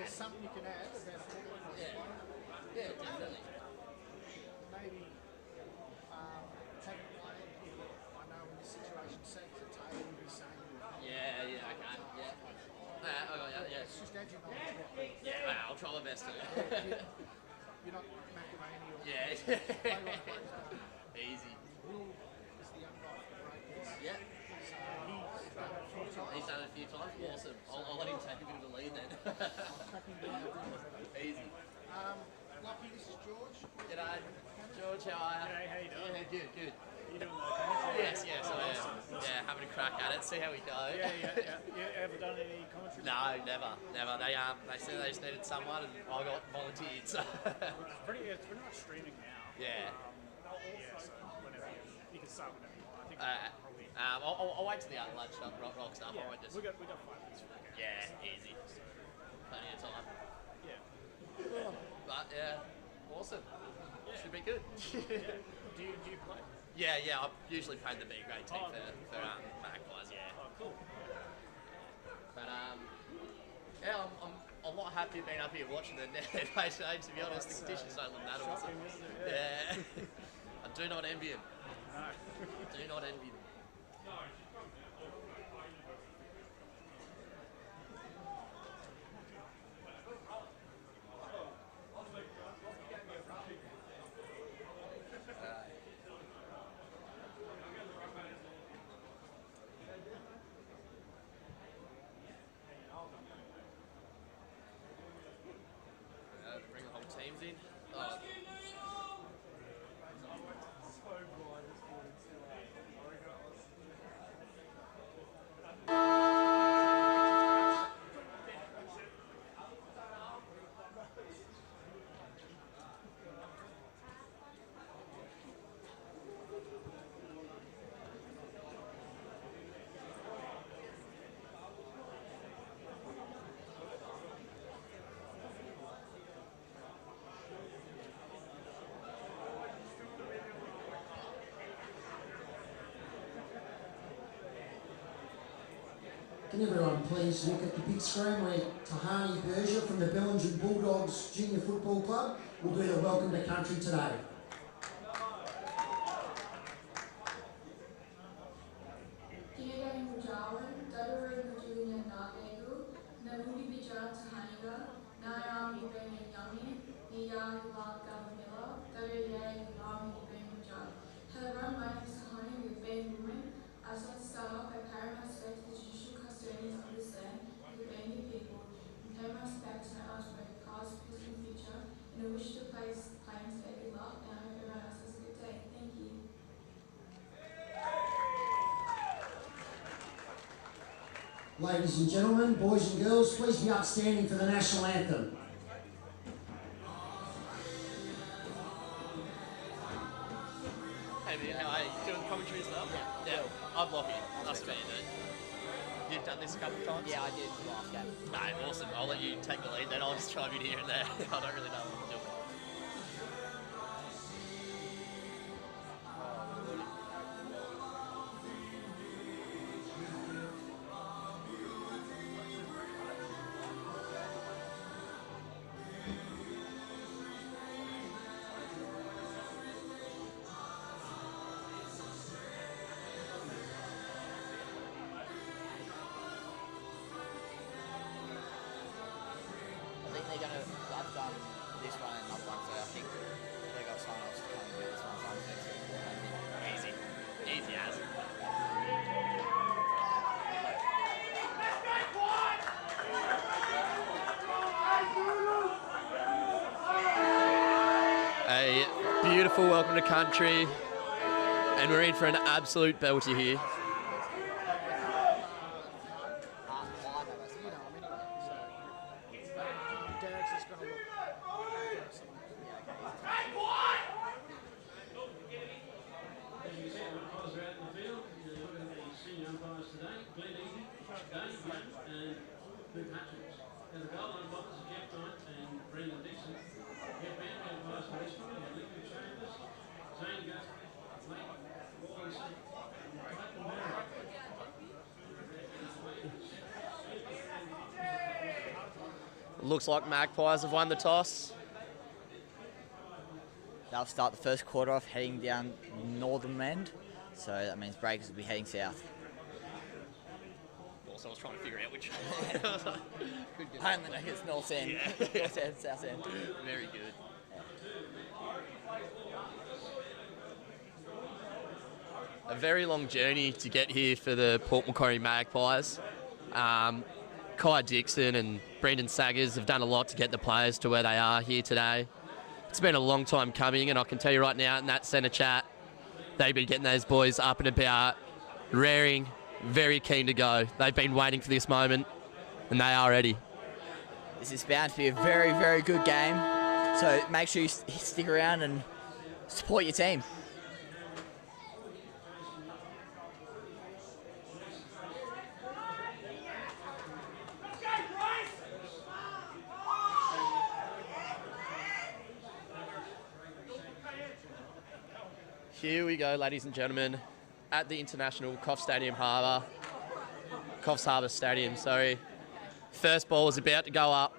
there's something you can add about football. Yeah, definitely. Maybe haven't played. I know in this situation, seats at table would be saying. Yeah, okay. Yeah. Yeah. It's just add your knowledge. Yeah, I'll try my best to. You're not Macquarie or Yeah. play like players don't. Easy. Will is the young guy for the Breakers. Yeah. So he's done it a few times. He's done it a few times. Yeah. Awesome. I'll let him take a bit of a lead then. I'll track him down. Easy. Lucky, this is George. G'day, George. How are you? G'day, how you doing? Yeah, good. You doing the commentary? Yes, I am. Yeah, having a crack at it. See how we go. Yeah. You ever done any commentary? No, never. They said they just needed someone, and I got volunteered. So. It's pretty much streaming now. Yeah. So whenever you can start whenever you want. I think probably. I'll wait till the other lunch stuff, rock stuff. Yeah, I won't just. we got 5 minutes for the game. Yeah, easy. Plenty of time. Yeah. But yeah, awesome. Should be good. Yeah. Do you play? Yeah. I usually played the B grade team for Magpies. Yeah. Oh, cool. But yeah, I'm a lot happier being up here watching the net play today. To be honest, the conditions don't look that awesome. Shocking, isn't it? Yeah. Yeah. I do not envy him. No. Do not envy him. Bring the whole teams in. Oh. Can everyone please look at the big screen where Tahani Berger from the Belgian Bulldogs Junior Football Club will do the welcome to country today. Kinigaling Mujawan, Darurin Mujulian Nagegu, Namudi Bijan Tahaniga, Nayam Ibn Yami, Niya Hilam Gamila, Daruyay Hilam Ibn Mujal. Hello, my name is Tahani with Ben Women. I just want to start off by paying my respect to the judicial custodians of this land, the Bendy people, and pay my respect to my elders both past, present, and future, and I wish to place claims to good luck, and I hope everyone else has a good day. Thank you. Ladies and gentlemen, boys and girls, please be upstanding for the national anthem. Hey man, how are you? Doing commentary as well? Yeah. I'm Lockie. Nice to meet you, dude. You've done this a couple of times? Yeah, I did the last game. Mate, awesome. I'll let you take the lead then. I'll just chime in here and there. I don't really know what I'm doing. I think they're going to, I've done this one and another one, so I think they've got someone else to come and do this one, so I'm fixing it, I think. Easy as. A beautiful welcome to country, and we're in for an absolute belter here. Dad's just going to look. Umpires are out in the field. You're looking at the senior umpires today. Glenn Easy, Dave Young and Luke Hutchins. And the goal umpires are Jeff Knight and Brendan Dixon. Jeff Mann umpires for this one. Lincoln Chambers, Zane Guthrie, Mike Wallace, Clayton Looks like Magpies have won the toss. They'll start the first quarter off heading down northern end, so that means Breakers will be heading south. Also, I was trying to figure out which. I only know it's north end, Yeah. north end, south end. Very good. A very long journey to get here for the Port Macquarie Magpies. Kai Dixon and Brendan Saggers have done a lot to get the players to where they are here today. It's been a long time coming, and I can tell you right now in that centre chat, they've been getting those boys up and about, raring, very keen to go. They've been waiting for this moment, and they are ready. This is bound to be a very, very good game, so make sure you stick around and support your team. Here we go, ladies and gentlemen, at the International Coffs Harbour Stadium, sorry. First ball is about to go up.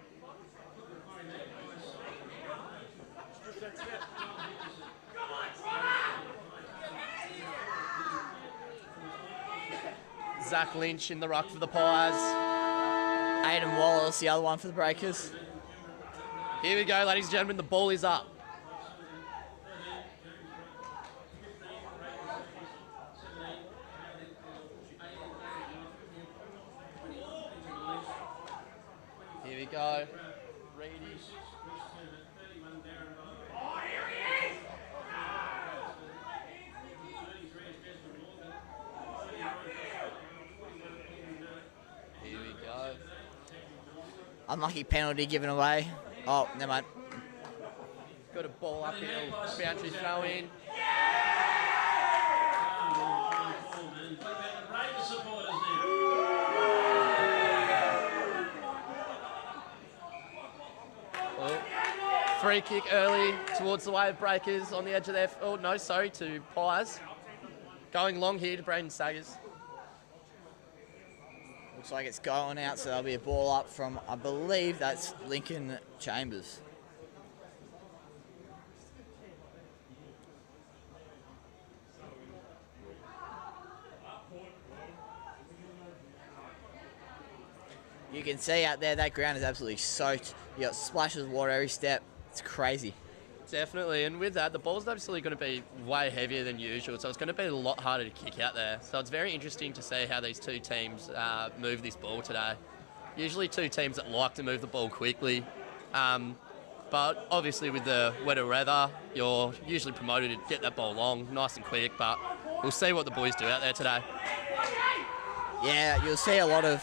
Zach Lynch in the ruck for the Pies. Aidan Wallace, the other one for the Breakers. Here we go, ladies and gentlemen, the ball is up. Here we go. Reedy. Here we go. Unlucky penalty given away. Oh, never mind. Got a ball uphill. Boundary throw in. Free kick early towards the Wave Breakers on the edge of their... Oh, no, sorry, to Pies. Going long here to Braden Saggers. Looks like it's going out, so there'll be a ball up from, I believe that's Lincoln Chambers. You can see out there that ground is absolutely soaked. You got splashes of water every step. It's crazy. Definitely, and with that, the ball's obviously going to be way heavier than usual, so it's going to be a lot harder to kick out there. So it's very interesting to see how these two teams move this ball today. Usually two teams that like to move the ball quickly, but obviously with the wetter weather, you're usually promoted to get that ball long, nice and quick, but we'll see what the boys do out there today. Yeah, you'll see a lot of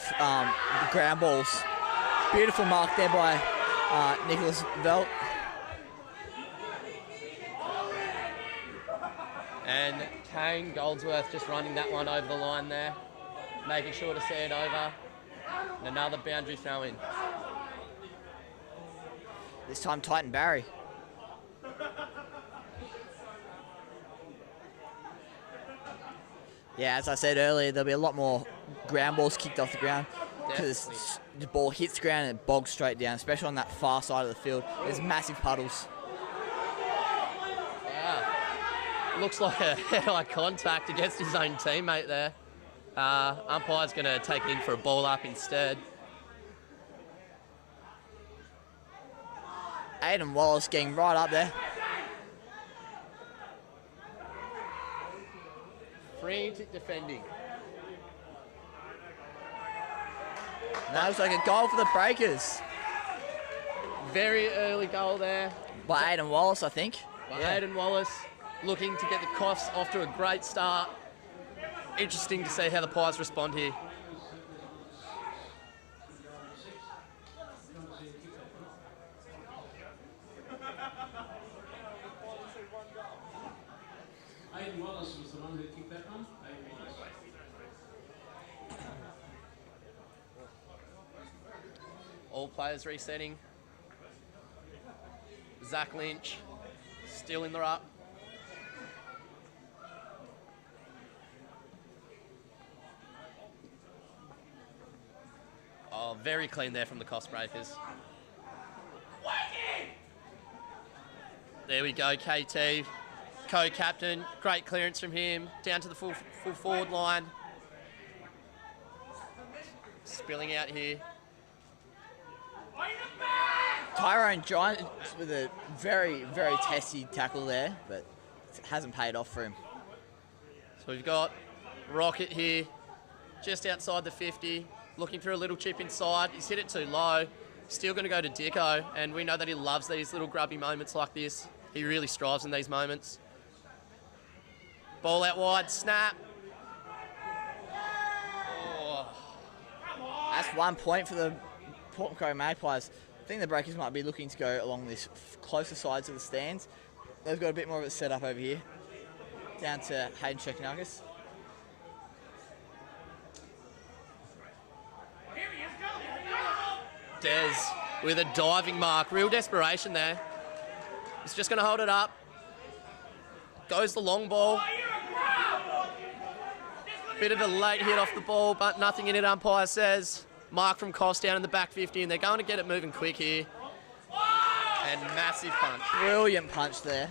ground balls. Beautiful mark there by Nicholas Velt. And Kane Goldsworth just running that one over the line there, making sure to see it over. And another boundary throw in. This time Titan Barry. Yeah, as I said earlier, there'll be a lot more ground balls kicked off the ground because the ball hits the ground and it bogs straight down, especially on that far side of the field. There's massive puddles. Looks like a head-eye contact against his own teammate there. Umpire's going to take in for a ball up instead. Aidan Wallace getting right up there. Frantic defending. That looks like a goal for the Breakers. Very early goal there. By Aidan Wallace, I think. Aidan Wallace looking to get the Coffs off to a great start. Interesting to see how the Pies respond here. Aidan Wallace was the one who kicked that one. All players resetting. Zach Lynch still in the ruck. Oh, very clean there from the Coffs Breakers. There we go, KT, co-captain. Great clearance from him, down to the full forward line. Spilling out here. Tyrone Giants with a very, very testy tackle there, but it hasn't paid off for him. So we've got Rocket here, just outside the 50, looking for a little chip inside. He's hit it too low. Still going to go to Dicko, and we know that he loves these little grubby moments like this. He really strives in these moments. Ball out wide, snap. Oh. That's 1 point for the Port Macquarie Magpies. I think the Breakers might be looking to go along this closer sides of the stands. They've got a bit more of a setup over here. Down to Hayden Shekinakis. Des with a diving mark. Real desperation there. He's just going to hold it up. Goes the long ball. Bit of a late hit off the ball, but nothing in it, umpire says. Mark from Coffs down in the back 50, and they're going to get it moving quick here. And massive punch. Brilliant punch there.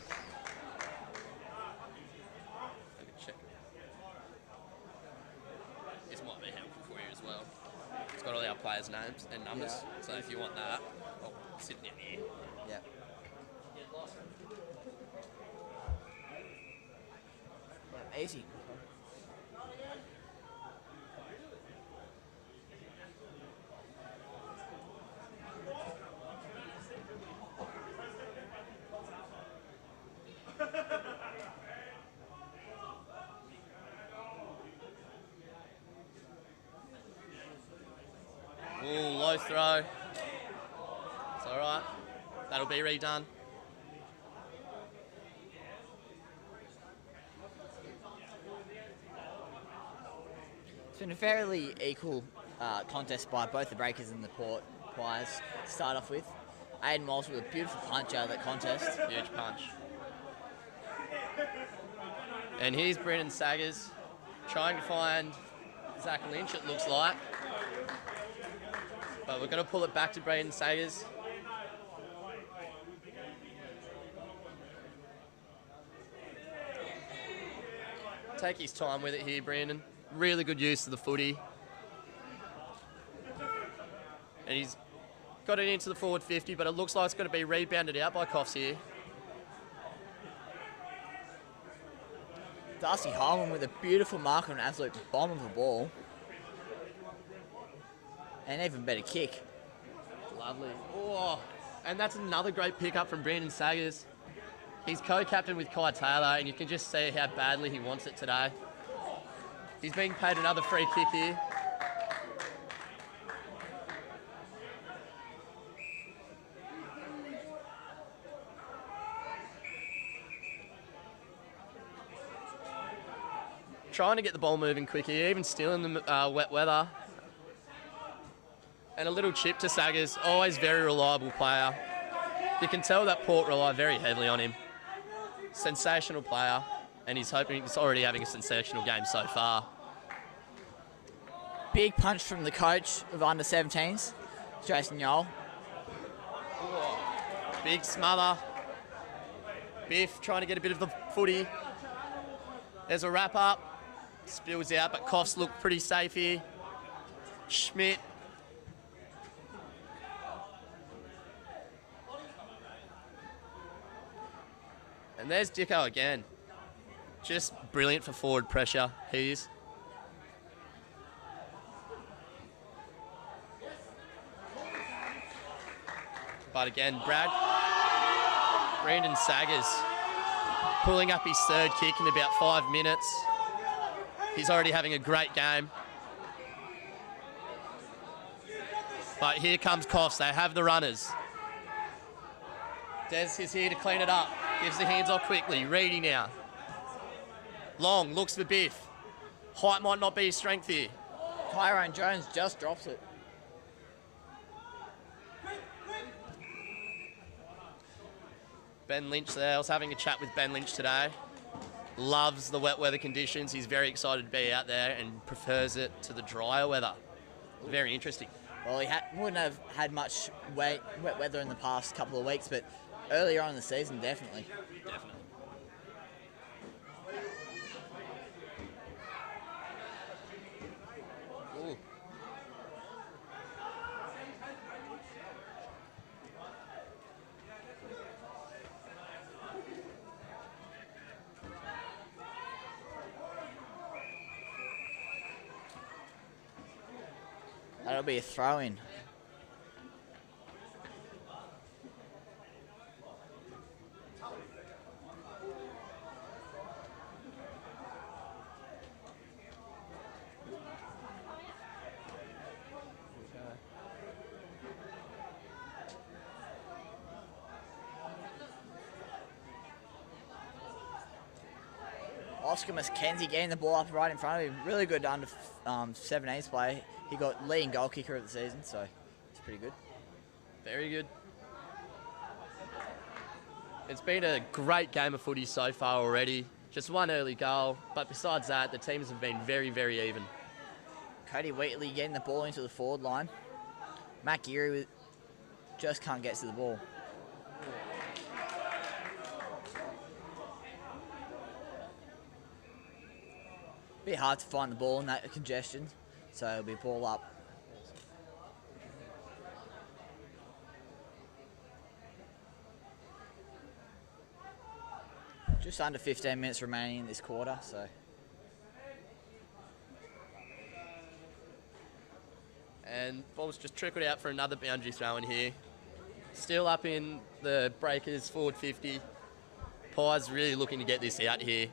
This might be helpful for you as well. It's got all our players' names and numbers, so if you want that, I'll sit down here. Yeah. Easy. Ooh, low throw. It's all right. That'll be redone. It's been a fairly equal contest by both the Breakers and the Port Pies to start off with. Aiden Moss with a beautiful punch out of that contest. Huge punch. And here's Brendan Saggers trying to find Zach Lynch, it looks like. But we're going to pull it back to Brendan Saggers. Take his time with it here, Brandon. Really good use of the footy. And he's got it into the forward 50, but it looks like it's going to be rebounded out by Coffs here. Darcy Harmon with a beautiful mark on an absolute bomb of a ball. And even better kick. Lovely. Oh, and that's another great pickup from Brandon Saggers. He's co-captain with Kai Taylor, and you can just see how badly he wants it today. He's being paid another free kick here. Trying to get the ball moving quick here, even still in the wet weather. And a little chip to Saggers, always very reliable player. You can tell that Port rely very heavily on him. Sensational player, and he's already having a sensational game so far. Big punch from the coach of under-17s, Jason Yole. Big smother. Biff trying to get a bit of the footy. There's a wrap up. Spills out, but Coffs look pretty safe here. Schmidt. And there's Dicko again. Just brilliant for forward pressure, he is. But again, Brandon Saggers pulling up his third kick in about 5 minutes. He's already having a great game. But here comes Coffs, they have the runners. Des is here to clean it up. Gives the hands off quickly. Reedy now. Long, looks for Biff. Height might not be his strength here. Tyrone Jones just drops it. Ben Lynch there. I was having a chat with Ben Lynch today. Loves the wet weather conditions. He's very excited to be out there and prefers it to the drier weather. Very interesting. Well, he wouldn't have had much wet weather in the past couple of weeks, but Earlier on in the season, definitely. Definitely. Ooh. That'll be a throw-in. Oscar McKenzie getting the ball up right in front of him. Really good under 17s play. He got leading goal kicker of the season, so it's pretty good. Very good. It's been a great game of footy so far already. Just one early goal, but besides that, the teams have been very, very even. Cody Wheatley getting the ball into the forward line. Matt Geary just can't get to the ball. Bit hard to find the ball in that congestion, so it'll be ball up. Just under 15 minutes remaining in this quarter, so. And ball's just trickled out for another boundary throw in here. Still up in the Breakers forward 50. Pies really looking to get this out here.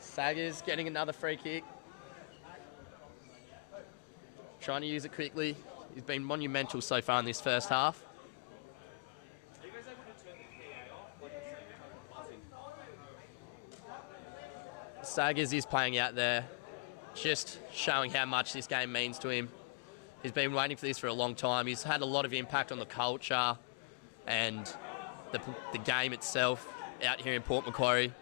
Saggers getting another free kick. Trying to use it quickly. He's been monumental so far in this first half. Saggers is playing out there, just showing how much this game means to him. He's been waiting for this for a long time. He's had a lot of impact on the culture and the game itself out here in Port Macquarie.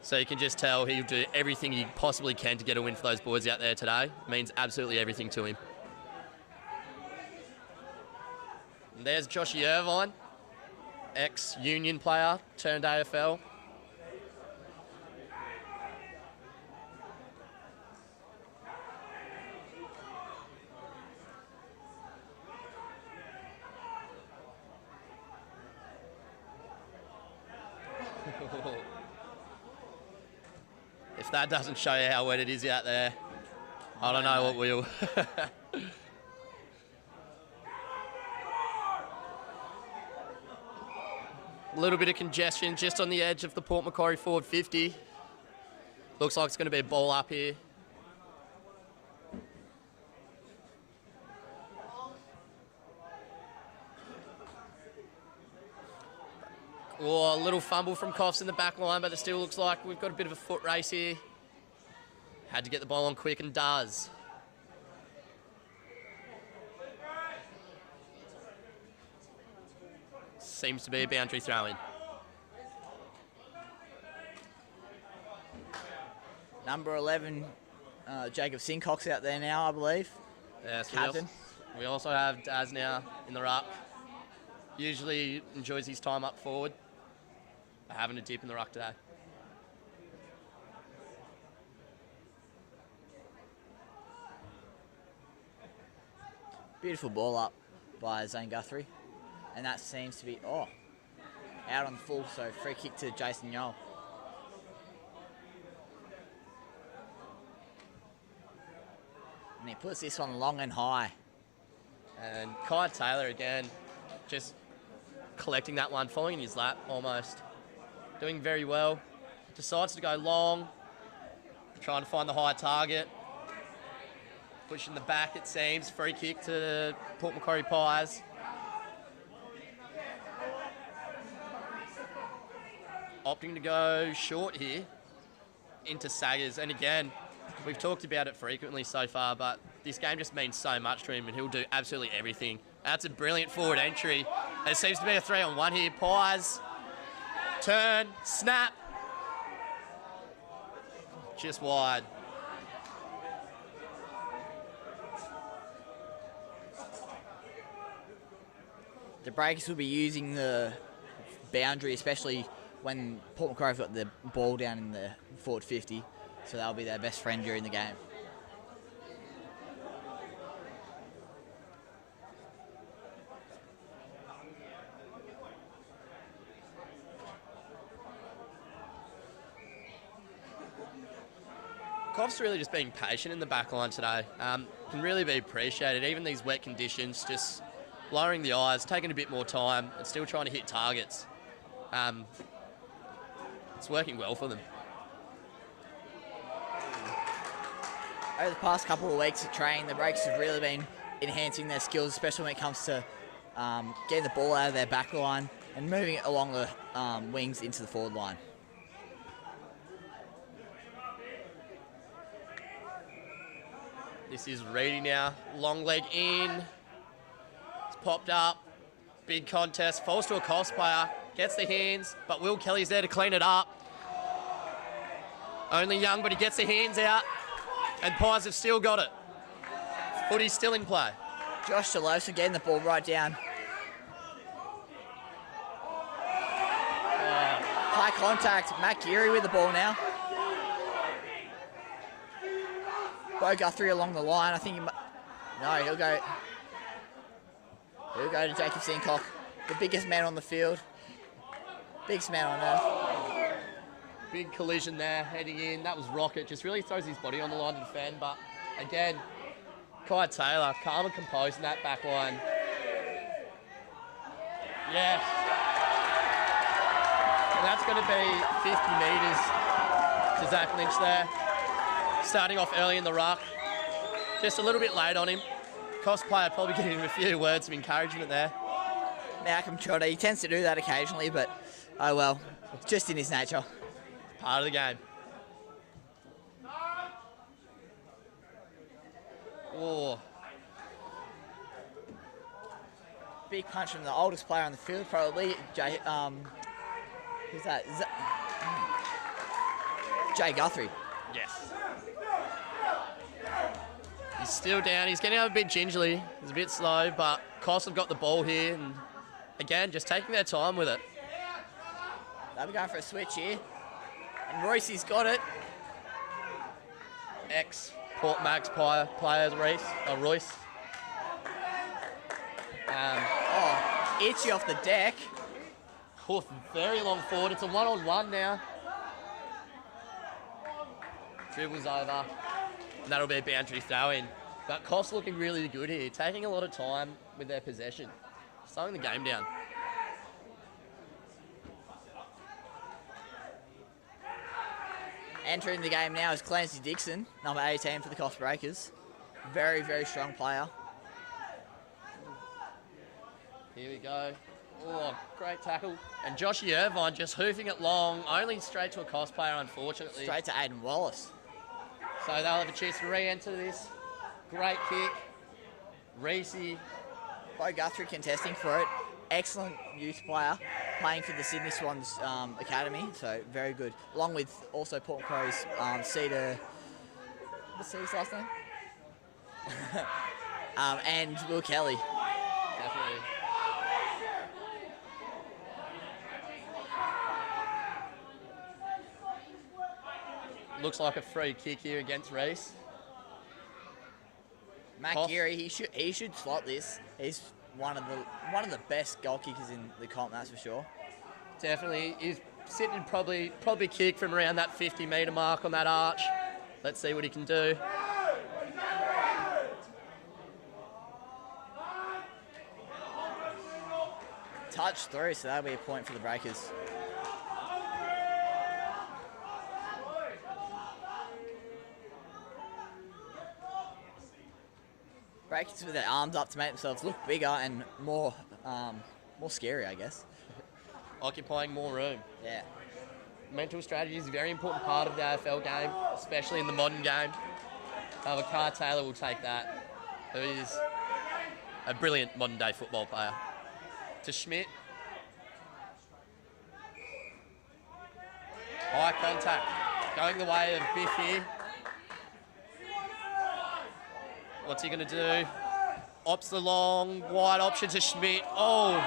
So you can just tell he'll do everything he possibly can to get a win for those boys out there today. It means absolutely everything to him. And there's Joshy Irvine, ex-Union player, turned AFL. If that doesn't show you how wet it is out there, I don't know what will. A little bit of congestion just on the edge of the Port Macquarie forward 50. Looks like it's going to be a ball up here. Oh, a little fumble from Coffs in the back line, but it still looks like we've got a bit of a foot race here. Had to get the ball on quick and does. Seems to be a boundary throw-in. Number 11, Jacob Sincock's out there now, I believe. Yes, Captain. We also have Daz now in the ruck. Usually enjoys his time up forward. Having a dip in the ruck today. Beautiful ball up by Zane Guthrie. And that seems to be, out on the full, so free kick to Jason Yole. And he puts this one long and high. And Kai Taylor again, just collecting that one, falling in his lap almost. Doing very well. Decides to go long, trying to find the high target. Pushing the back, it seems. Free kick to Port Macquarie Pies. Opting to go short here into Saggers. And again, we've talked about it frequently so far, but this game just means so much to him and he'll do absolutely everything. That's a brilliant forward entry. There seems to be a 3-on-1 here. Pies, turn, snap. just wide. The Breakers will be using the boundary, especially when Port Macquarie have got the ball down in the forward 50, so that'll be their best friend during the game. Coffs really just being patient in the back line today. Can really be appreciated. Even these wet conditions, just lowering the eyes, taking a bit more time, and still trying to hit targets. It's working well for them. Over the past couple of weeks of training, the Breakers have really been enhancing their skills, especially when it comes to getting the ball out of their back line and moving it along the wings into the forward line. This is Reedy now. Long leg in. It's popped up. Big contest. Falls to a Coffs player. Gets the hands, but Will Kelly's there to clean it up. Only young, but he gets the hands out. And Pies have still got it. Footy's still in play. Josh Delosa getting the ball right down. High contact. Matt Geary with the ball now. Bo Guthrie along the line. I think he might... No, he'll go to Jacob Sincock, the biggest man on the field. Biggest man on earth. Big collision there, heading in. That was Rocket. Just really throws his body on the line to defend. But again, Kai Taylor, calm and composed in that back line. Yes. And that's going to be 50 metres to Zach Lynch there. Starting off early in the ruck. Just a little bit late on him. Coffs player probably giving him a few words of encouragement there. Malcolm Trotter, he tends to do that occasionally, but oh well, it's just in his nature. Part of the game. Oh. Big punch from the oldest player on the field, probably. Who's that? Jay Guthrie. Yes. He's still down. He's getting up a bit gingerly. He's a bit slow, but Coffs have got the ball here, and again, just taking their time with it. They'll be going for a switch here. And Royce's got it. Ex-Port Magpie players, Royce. Itchy off the deck. Very long forward. It's a one-on-one now. Dribbles over. And that'll be a boundary throw-in. But Coffs looking really good here, taking a lot of time with their possession. Slowing the game down. Entering the game now is Clancy Dixon, number 18 for the Coffs Breakers. Very, very strong player. Here we go. Oh, great tackle. And Joshy Irvine just hoofing it long, only straight to a Coffs player, unfortunately. Straight to Aiden Wallace. So they'll have a chance to re-enter this. Great kick. Reese. Bo Guthrie contesting for it. Excellent youth player, playing for the Sydney Swans Academy, so very good. Along with also Port Macquarie's Cedar... What's Cedar's last name? And Will Kelly. Definitely. Looks like a free kick here against Reese. Matt Geary, he should slot this. He's one of the best goal kickers in the comp, that's for sure. Definitely. He's sitting probably kick from around that 50-metre mark on that arch. Let's see what he can do. Touch through, so that'll be a point for the Breakers. Breakers with their arms up to make themselves look bigger and more scary, I guess. Occupying more room. Yeah. Mental strategy is a very important part of the AFL game, especially in the modern game. However, Kai Taylor will take that, who is a brilliant modern-day football player. To Schmidt. High contact. Going the way of Biff here. What's he going to do? Opts the long, wide option to Schmidt. Oh!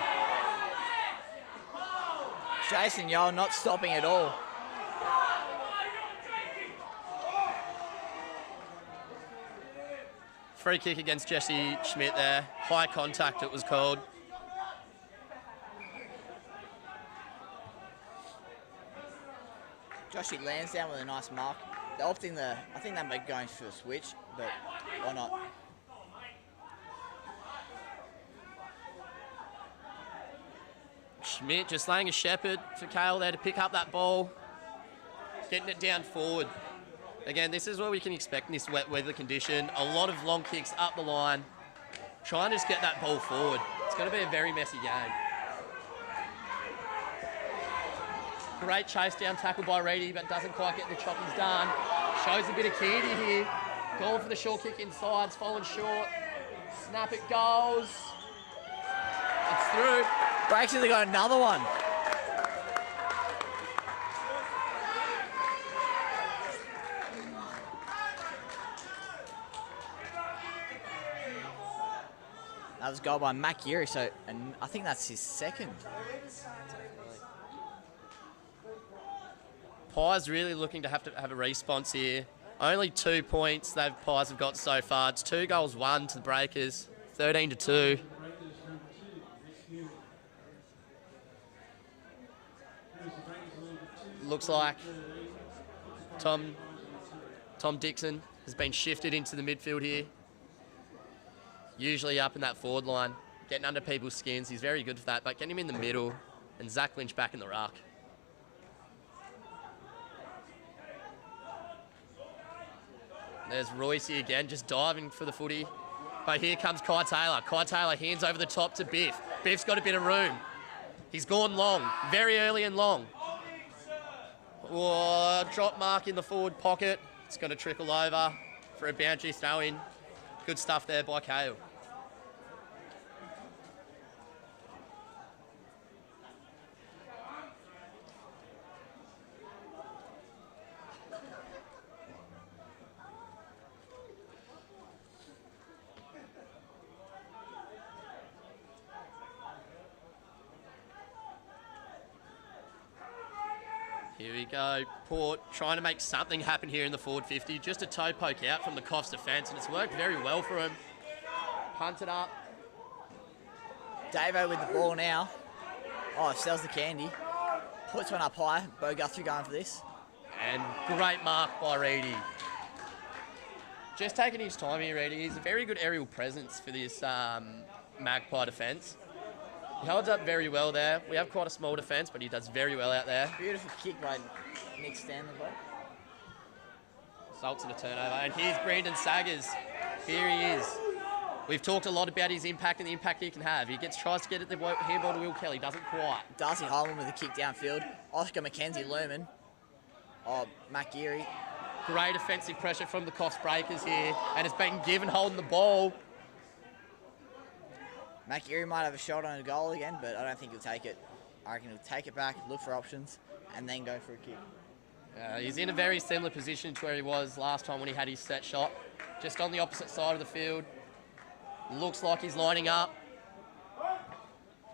Jason Yole not stopping at all. Free kick against Jesse Schmidt there. High contact it was called. Joshy Lansdowne with a nice mark. They're opting I think they may be going for a switch, but why not? Schmidt just laying a shepherd for Kale there to pick up that ball. Getting it down forward. Again, this is what we can expect in this wet weather condition. A lot of long kicks up the line. Trying to just get that ball forward. It's going to be a very messy game. Great chase down tackle by Reedy, but doesn't quite get the choppies done. Shows a bit of candy here. Going for the short kick inside. It's fallen short. Snap it goes. It's through. Breaks have got another one. That was a goal by Macquarie, and I think that's his second. Pies really looking to have a response here. Only 2 points Pies have got so far. It's 2 goals, 1 to the Breakers, 13-2. Looks like Tom Dixon has been shifted into the midfield here. Usually up in that forward line, getting under people's skins. He's very good for that, but getting him in the middle and Zach Lynch back in the ruck. There's Royce here again, just diving for the footy. But here comes Kai Taylor. Kai Taylor hands over the top to Biff. Biff's got a bit of room. He's gone long, very early and long. Oh, drop mark in the forward pocket. It's going to trickle over for a boundary throw in. Good stuff there by Kale. Here we go. Port trying to make something happen here in the forward 50. Just a toe poke out from the Coffs defence, and it's worked very well for him. Punted up. Davo with the ball now. Oh, sells the candy. Puts one up high. Bo Guthrie going for this. And great mark by Reedy. Just taking his time here, Reedy. He's a very good aerial presence for this Magpie defence. He holds up very well there. We have quite a small defence, but he does very well out there. Beautiful kick by Nick Stanley. Salts in a turnover. And here's Brandon Saggers. Here he is. We've talked a lot about his impact and the impact he can have. He tries to get at the handball to Will Kelly. Doesn't quite. Darcy Holman with a kick downfield. Oscar McKenzie Lumen. Oh, Matt Geary. Great offensive pressure from the Coffs Breakers here. And it's been given holding the ball. Matt Geary might have a shot on a goal again, but I don't think he'll take it. I reckon he'll take it back, look for options, and then go for a kick. He's in a very similar position to where he was last time when he had his set shot. Just on the opposite side of the field. Looks like he's lining up.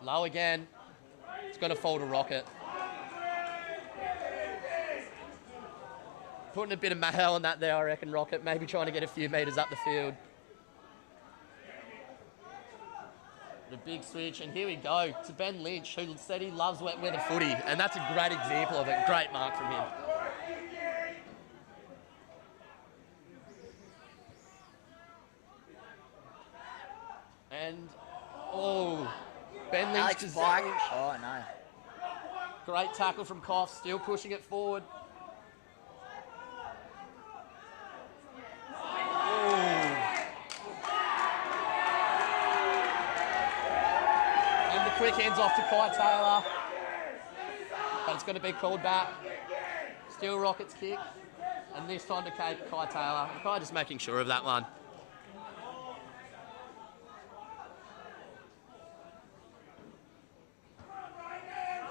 Low again. It's going to fall to Rocket. Putting a bit of mail on that there, I reckon, Rocket. Maybe trying to get a few metres up the field. The big switch, and here we go to Ben Lynch, who said he loves wet weather footy, and that's a great example of it. Great mark from him. And, oh, Ben Lynch Alex to Pike. Lynch. Oh, no. Great tackle from Coffs, still pushing it forward. Quick hands off to Kai Taylor, but it's going to be called back. Still Rockets kick, and this time to Kai Taylor. Kai just making sure of that one.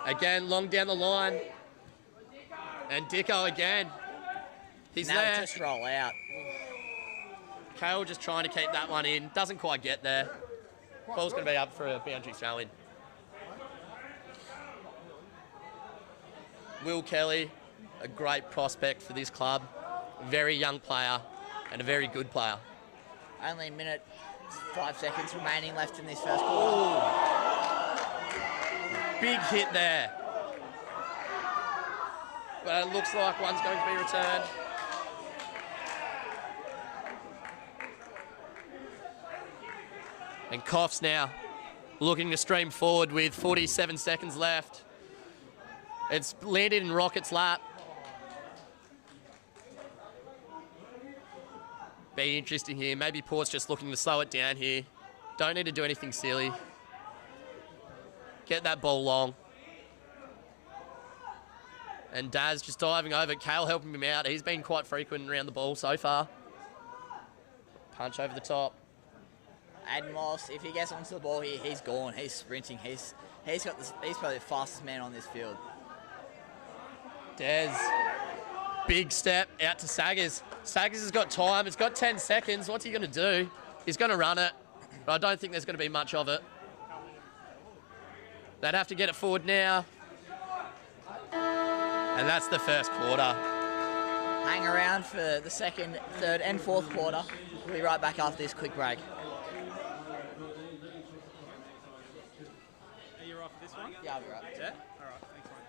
Again, long down the line, and Dicko again. He's now there. just roll out. Kale just trying to keep that one in. Doesn't quite get there. Ball's going to be up for a boundary throw in. Will Kelly, a great prospect for this club. Very young player and a very good player. Only a minute, 5 seconds remaining left in this first quarter. Big hit there. But it looks like one's going to be returned. And Coffs now looking to stream forward with 47 seconds left. It's landed in Rocket's lap. Be interesting here. Maybe Port's just looking to slow it down here. Don't need to do anything silly. Get that ball long. And Daz just diving over. Kale helping him out. He's been quite frequent around the ball so far. Punch over the top. Aiden Moss, if he gets onto the ball here, he's gone. He's sprinting. He's probably the fastest man on this field. Dez. Big step out to Saggers. Saggers has got time. It's got 10 seconds. What's he going to do? He's going to run it, but I don't think there's going to be much of it. They'd have to get it forward now. And that's the first quarter. Hang around for the second, third and fourth quarter. We'll be right back after this quick break. Are you right for this one? Yeah, I'll be right. Yeah? All right, thanks, mate.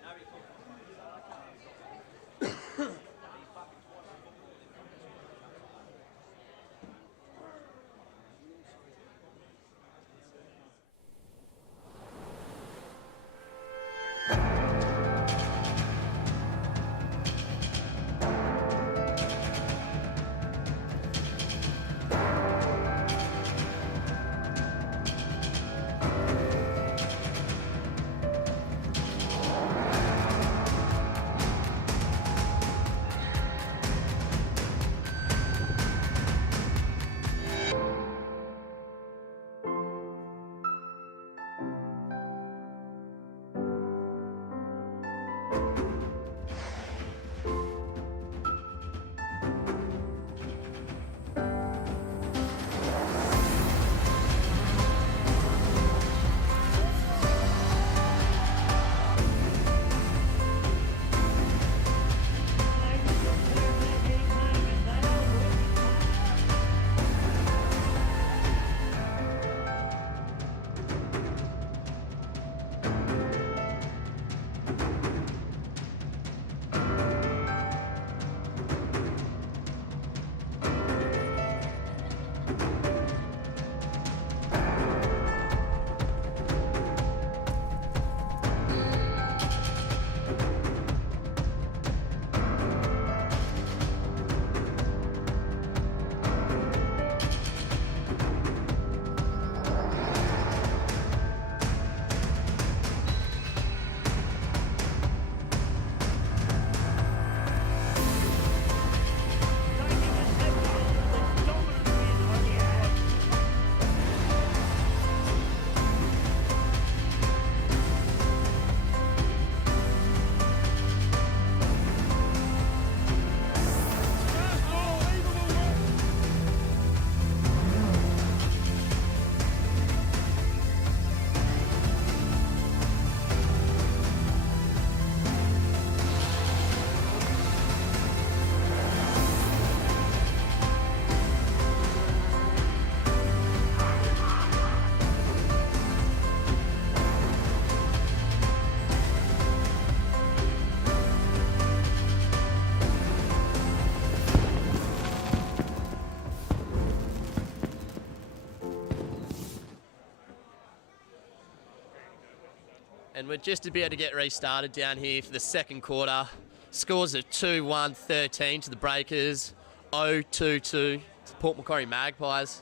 And we're just about to get restarted down here for the second quarter. Scores are 2-1, 13 to the Breakers, 0-2-2 to Port Macquarie Magpies.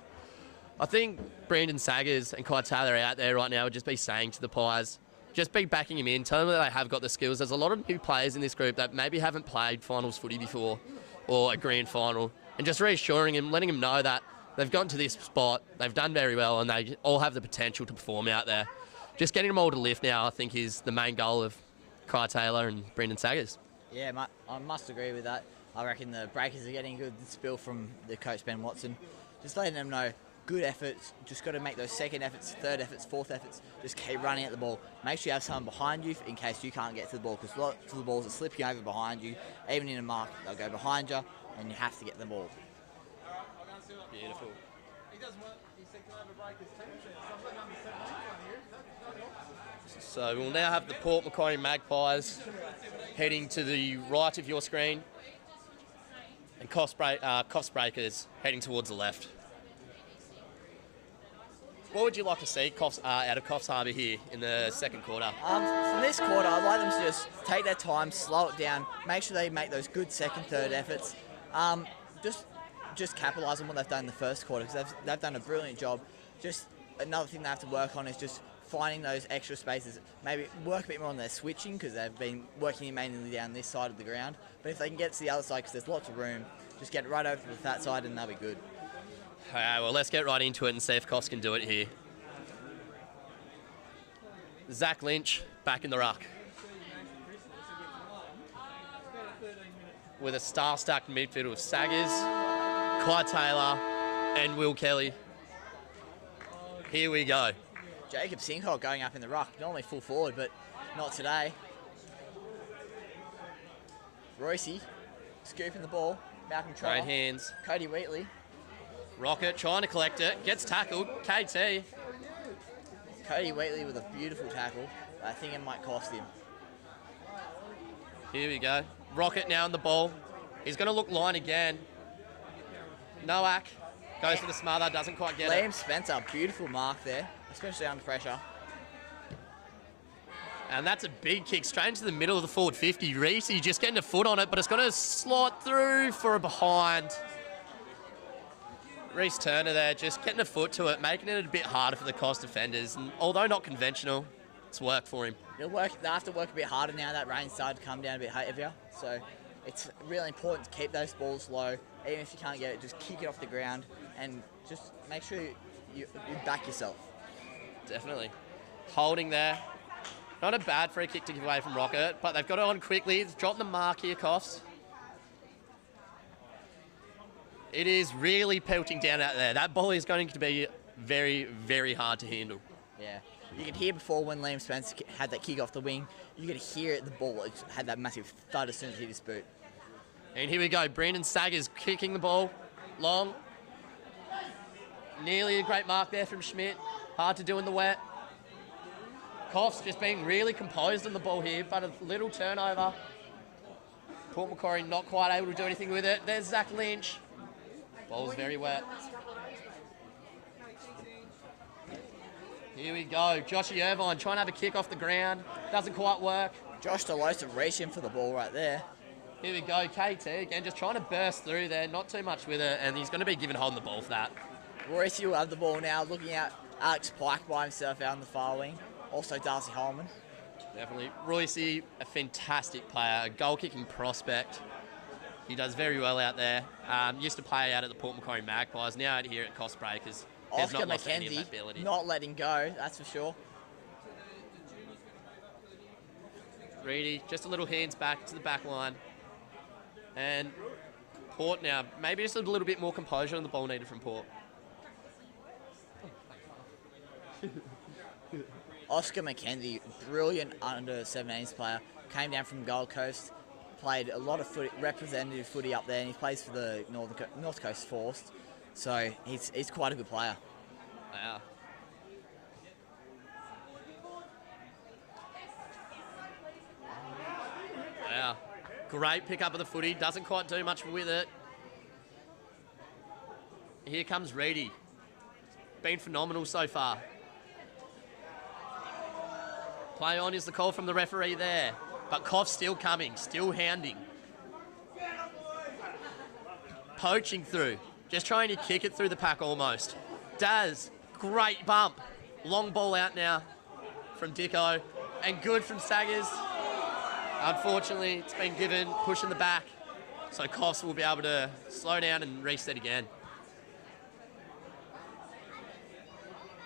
I think Brandon Saggers and Kai Taylor out there right now would just be saying to the Pies, just be backing him in, tell them that they have got the skills. There's a lot of new players in this group that maybe haven't played finals footy before or a grand final, and just reassuring him, letting him know that they've gotten to this spot, they've done very well, and they all have the potential to perform out there. Just getting them all to lift now, I think, is the main goal of Kai Taylor and Brendan Saggers. Yeah, I must agree with that. I reckon the Breakers are getting a good spill from the coach Ben Watson, just letting them know good efforts. Just got to make those second efforts, third efforts, fourth efforts. Just keep running at the ball. Make sure you have someone behind you in case you can't get to the ball, because lots of the balls are slipping over behind you. Even in a mark, they'll go behind you, and you have to get the ball. Beautiful. So we'll now have the Port Macquarie Magpies heading to the right of your screen, and Coffs Breakers heading towards the left. What would you like to see out of Coffs Harbour here in the second quarter? From this quarter, I'd like them to just take their time, slow it down, make sure they make those good second, third efforts. Just capitalise on what they've done in the first quarter, because they've done a brilliant job. Just another thing they have to work on is just finding those extra spaces. Maybe work a bit more on their switching, because they've been working mainly down this side of the ground. But if they can get to the other side, because there's lots of room, just get right over to the fat side and they'll be good. Alright, well, let's get right into it and see if Coffs can do it here. Zach Lynch back in the ruck, with a star-stacked midfield of Saggers, Kai Taylor and Will Kelly. Here we go. Jacob Sinkhole going up in the ruck, normally full forward, but not today. Royce scooping the ball, Malcolm Great Trotter, hands. Cody Wheatley. Rocket trying to collect it, gets tackled. KT. Cody Wheatley with a beautiful tackle. I think it might cost him. Here we go. Rocket now on the ball. He's going to look line again. Noak goes for the smother, doesn't quite get Liam it. Spencer, beautiful mark there, especially under pressure. And that's a big kick straight into the middle of the forward 50. Reese just getting a foot on it, but it's going to slot through for a behind. Reese Turner there, just getting a foot to it, making it a bit harder for the Coffs defenders. And although not conventional, it's worked for him. They'll have to work a bit harder now. That rain started to come down a bit heavier. So it's really important to keep those balls low. Even if you can't get it, just kick it off the ground and just make sure you back yourself. Definitely. Holding there. Not a bad free kick to give away from Rocket, but they've got it on quickly. It's dropped the mark here, Coffs. It is really pelting down out there. That ball is going to be very, very hard to handle. Yeah. You could hear before when Liam Spence had that kick off the wing, you could hear the ball had that massive thud as soon as it hit his boot. And here we go. Brandon Saggers kicking the ball long. Nearly a great mark there from Schmidt. Hard to do in the wet. Coffs just being really composed on the ball here, but a little turnover. Port Macquarie not quite able to do anything with it. There's Zach Lynch. Ball's very wet. Here we go. Joshy Irvine trying to have a kick off the ground. Doesn't quite work. Josh Delosa reaching for the ball right there. Here we go. KT again just trying to burst through there. Not too much with it, and he's going to be given holding the ball for that. Royce will have the ball now, looking at Alex Pike by himself out on the far wing. Also Darcy Holman. Definitely. Royce, a fantastic player, a goal-kicking prospect. He does very well out there. Used to play out at the Port Macquarie Magpies, now out here at Coffs Breakers. Oscar McKenzie, not letting go, that's for sure. Reedy, just a little hands back to the back line. And Port now, maybe just a little bit more composure on the ball needed from Port. Oscar McKenzie, brilliant under-17s player, came down from Gold Coast, played a lot of representative footy up there, and he plays for the North Coast Forced, so he's quite a good player. Wow. Wow. Great pick up of the footy, doesn't quite do much with it. Here comes Reedy. Been phenomenal so far. Play on is the call from the referee there. But Coffs still coming, still hounding. Poaching through. Just trying to kick it through the pack almost. Daz, great bump. Long ball out now from Dicko. And good from Saggers. Unfortunately, it's been given, push in the back. So Coffs will be able to slow down and reset again.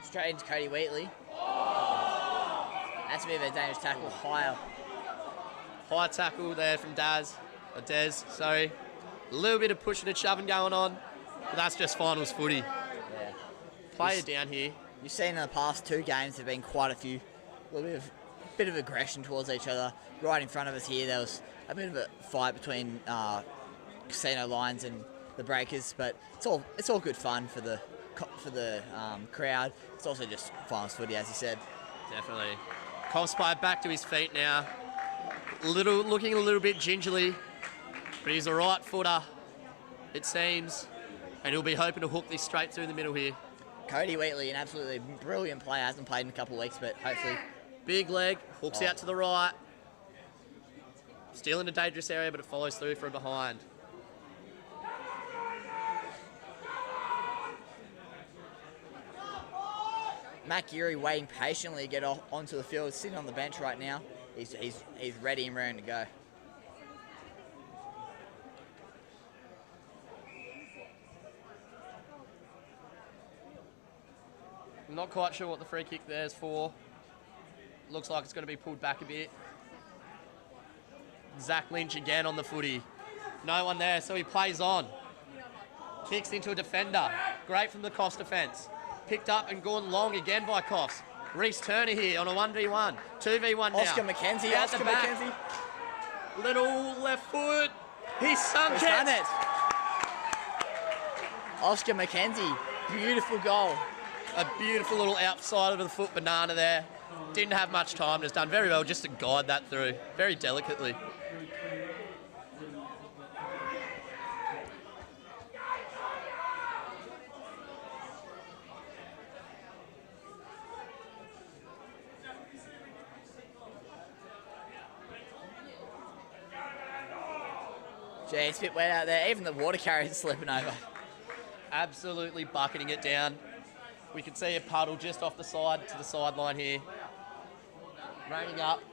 Straight into Cody Wheatley. That's a bit of a dangerous tackle, higher. High tackle there from Des, sorry. A little bit of pushing and shoving going on, but that's just finals footy. Yeah. Player down here. You've seen in the past 2 games there have been quite a few, bit of aggression towards each other. Right in front of us here, there was a bit of a fight between Casino Lions and the Breakers, but it's all good fun for the crowd. It's also just finals footy, as you said. Definitely. Coffs player back to his feet now. Looking a little bit gingerly, but he's a right footer, it seems, and he'll be hoping to hook this straight through the middle here. Cody Wheatley, an absolutely brilliant player, hasn't played in a couple of weeks, but hopefully... Big leg, hooks out to the right. Still in a dangerous area, but it follows through from behind. Matt Geary waiting patiently to get onto the field, sitting on the bench right now. He's ready and raring to go. I'm not quite sure what the free kick there is for. Looks like it's going to be pulled back a bit. Zach Lynch again on the footy. No one there, so he plays on. Kicks into a defender. Great from the Coffs defence. Picked up and gone long again by Coffs. Reece Turner here on a 1v1. 2v1 now. Oscar McKenzie. Out the back. Little left foot. He's sunk it. Done it. Oscar McKenzie. Beautiful goal. A beautiful little outside of the foot banana there. Didn't have much time. Just done very well just to guide that through. Very delicately. Gee, it's a bit wet out there. Even the water carrier's slipping over. Absolutely bucketing it down. We can see a puddle just off the side to the sideline here. Raining up.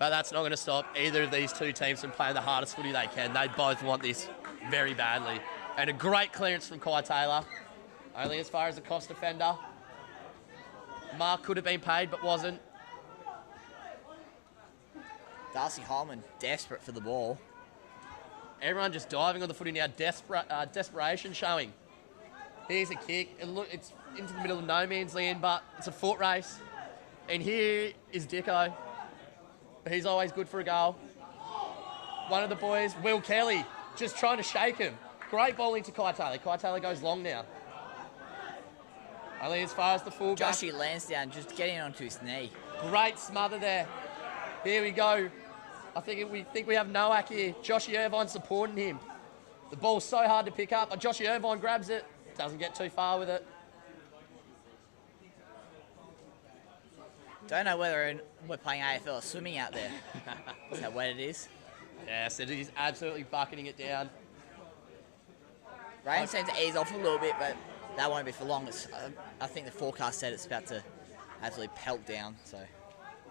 But that's not going to stop either of these two teams from playing the hardest footy they can. They both want this very badly. And a great clearance from Kai Taylor. Only as far as the Coffs defender. Mark could have been paid but wasn't. Darcy Holman desperate for the ball. Everyone just diving on the footy now. Desperation showing. Here's a kick. It's into the middle of no man's land, but it's a foot race. And here is Dicko. He's always good for a goal. One of the boys, Will Kelly, just trying to shake him. Great bowling to Kai Taylor. Kai Taylor goes long now. Only as far as the fullback. Joshy Lansdowne just getting onto his knee. Great smother there. Here we go. We think we have Nowak here. Joshy Irvine supporting him. The ball's so hard to pick up. Joshy Irvine grabs it. Doesn't get too far with it. Don't know whether we're playing AFL or swimming out there. Is that what it is? Yes, it is absolutely bucketing it down. Rain seems to ease off a little bit, but that won't be for long. I think the forecast said it's about to absolutely pelt down. So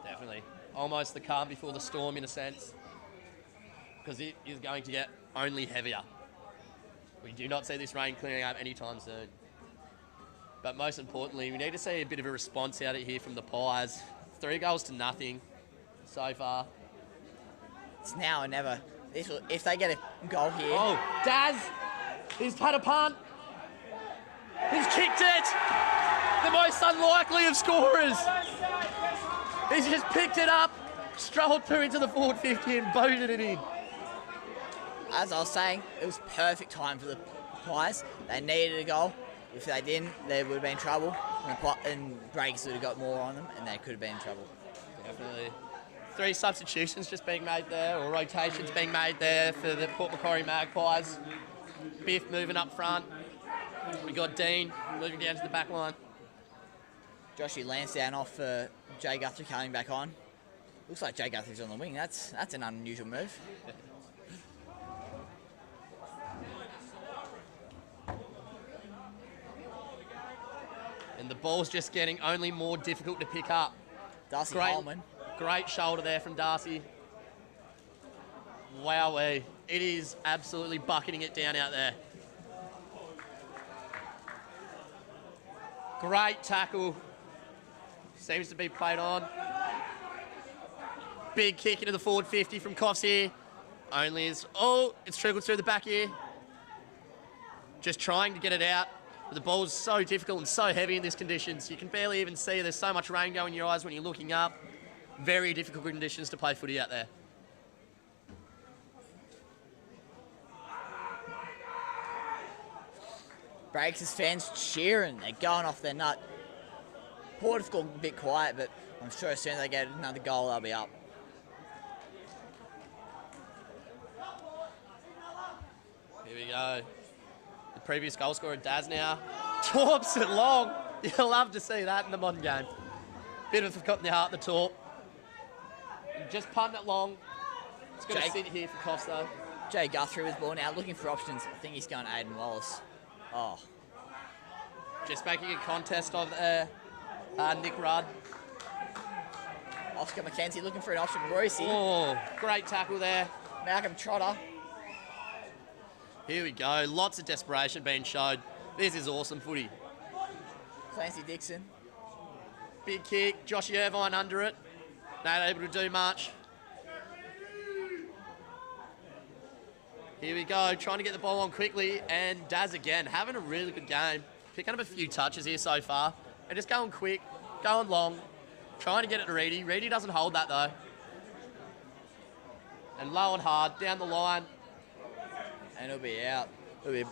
Definitely. Almost the calm before the storm in a sense. Because it is going to get only heavier. We do not see this rain clearing up anytime soon. But most importantly, we need to see a bit of a response out of here from the Pies. 3 goals to nothing so far. it's now or never. If they get a goal here. Oh, Daz! He's had a punt. He's kicked it! The most unlikely of scorers. He's just picked it up, strolled through into the forward 50 and boated it in. As I was saying, it was perfect time for the Pies. They needed a goal. If they didn't, they would have been in trouble. And Breakers would have got more on them, and they could have been in trouble. Definitely. 3 substitutions just being made there, or rotations being made there for the Port Macquarie Magpies. Biff moving up front. We got Dean moving down to the back line. Joshy Lansdowne off for Jay Guthrie coming back on. Looks like Jay Guthrie's on the wing. That's an unusual move. And the ball's just getting only more difficult to pick up. Darcy Holman. Great shoulder there from Darcy. Wowee. It is absolutely bucketing it down out there. Great tackle. Seems to be played on. Big kick into the forward 50 from Coffs here. Only is, it's trickled through the back here. just trying to get it out. But the ball's so difficult and so heavy in these conditions. You can barely even see. There's so much rain going in your eyes when you're looking up. Very difficult conditions to play footy out there. Breakers fans cheering. They're going off their nut. Port have gone a bit quiet, but I'm sure as soon as they get another goal, they'll be up. Here we go. The previous goal scorer, Daz now. Torps it long. You'll love to see that in the modern game. Bit of a forgotten the heart, the torp. Just punting it long. It's going to sit here for Coffs though. Jay Guthrie with ball now, looking for options. I think he's going to Aiden Wallace. Oh. Just making a contest of Nick Rudd. Oscar McKenzie looking for an option. Royce. Oh, great tackle there. Malcolm Trotter. Here we go. Lots of desperation being showed. This is awesome footy. Clancy Dixon. Big kick. Josh Irvine under it. Not able to do much. Here we go. Trying to get the ball on quickly. And Daz again having a really good game. Picking up a few touches here so far. And just going quick. Going long. Trying to get it to Reedy. Reedy doesn't hold that though. And low and hard. Down the line. And it'll be out. It'll be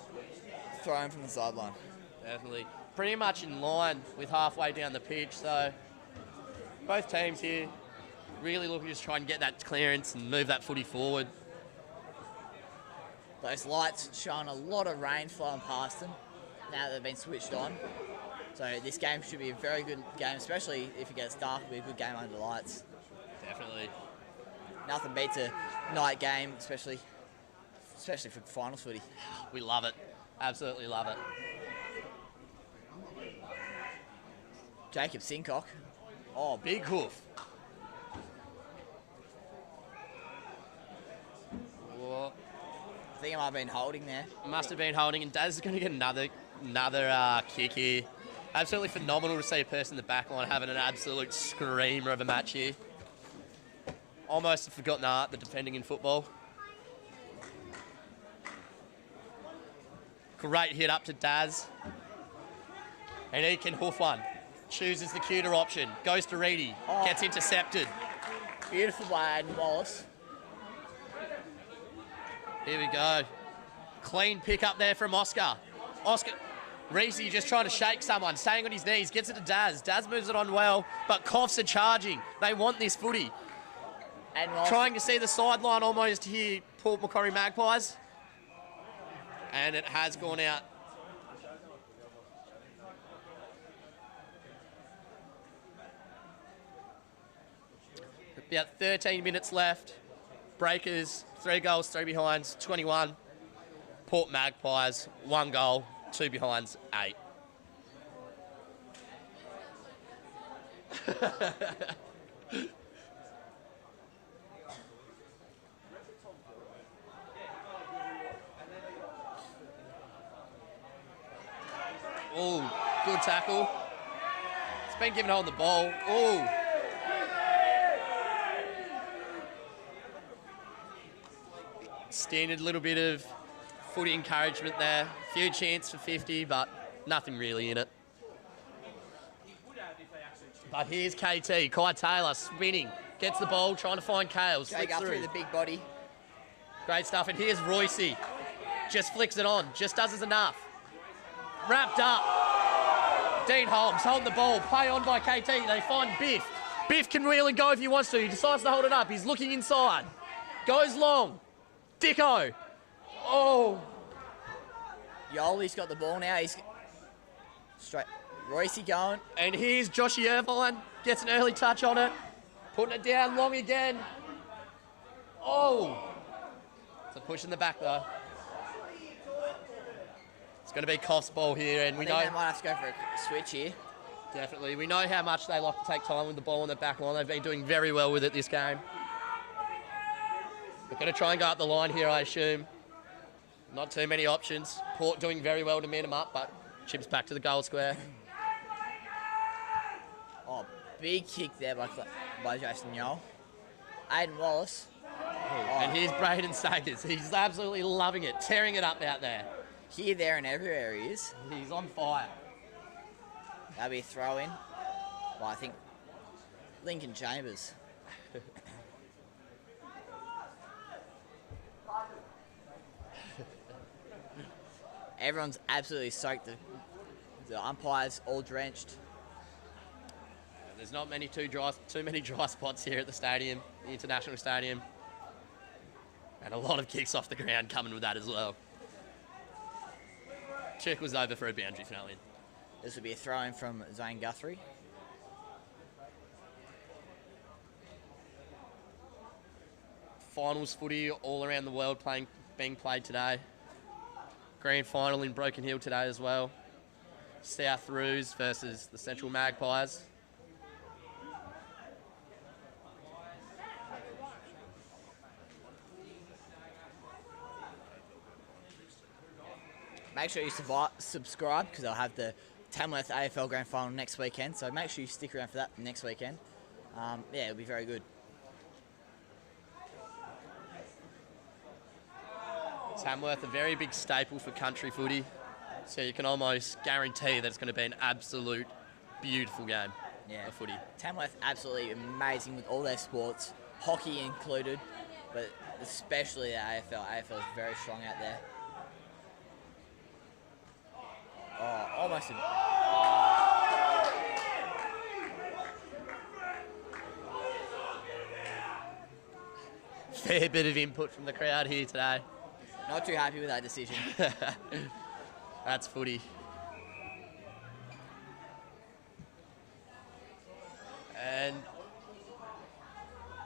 thrown from the sideline. Definitely. Pretty much in line with halfway down the pitch. So both teams here really looking to just try and get that clearance and move that footy forward. Those lights showing a lot of rain flowing past them now that they've been switched on. So this game should be a very good game, especially if it gets dark. It'll be a good game under the lights. Definitely. Nothing beats a night game, especially for finals footy. We love it. Absolutely love it. Jacob Sincock. Oh, big hoof. Whoa. I think it might have been holding there. Must have been holding, and Daz is going to get another kick here. Absolutely phenomenal to see a person in the back line having an absolute screamer of a match here. Almost a forgotten art, the defending in football. Great hit up to Daz. And he can hoof one. Chooses the cuter option. Goes to Reedy. Oh. Gets intercepted. Beautiful by Aiden Wallace. Here we go. Clean pick up there from Oscar. Reese just trying to shake someone. Staying on his knees. Gets it to Daz. Daz moves it on well. But Coffs are charging. They want this footy. And Wallace. Trying to see the sideline almost here. Port Macquarie Magpies. And it has gone out. About 13 minutes left. Breakers, 3 goals, 3 behinds, 21. Port Magpies, 1 goal, 2 behinds, 8. Oh, good tackle. It's been given hold of the ball. Oh. Standard little bit of footy encouragement there. Few chance for 50, but nothing really in it. But here's KT, Kai Taylor spinning. Gets the ball, trying to find Kale. Jake up through the big body. Great stuff. And here's Royce. Just flicks it on. Just does as enough. Wrapped up. Dean Holmes holding the ball. Play on by KT. They find Biff. Biff can wheel and go if he wants to. He decides to hold it up. He's looking inside. Goes long. Dicko. Oh. Yoli's got the ball now. He's straight. Royce going. And here's Joshy Irvine. Gets an early touch on it. Putting it down long again. Oh. It's a push in the back though. It's going to be Coffs' ball here, and we know they might have to go for a switch here. Definitely. We know how much they like to take time with the ball on the back line. They've been doing very well with it this game. We're going to try and go up the line here, I assume. Not too many options. Port doing very well to man them up, but chips back to the goal square. Oh, big kick there by Jason Yole. Aiden Wallace. And here's Braden Sagers. He's absolutely loving it, tearing it up out there. Here, there, and everywhere he is. He's on fire. That'll be a throw in. Well, I think Lincoln Chambers. Everyone's absolutely soaked. The umpires all drenched. There's not too many dry spots here at the stadium, the International Stadium. And a lot of kicks off the ground coming with that as well. Chick was over for a boundary throw-in. This will be a throw-in from Zane Guthrie. Finals footy all around the world being played today. Grand final in Broken Hill today as well. South Roos versus the Central Magpies. Make sure you subscribe because they'll have the Tamworth AFL Grand Final next weekend. So make sure you stick around for that next weekend. Yeah, it'll be very good. Tamworth, a very big staple for country footy. So you can almost guarantee that it's going to be an absolute beautiful game of footy. Tamworth absolutely amazing with all their sports, hockey included, but especially the AFL. AFL is very strong out there. Oh, almost a... Fair bit of input from the crowd here today. Not too happy with that decision. That's footy. And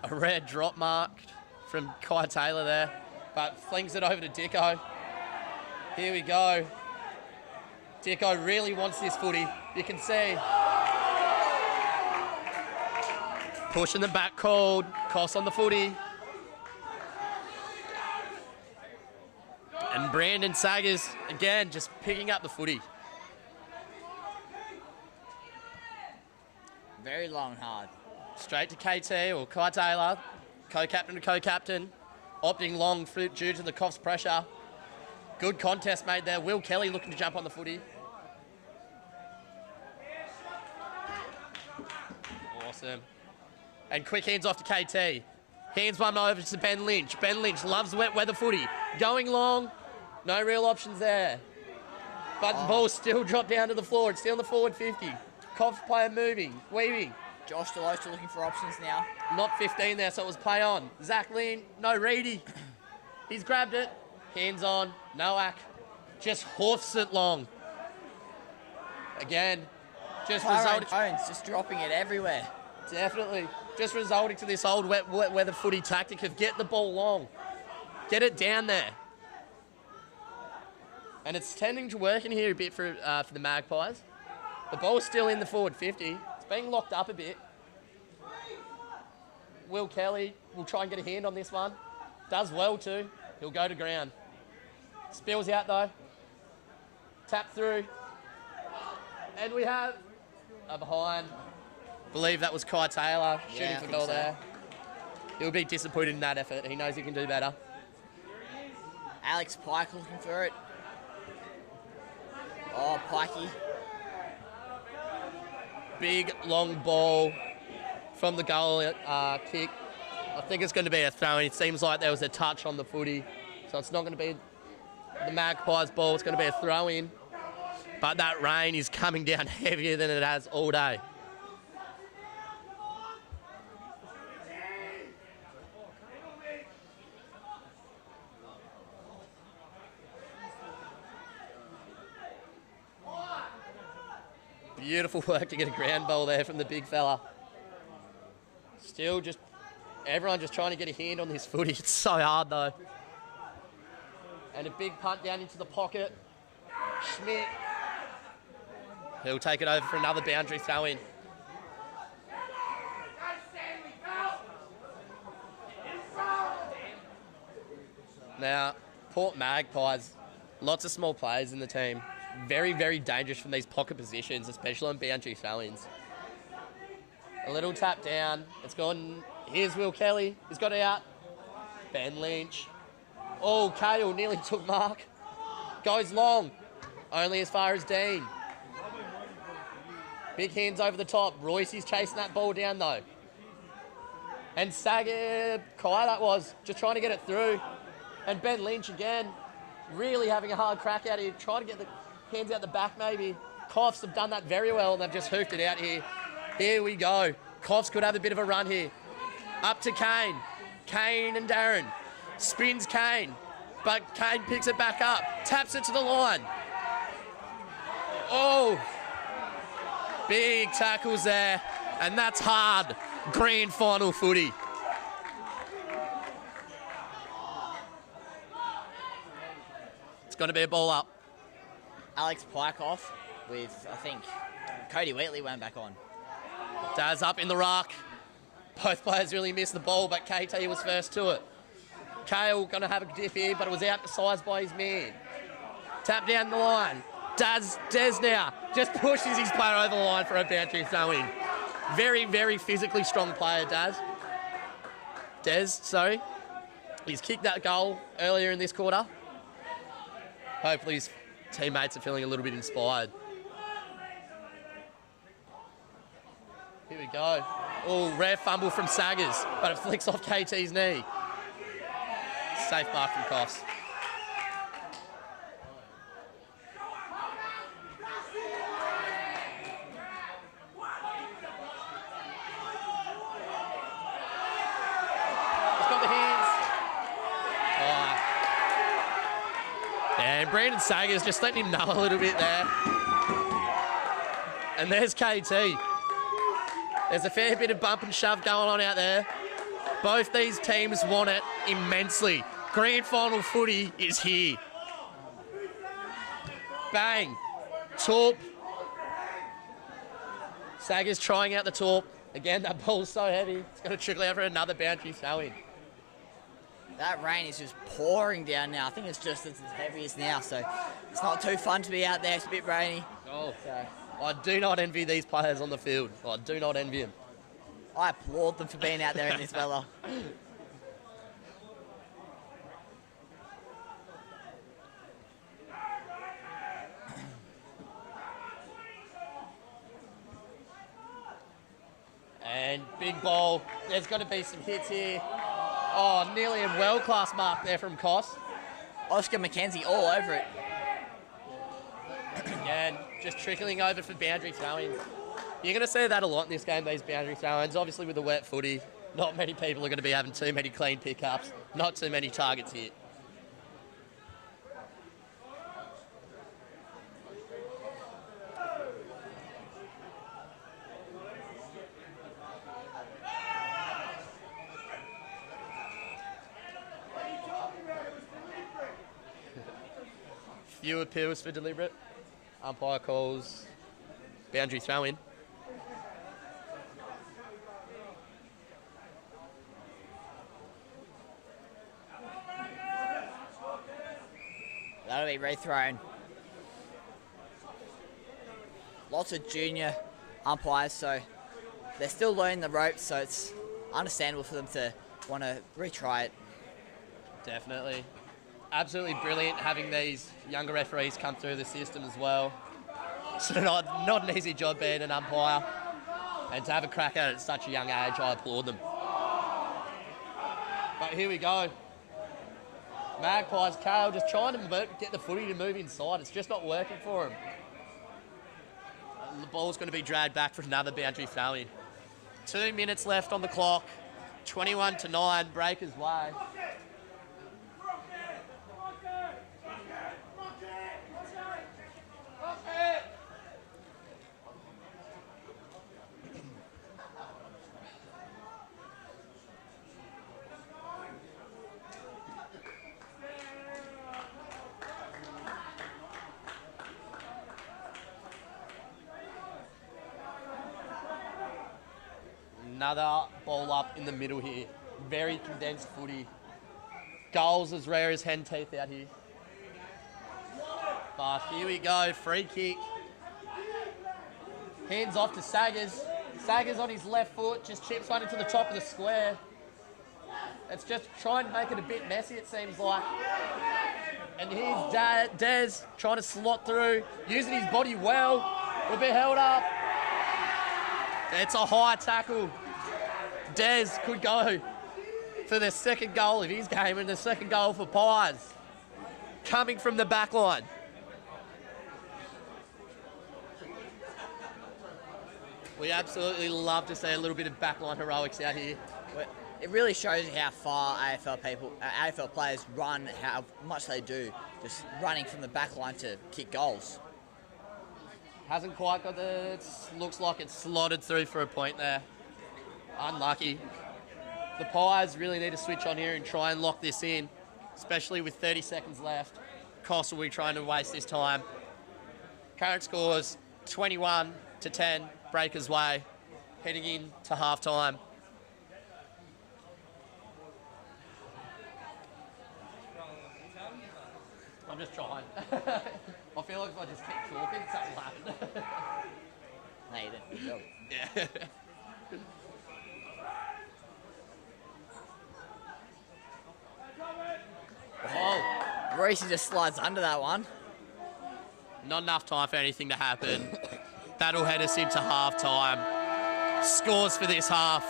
a red drop mark from Kai Taylor there, but flings it over to Dicko. Here we go. Dicko really wants this footy. You can see. Pushing the back called. Coffs on the footy. And Brandon Saggers, again, just picking up the footy. Very long and hard. Straight to KT or Kai Taylor, co-captain to co-captain, opting long due to the Coffs pressure. Good contest made there. Will Kelly looking to jump on the footy. Awesome. And quick hands off to KT. Hands one over to Ben Lynch. Ben Lynch loves wet weather footy. Going long, no real options there. But the ball still dropped down to the floor. It's still on the forward 50. Coffs player moving, weaving. Josh Deloach looking for options now. Not 15 there, so it was play on. Zach Lynn, no Reedy. He's grabbed it. Hands on. Nowak just hoofs it long. Again, just resulting. Jones just dropping it everywhere. Definitely. Just resulting to this old wet weather footy tactic of get the ball long. Get it down there. And it's tending to work in here a bit for the Magpies. The ball's still in the forward 50. It's being locked up a bit. Will Kelly will try and get a hand on this one. Does well too. He'll go to ground. Spills out though. Tap through. And we have a behind. Believe that was Kai Taylor shooting for goal there. He'll be disappointed in that effort. He knows he can do better. Alex Pike looking for it. Oh, Pikey. Big long ball from the goal kick. I think it's going to be a throw. It seems like there was a touch on the footy. So it's not going to be the Magpies ball. It's going to be a throw in. But that rain is coming down heavier than it has all day. Beautiful work to get a ground ball there from the big fella. Still just, everyone just trying to get a hand on this footy. It's so hard though. And a big punt down into the pocket. Schmidt. He'll take it over for another boundary throw in. Now, Port Magpies, lots of small players in the team. Very, very dangerous from these pocket positions, especially on boundary throw-ins. A little tap down. It's gone. Here's Will Kelly. He's got it out. Ben Lynch. Oh, Kale nearly took mark. Goes long. Only as far as Dean. Big hands over the top. Royce is chasing that ball down though. And Kai that was, just trying to get it through. And Ben Lynch again, really having a hard crack out here, trying to get the hands out the back maybe. Coffs have done that very well and they've just hoofed it out here. Here we go. Coffs could have a bit of a run here. Up to Kane. Kane and Darren. Spins Kane. But Kane picks it back up. Taps it to the line. Oh. Big tackles there. And that's hard. Grand final footy. It's going to be a ball up. Alex Pike off with, I think, Cody Wheatley went back on. Daz up in the ruck. Both players really missed the ball, but KT was first to it. Kale going to have a dip here, but it was outsized by his man. Tap down the line. Des now just pushes his player over the line for a boundary throw in. Very, very physically strong player, Des, sorry. He's kicked that goal earlier in this quarter. Hopefully his teammates are feeling a little bit inspired. Here we go. Oh, rare fumble from Saggers, but it flicks off KT's knee. Safe mark from Coffs. He's got the hands. Oh. And Brandon Saggers just letting him know a little bit there. And there's KT. There's a fair bit of bump and shove going on out there. Both these teams want it immensely. Grand final footy is here. Bang. Torp. Saggers trying out the torp. Again, that ball's so heavy. It's going to trickle out for another boundary throw in. That rain is just pouring down now. I think it's just as heavy as now, so it's not too fun to be out there. It's a bit rainy. Oh, I do not envy these players on the field. I do not envy them. I applaud them for being out there in this weather. And big ball. There's got to be some hits here. Oh, nearly a world-class mark there from Coffs. Oscar McKenzie all over it. Again, just trickling over for boundary throw-ins. You're going to see that a lot in this game, these boundary throw-ins. Obviously, with the wet footy, not many people are going to be having too many clean pickups, not too many targets hit. Few appeals for deliberate. Umpire calls boundary throw-in. That'll be rethrown. Lots of junior umpires, so they're still learning the ropes, so it's understandable for them to want to retry it. Definitely. Absolutely brilliant having these younger referees come through the system as well. It's not an easy job being an umpire, and to have a crack at it at such a young age, I applaud them. But here we go. Magpies, Kale just trying to get the footy to move inside. It's just not working for him. The ball's going to be dragged back for another boundary throw-in. 2 minutes left on the clock. 21-9, Breakers' way. Another ball up in the middle here. Very condensed footy. Goals as rare as hen teeth out here. But here we go, free kick. Hands off to Saggers. Saggers on his left foot, just chips one into the top of the square. It's just trying to make it a bit messy, it seems like. And here's Des trying to slot through, using his body well. Will be held up. It's a high tackle. Des could go for the second goal of his game and the second goal for Pies. Coming from the back line. We absolutely love to see a little bit of backline heroics out here. It really shows how far AFL players run, how much they do, just running from the back line to kick goals. Hasn't quite got looks like it's slotted through for a point there. Unlucky. The Pies really need to switch on here and try and lock this in, especially with 30 seconds left. Coffs will be trying to waste this time. Current scores 21-10, Breakers' way, heading in to half time. I'm just trying. I feel like if I just keep talking, something will happen. No, you didn't. Good job. Yeah. Oh, Reese just slides under that one. Not enough time for anything to happen. That'll head us into half time. Scores for this half: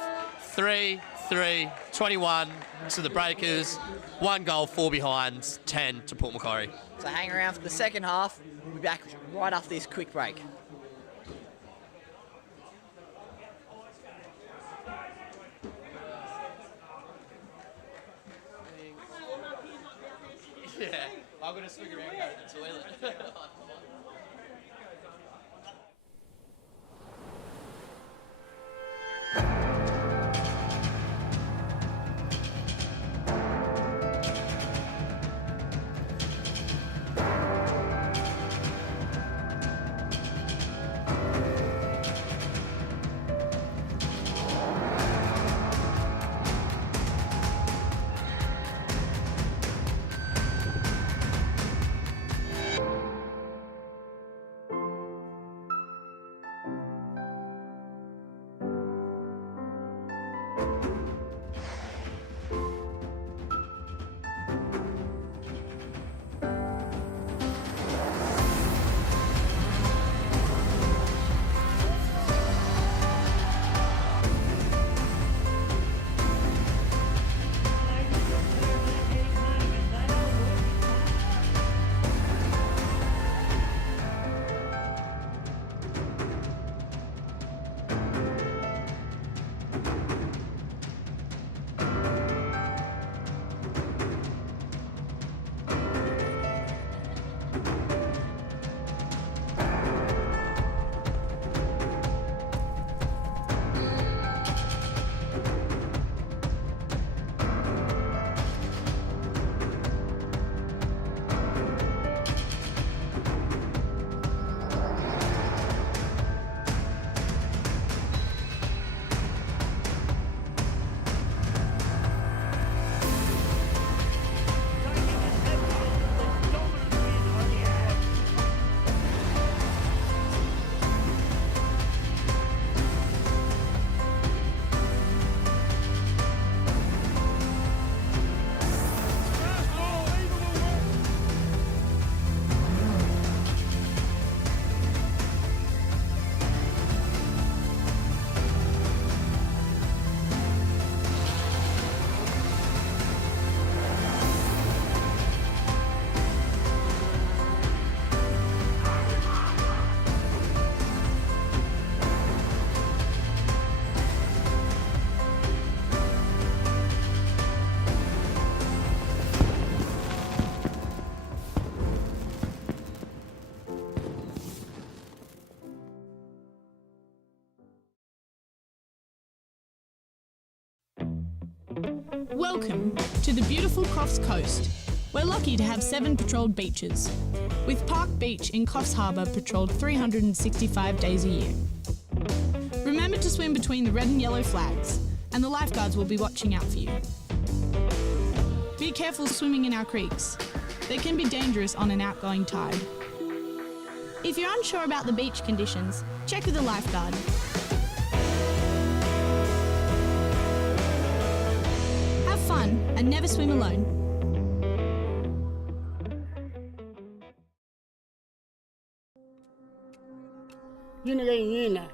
3-3, 21 to the Breakers, 1 goal, 4 behinds, 10 to Port Macquarie. So hang around for the second half. We'll be back right after this quick break. Yeah, I'm going to swing around and go to the toilet. Welcome to the beautiful Coffs Coast. We're lucky to have 7 patrolled beaches, with Park Beach in Coffs Harbour patrolled 365 days a year. Remember to swim between the red and yellow flags, and the lifeguards will be watching out for you. Be careful swimming in our creeks. They can be dangerous on an outgoing tide. If you're unsure about the beach conditions, check with a lifeguard. Have fun and never swim alone. Jinagay Nina,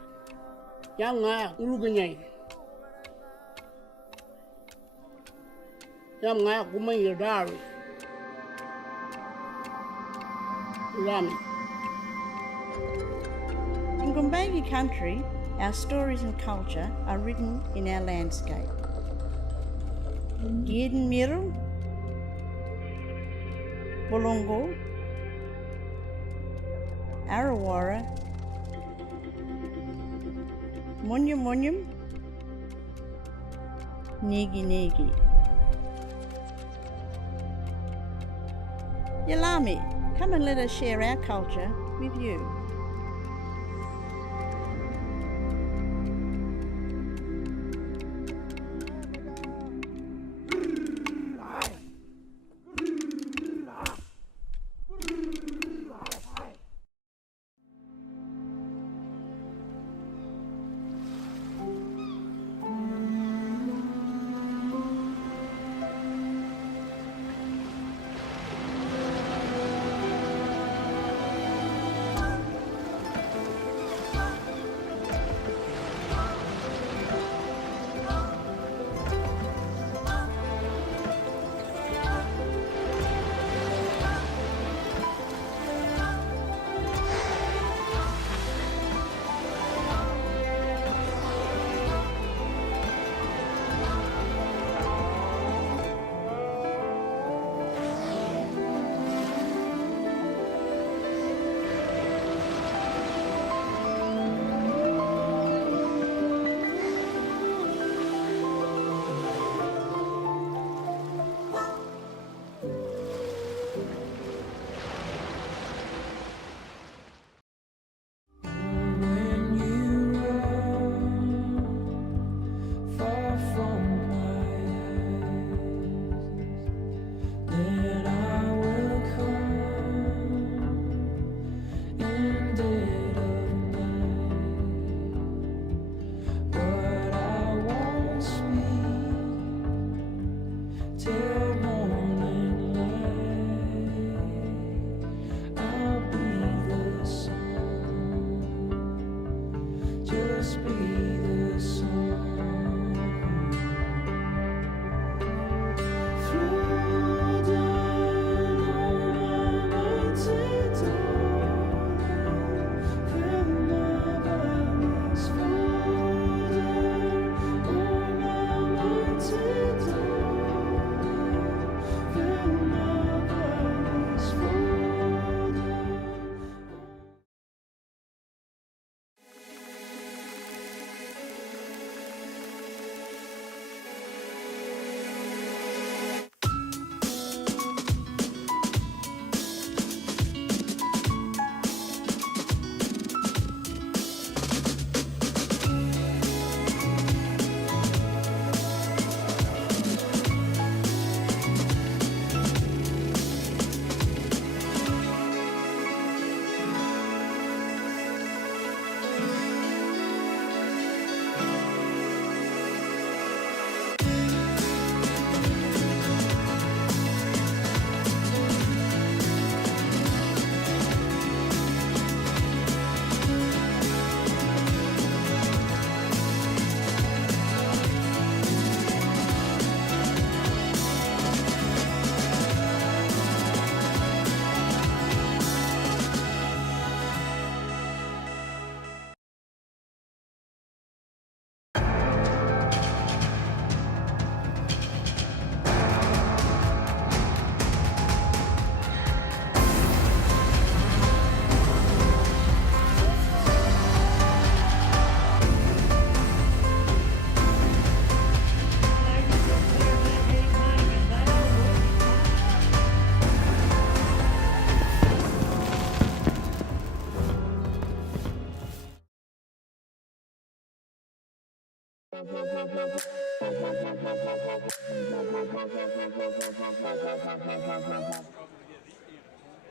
Yanga, Uruguay, Yanga, Gumay Dari, Rami. In Gumbayi country, our stories and culture are written in our landscape. Yidin Miru, Bulungu, Arawara, Munyum Munyum, Nigi Nigi. Yalami, come and let us share our culture with you.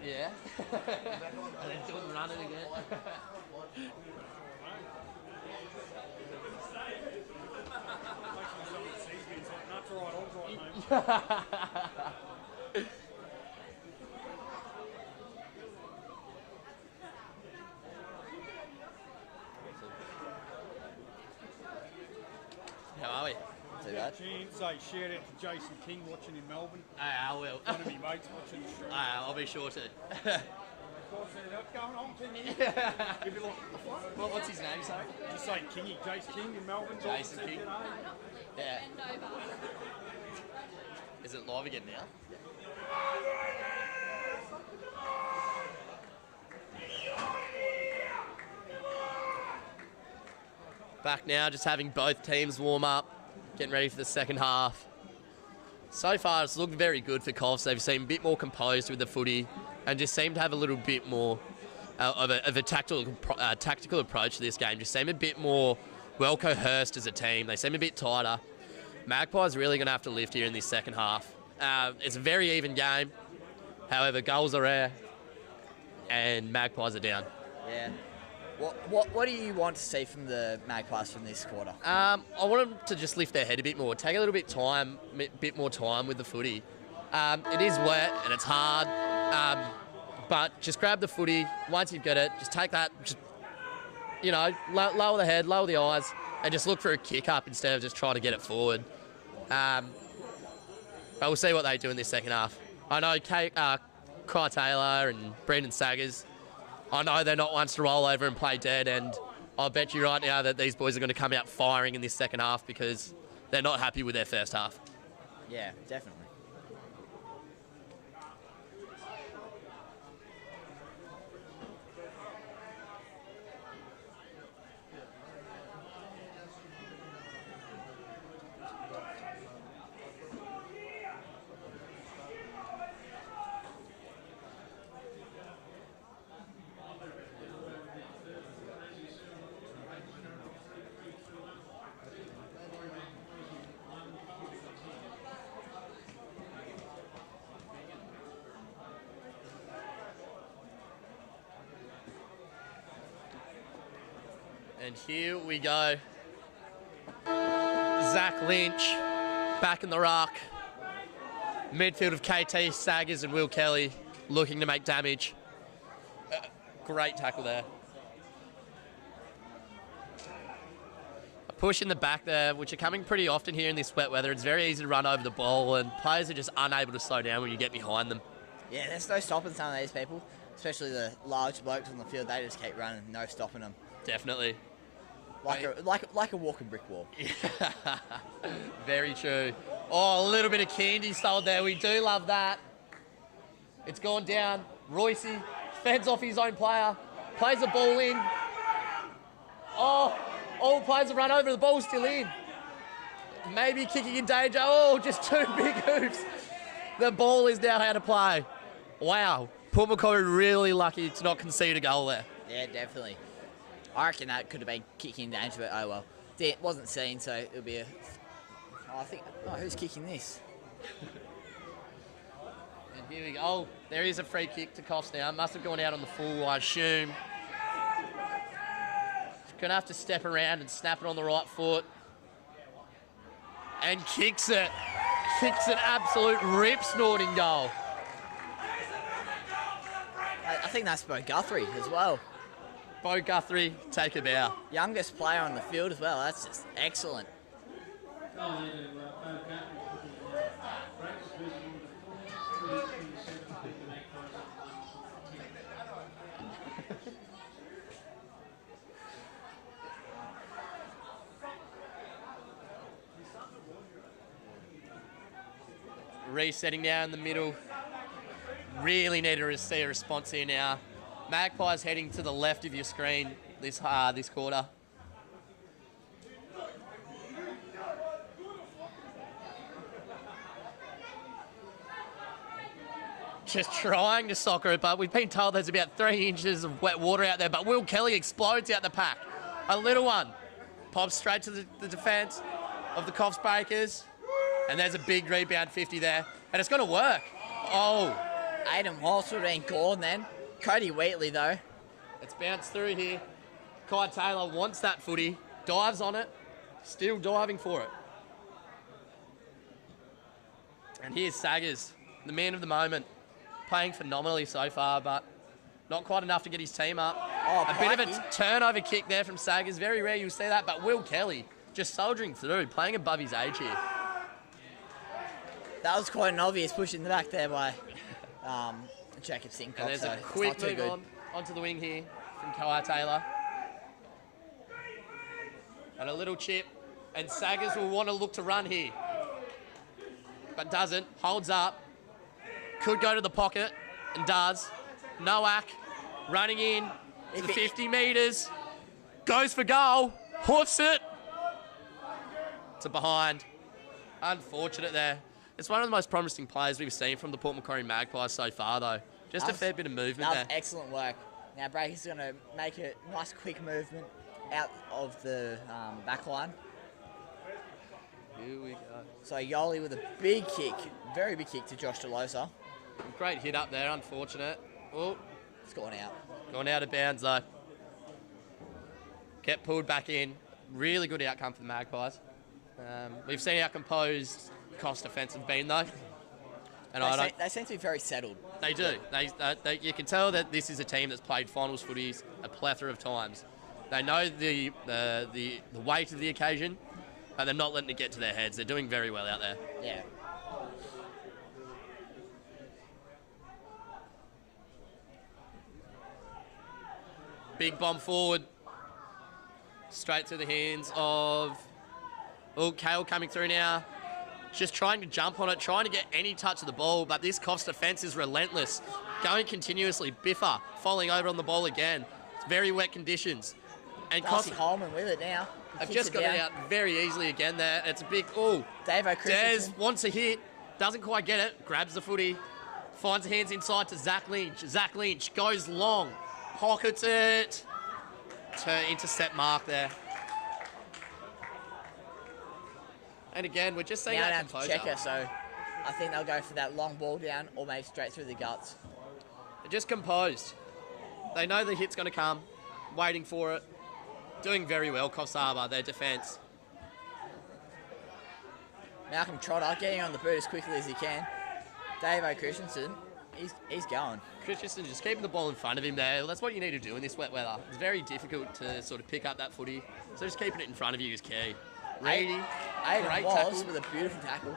Yeah. And then do it, run it again. that. Say shout out to Jason King watching in Melbourne. I will. One of my mates watching the stream. I'll be sure to. What's going on, Kingy? You'll be like, What's his name, sorry? just say Kingy, Jason King in Melbourne. Jason King. Yeah. Is it live again now? Back now, just having both teams warm up, getting ready for the second half. So far, it's looked very good for Coffs. They've seemed a bit more composed with the footy and just seem to have a little bit more of a tactical approach to this game. Just seem a bit more well coerced as a team. They seem a bit tighter. Magpies really going to have to lift here in this second half. It's a very even game. However, goals are rare and Magpies are down. Yeah. What do you want to see from the Magpies from this quarter? I want them to just lift their head a bit more, take a little bit more time with the footy. It is wet and it's hard, but just grab the footy. Once you've got it, just take that, just, lower the head, lower the eyes, and just look for a kick up instead of just trying to get it forward. But we'll see what they do in this second half. I know Kai Taylor and Brendan Saggers, I know they're not ones to roll over and play dead, and I'll bet you right now that these boys are going to come out firing in this second half because they're not happy with their first half. Yeah, definitely. And here we go. Zach Lynch back in the ruck. Midfield of KT Saggers and Will Kelly looking to make damage. Great tackle there. A push in the back there, which are coming pretty often here in this wet weather. It's very easy to run over the ball and players are just unable to slow down when you get behind them. Yeah, there's no stopping some of these people, especially the large blokes on the field. They just keep running, no stopping them. Definitely. Like a walking brick wall. Very true. Oh, a little bit of candy sold there. We do love that. It's gone down. Royce fends off his own player. Plays the ball in. Oh, all players have run over. The ball's still in. Maybe kicking in danger. Oh, just two big hoops. The ball is now out of play. Wow. Port Macquarie really lucky to not concede a goal there. Yeah, definitely. I reckon that could have been kicking danger, but oh well. It wasn't seen, so it'll be a... who's kicking this? And here we go. Oh, there is a free kick to Coffs now. Must have gone out on the full, I assume. Going to have to step around and snap it on the right foot. And kicks it. Kicks an absolute rip-snorting goal. I think that's Bo Guthrie as well. Bo Guthrie, take a bow. Youngest player on the field as well. That's just excellent. Resetting now in the middle. Really need to see a response here now. Magpies heading to the left of your screen this quarter. Just trying to soccer it, but we've been told there's about 3 inches of wet water out there, but Will Kelly explodes out the pack. A little one. Pops straight to the defence of the Coffs Breakers, and there's a big rebound 50 there, and it's going to work. Oh. Aiden Walsh would have been gone then. Cody Wheatley, though. It's bounced through here. Kai Taylor wants that footy, dives on it, still diving for it. And here's Saggers, the man of the moment, playing phenomenally so far, but not quite enough to get his team up. Oh, a bit of a turnover kick there from Saggers. Very rare you'll see that, but Will Kelly just soldiering through, playing above his age here. That was quite an obvious push in the back there by Jacob Sincock. And there's so a it's quick not too move good. onto the wing here from Kai Taylor. And a little chip. And Saggers will want to look to run here. But doesn't. Holds up. Could go to the pocket. And does. Nowak running in to the 50 metres. Goes for goal. Hoofs it. To behind. Unfortunate there. It's one of the most promising players we've seen from the Port Macquarie Magpies so far, though. Just a fair bit of movement there. That was excellent work. Now Breaker's going to make a nice quick movement out of the back line. Here we go. So Yoli with a big kick, very big kick to Josh DeLosa. Great hit up there, unfortunate. Oh, it's gone out. Gone out of bounds, though. Kept pulled back in. Really good outcome for the Magpies. We've seen how composed Coffs defence have been, though. And they seem to be very settled. They do. They you can tell that this is a team that's played finals footies a plethora of times. They know the weight of the occasion, but they're not letting it get to their heads. They're doing very well out there. Yeah. Big bomb forward. Straight to the hands of... Oh, Kale coming through now. Just trying to jump on it, trying to get any touch of the ball, but this Coffs defence is relentless. Going continuously. Biffa falling over on the ball again. It's very wet conditions. And Darcy Holman with it now. I've just got it out very easily again there. It's a big... Oh, Davo Christensen. Des wants a hit. Doesn't quite get it. Grabs the footy. Finds the hands inside to Zach Lynch. Zach Lynch goes long. Pockets it. To intercept mark there. And again, we're just saying now that down to Checker, so I think they'll go for that long ball down or maybe straight through the guts. They're just composed. They know the hit's going to come. Waiting for it. Doing very well, Coffs Harbour, their defence. Malcolm Trotter getting on the boot as quickly as he can. Davo Christensen, he's going. Christensen just keeping the ball in front of him there. That's what you need to do in this wet weather. It's very difficult to sort of pick up that footy. So just keeping it in front of you is key. Reedy, great tackle. With a beautiful tackle.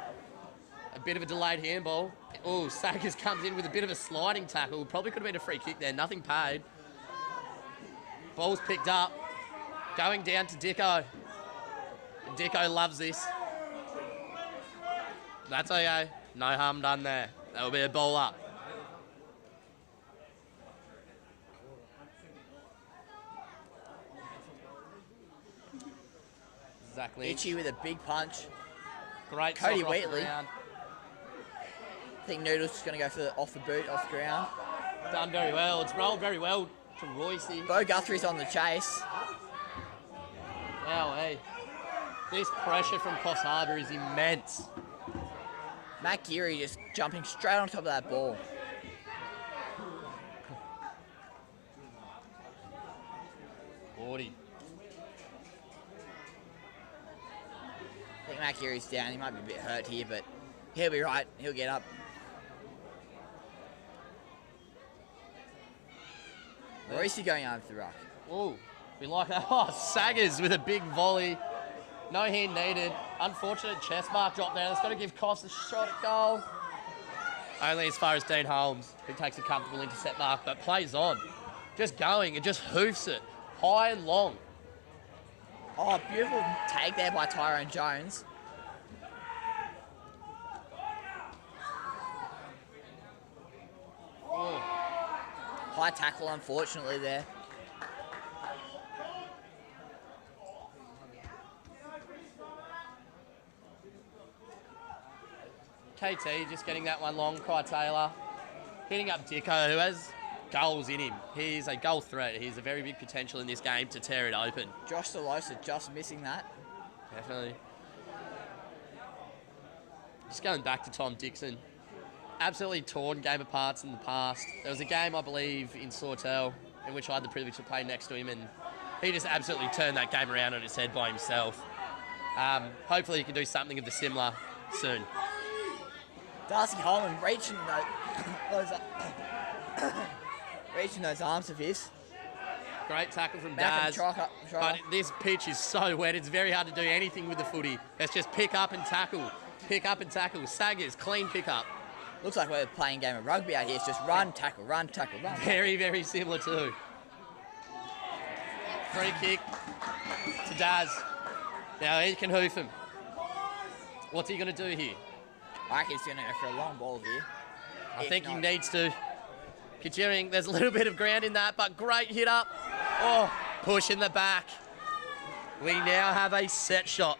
A bit of a delayed handball. Oh, Saggers comes in with a bit of a sliding tackle. Probably could have been a free kick there. Nothing paid. Ball's picked up. Going down to Dicko. Dicko loves this. That's okay. No harm done there. That'll be a ball up. Zach Lynch. Itchy with a big punch. Great. Cody Wheatley. I think Noodle's just going to go for off the boot, off the ground. Done very well. It's rolled very well to Royce. Bo Guthrie's on the chase. Wow, hey. This pressure from Coffs Harbour is immense. Matt Geary just jumping straight on top of that ball. I think Matt Geary's down. He might be a bit hurt here, but he'll be right. He'll get up. Royce going under the ruck. Oh, we like that. Oh, Saggers with a big volley. No hand needed. Unfortunate chest mark drop down. It's got to give Coffs a shot at goal. Only as far as Dean Holmes, who takes a comfortable intercept mark, but plays on. Just going and just hoofs it. High and long. Oh, beautiful take there by Tyrone Jones. Oh. High tackle, unfortunately, there. KT just getting that one long, Kai Taylor. Hitting up Dicko, who has goals in him. He's a goal threat. He's a very big potential in this game to tear it open. Josh DeLosa just missing that. Definitely. Just going back to Tom Dixon. Absolutely torn game of parts in the past. There was a game, I believe, in Sawtell in which I had the privilege to play next to him, and he just absolutely turned that game around on his head by himself. Hopefully he can do something of the similar soon. Darcy Holman reaching those arms of his. Great tackle from Daz. But this pitch is so wet, it's very hard to do anything with the footy. Let's just pick up and tackle. pick up and tackle. Saggers, clean pick up. Looks like we're playing a game of rugby out here. It's just run, tackle, run, tackle, run. Very, very similar too. Free kick to Daz. Now he can hoof him. What's he going to do here? I reckon he's going to go for a long ball here. I think he needs to. Considering there's a little bit of ground in that, but great hit up. Oh, push in the back. We now have a set shot.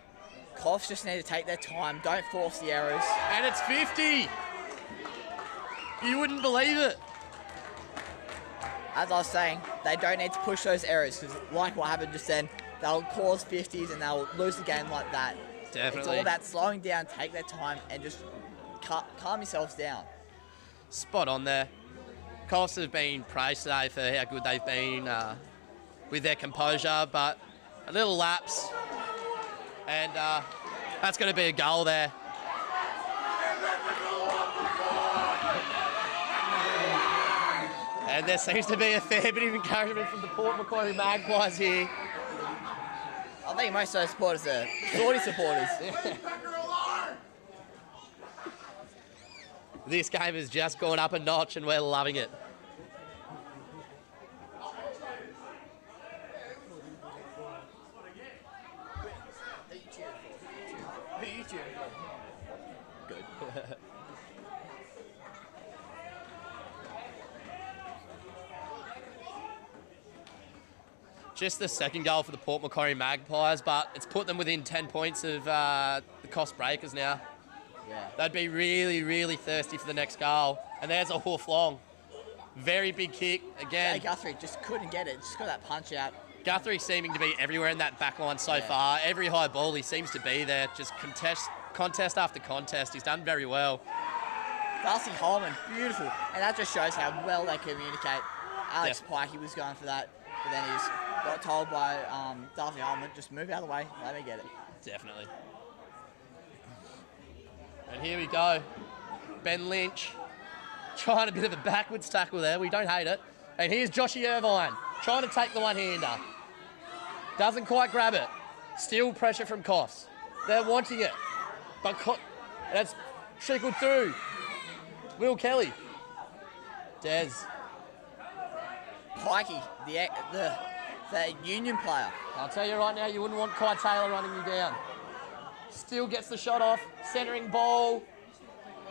Coffs just need to take their time. Don't force the errors. And it's 50. You wouldn't believe it. As I was saying, they don't need to push those errors because, like what happened just then, they'll cause 50s and they'll lose the game like that. Definitely. It's all about slowing down, take their time, and just calm yourselves down. Spot on there. Coffs have been praised today for how good they've been with their composure, but a little lapse, and that's going to be a goal there. And there seems to be a fair bit of encouragement from the Port Macquarie Magpies here. I think most of those supporters are Saudi supporters. This game has just gone up a notch and we're loving it. Good. Just the second goal for the Port Macquarie Magpies, but it's put them within 10 points of the Coffs Breakers now. Yeah. They'd be really, really thirsty for the next goal. And there's a hoof long. Very big kick again. Guthrie just couldn't get it. Just got that punch out. Guthrie seeming to be everywhere in that back line so far. Every high ball he seems to be there. Just contest after contest. He's done very well. Darcy Holman, beautiful. And that just shows how well they communicate. Alex Pikey was going for that, but then he just got told by Darcy Holman, just move out of the way, let me get it. Definitely. And here we go. Ben Lynch trying a bit of a backwards tackle there. We don't hate it. And here's Joshy Irvine trying to take the one-hander. Doesn't quite grab it. Still pressure from Coffs. They're wanting it. But that's trickled through. Will Kelly. Des. Pikey, the Union player. I'll tell you right now, you wouldn't want Kai Taylor running you down. Still gets the shot off. Centering ball.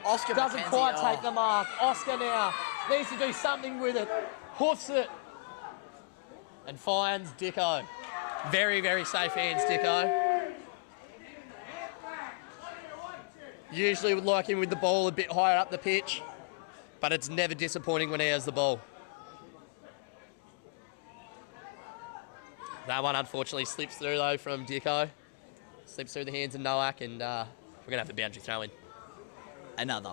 Oscar doesn't McKenzie, quite take the mark. Oscar now needs to do something with it. Hoofs it. And finds Dicko. Very, very safe hands, Dicko. Usually would like him with the ball a bit higher up the pitch, but it's never disappointing when he has the ball. That one unfortunately slips through though from Dicko. Slips through the hands of Nowak, and we're going to have the boundary throw in. Another.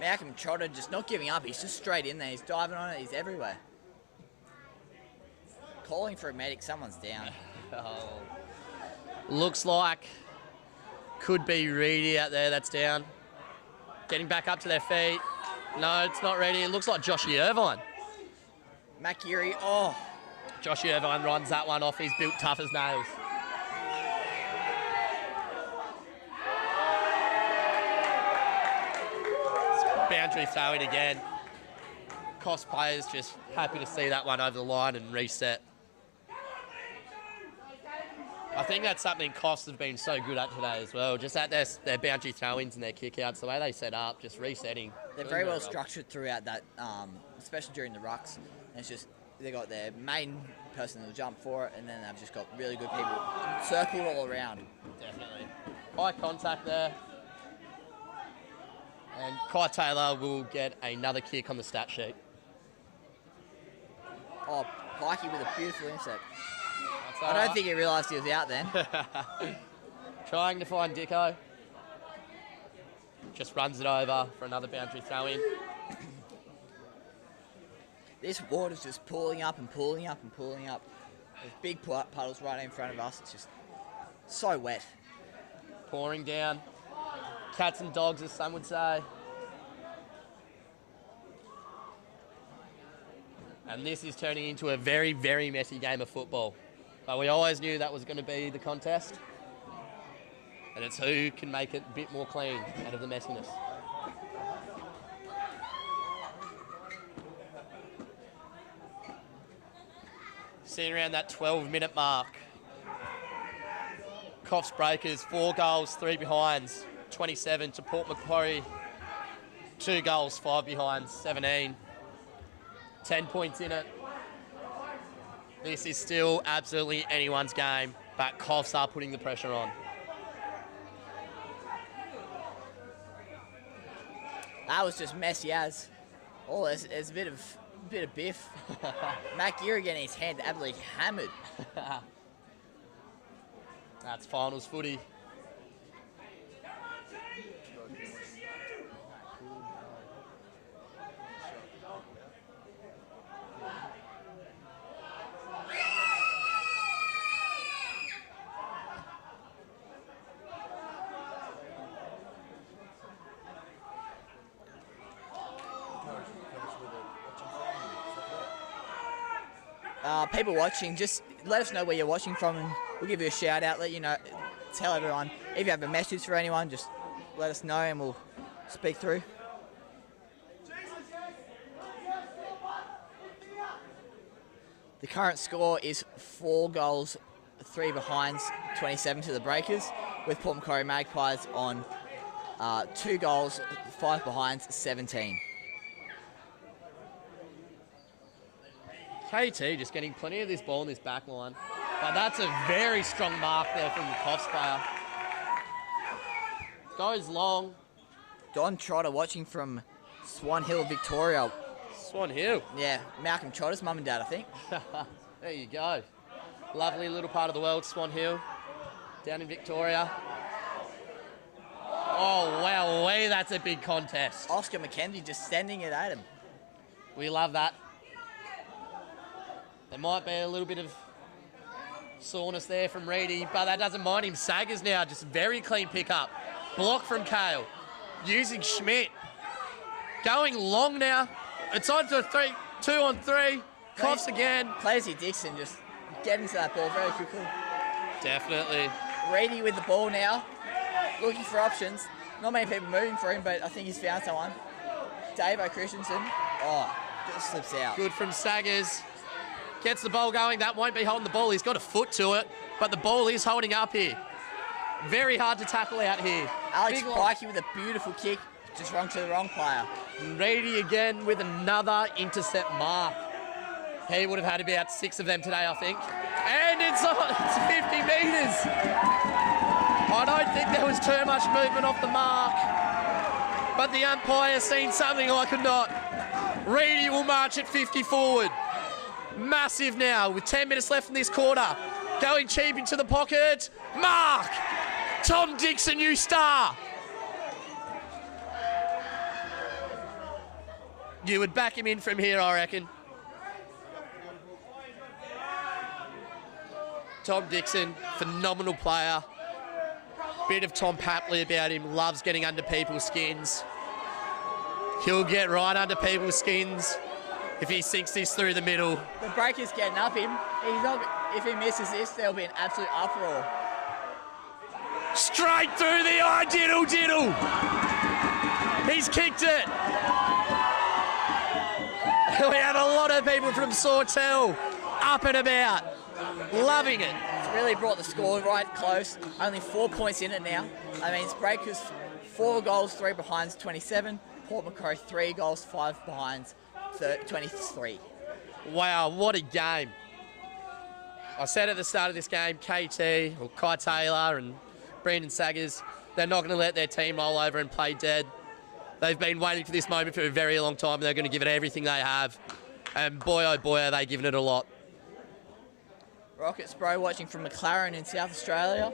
Malcolm Trotter just not giving up. He's just straight in there. He's diving on it. He's everywhere. Calling for a medic. Someone's down. Looks like could be Reedy out there. That's down. Getting back up to their feet. No, it's not Reedy. It looks like Joshy Irvine. Macquarie. Oh. Joshy Irvine runs that one off. He's built tough as nails. Boundary throw it again. Coffs players just happy to see that one over the line and reset. I think that's something Coffs have been so good at today as well. Just at their boundary throw-ins and their kick-outs, the way they set up, just resetting. They're very well structured throughout that, especially during the rucks. And it's just, they got their main person that'll jump for it, and then they've just got really good people circled all around. Definitely. High contact there. And Kai Taylor will get another kick on the stat sheet. Oh, Pikey with a beautiful intercept. I don't think he realised he was out then. Trying to find Dicko. Just runs it over for another boundary throw in. This water's just pooling up and pooling up and pooling up. There's big puddles right in front of us. It's just so wet. Pouring down. Cats and dogs, as some would say. And this is turning into a very, very messy game of football. But we always knew that was going to be the contest. And it's who can make it a bit more clean out of the messiness. Sitting around that 12-minute mark. Coffs Breakers, 4 goals, 3 behinds, 27 to Port Macquarie, 2 goals, 5 behinds, 17. 10 points in it. This is still absolutely anyone's game, but Coffs are putting the pressure on. That was just messy as. Oh, there's a bit of biff. Matt Geary getting his hand absolutely hammered. That's finals footy. People watching, just let us know where you're watching from and we'll give you a shout out, let you know, tell everyone. If you have a message for anyone, just let us know and we'll speak through. The current score is 4 goals, 3 behinds, 27 to the Breakers, with Port Macquarie Magpies on 2 goals, 5 behinds, 17. KT just getting plenty of this ball in this back line. But that's a very strong mark there from the Coffs player. Goes long. Don Trotter watching from Swan Hill, Victoria. Swan Hill? Yeah, Malcolm Trotter's mum and dad, I think. There you go. Lovely little part of the world, Swan Hill, down in Victoria. Oh, wow, that's a big contest. Oscar McKenzie just sending it at him. We love that. There might be a little bit of soreness there from Reedy, but that doesn't mind him. Saggers now, just very clean pickup. Block from Kale. Using Schmidt. Going long now. It's on to 2 on 3. Coffs again. Clazy Dixon just getting to that ball very quickly. Definitely. Reedy with the ball now. Looking for options. Not many people moving for him, but I think he's found someone. Davo Christensen. Oh, just slips out. Good from Saggers. Gets the ball going. That won't be holding the ball. He's got a foot to it, but the ball is holding up here. Very hard to tackle out here. Alex Pikey with a beautiful kick, just wrong to the wrong player. Reedy again with another intercept mark. He would have had about 6 of them today, I think. And it's 50 metres. I don't think there was too much movement off the mark, but the umpire seen something I could not. Reedy will march at 50 forward. Massive now with 10 minutes left in this quarter. Going cheap into the pocket. Mark! Tom Dixon, new star. You would back him in from here, I reckon. Tom Dixon, phenomenal player. Bit of Tom Papley about him. Loves getting under people's skins. He'll get right under people's skins if he sinks this through the middle. The Breakers getting up him. If he misses this, there'll be an absolute uproar. Straight through the eye, diddle. He's kicked it. We have a lot of people from Sawtell up and about, loving it. It's really brought the score right close. Only 4 points in it now. I mean, it's Breakers 4 goals, 3 behinds, 27. Port Macquarie 3 goals, 5 behinds, 23. Wow, what a game. I said at the start of this game, KT, or Kai Taylor and Brandon Saggers, they're not going to let their team roll over and play dead. They've been waiting for this moment for a very long time. They're going to give it everything they have. And boy, oh boy, are they giving it a lot. Rockets Bro watching from McLaren in South Australia.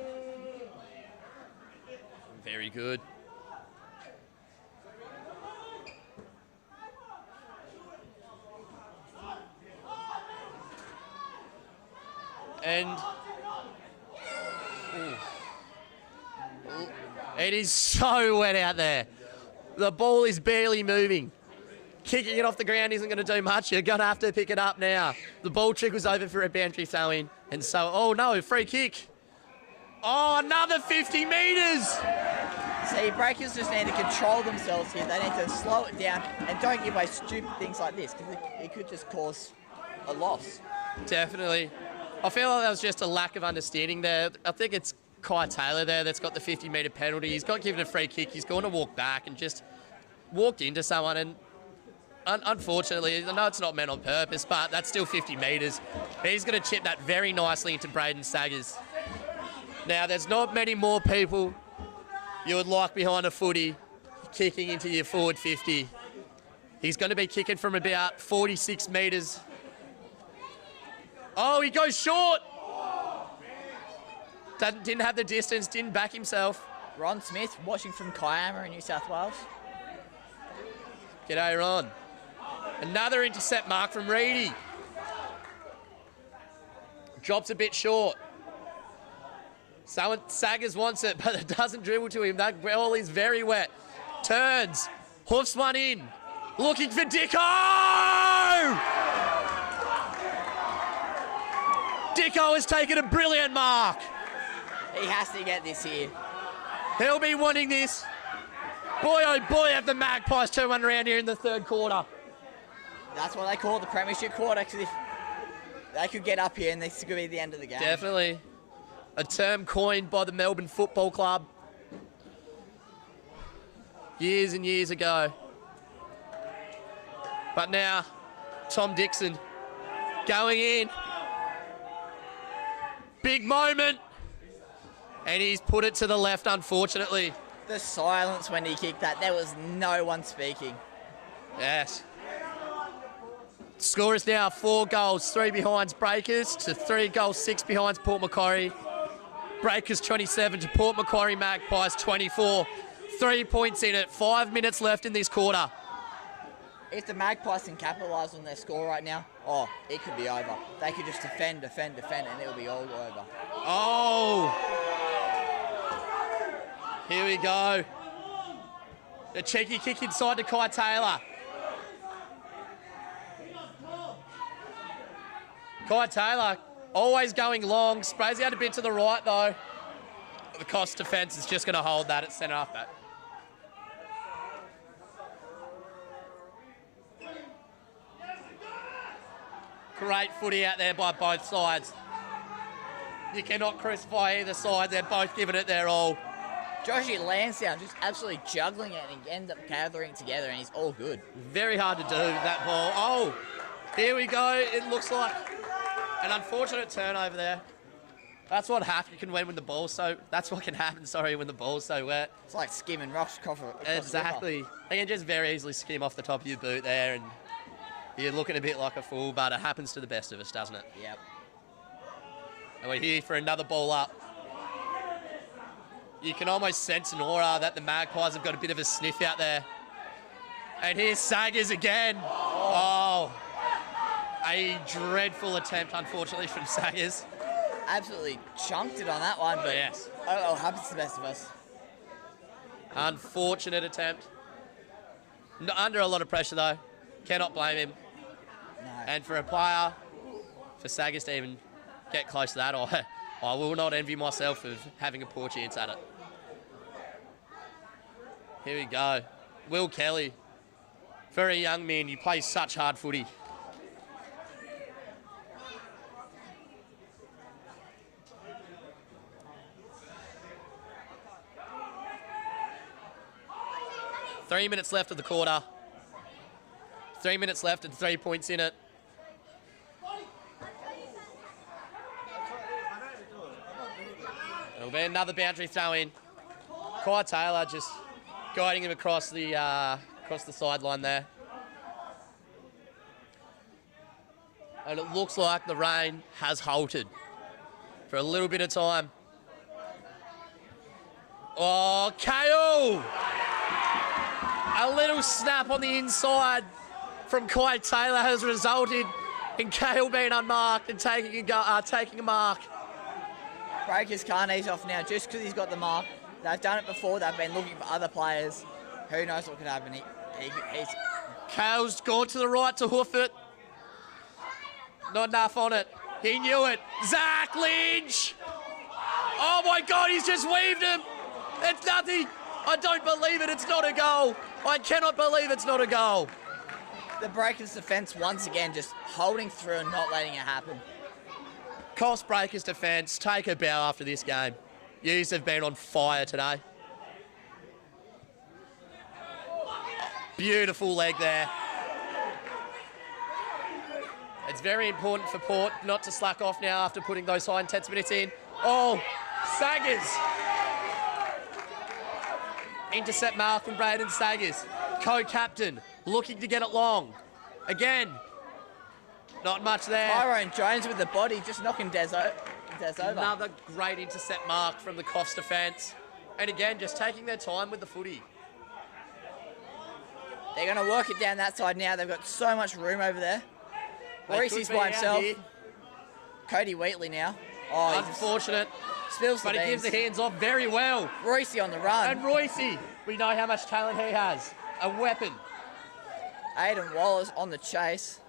Very good. And it is so wet out there. The ball is barely moving. Kicking it off the ground isn't going to do much. You're going to have to pick it up now. The ball trickles over for a boundary throw-in. And so, oh no, free kick. Oh, another 50 metres. See, breakers just need to control themselves here. They need to slow it down and don't give away stupid things like this because it could just cause a loss. Definitely. I feel like that was just a lack of understanding there. I think it's Kai Taylor there that's got the 50-metre penalty. He's got given a free kick. He's going to walk back and just walked into someone. And unfortunately, I know it's not meant on purpose, but that's still 50 metres. He's going to chip that very nicely into Braden Saggers. Now, there's not many more people you would like behind a footy kicking into your forward 50. He's going to be kicking from about 46 metres. Oh, he goes short. Didn't have the distance, didn't back himself. Ron Smith watching from Kiama in New South Wales. G'day, Ron. Another intercept mark from Reedy. Drops a bit short. Saggers wants it, but it doesn't dribble to him. That ball is very wet. Turns. Hoofs one in. Looking for Dicko! Dicko has taken a brilliant mark. He has to get this here. He'll be wanting this. Boy, oh boy, have the Magpies turn one around here in the third quarter. That's what they call the premiership quarter, because if they could get up here and this could be the end of the game. Definitely. A term coined by the Melbourne Football Club years and years ago. But now, Tom Dixon going in. Big moment. And he's put it to the left, unfortunately. The silence when he kicked that, there was no one speaking. Yes. Score is now 4 goals, 3 behinds Breakers to 3 goals, 6 behinds Port Macquarie. Breakers 27 to Port Macquarie Magpies 24. 3 points in it, 5 minutes left in this quarter. If the Magpies can capitalise on their score right now, oh, it could be over. They could just defend, and it'll be all over. Oh! Here we go. A cheeky kick inside to Kai Taylor. Kai Taylor always going long. Sprays out a bit to the right though. The Coffs defence is just going to hold that at centre half back. Great footy out there by both sides. You cannot crucify either side. They're both giving it their all. Joshy Lansdowne just absolutely juggling it and ends up gathering together, and he's all good. Very hard to do that ball. Oh, here we go. It looks like an unfortunate turnover there. That's what happens. You can win when the ball's so. That's what can happen. Sorry, when the ball's so wet. It's like skimming rocks across exactly. They can just very easily skim off the top of your boot there, and you're looking a bit like a fool. But it happens to the best of us, doesn't it? Yep. And we're here for another ball up. You can almost sense an aura that the Magpies have got a bit of a sniff out there. And here's Saggers again. Oh, a dreadful attempt, unfortunately, from Saggers. Absolutely chunked it on that one, but yes. Oh, happens to the best of us. Unfortunate attempt. Under a lot of pressure, though. Cannot blame him. No. And for a player, for Saggers to even get close to that, I will not envy myself of having a poor chance at it. Here we go. Will Kelly. Very young man. He plays such hard footy. Three minutes left of the quarter. 3 minutes left and 3 points in it. It'll be another boundary throw in. Kai Taylor just guiding him across the sideline there. And it looks like the rain has halted for a little bit of time. Oh, Kale! A little snap on the inside from Kai Taylor has resulted in Kale being unmarked and taking a mark. Breakers can't ease off now just because he's got the mark. They've done it before. They've been looking for other players. Who knows what could happen. He's Cale's gone to the right to hoof it. Not enough on it. He knew it. Zach Lynch! Oh my God, he's just weaved him. It's nothing. I don't believe it. It's not a goal. I cannot believe it's not a goal. The Breakers defence once again just holding through and not letting it happen. Coffs Breakers defence, take a bow after this game. Yous have been on fire today. Beautiful leg there. It's very important for Port not to slack off now after putting those high intense minutes in. Oh, Saggers. Intercept mark from Braden Saggers. Co-captain, looking to get it long. Again, not much there. Tyrone Jones with the body, just knocking Des over. Another great intercept mark from the Coffs defence. And again, just taking their time with the footy. They're going to work it down that side now. They've got so much room over there. Reese's by himself. Cody Wheatley now. Oh, unfortunate. Spills the but beans. He gives the hands off very well. Royce on the run. And Royce, we know how much talent he has. A weapon. Aiden Wallace on the chase.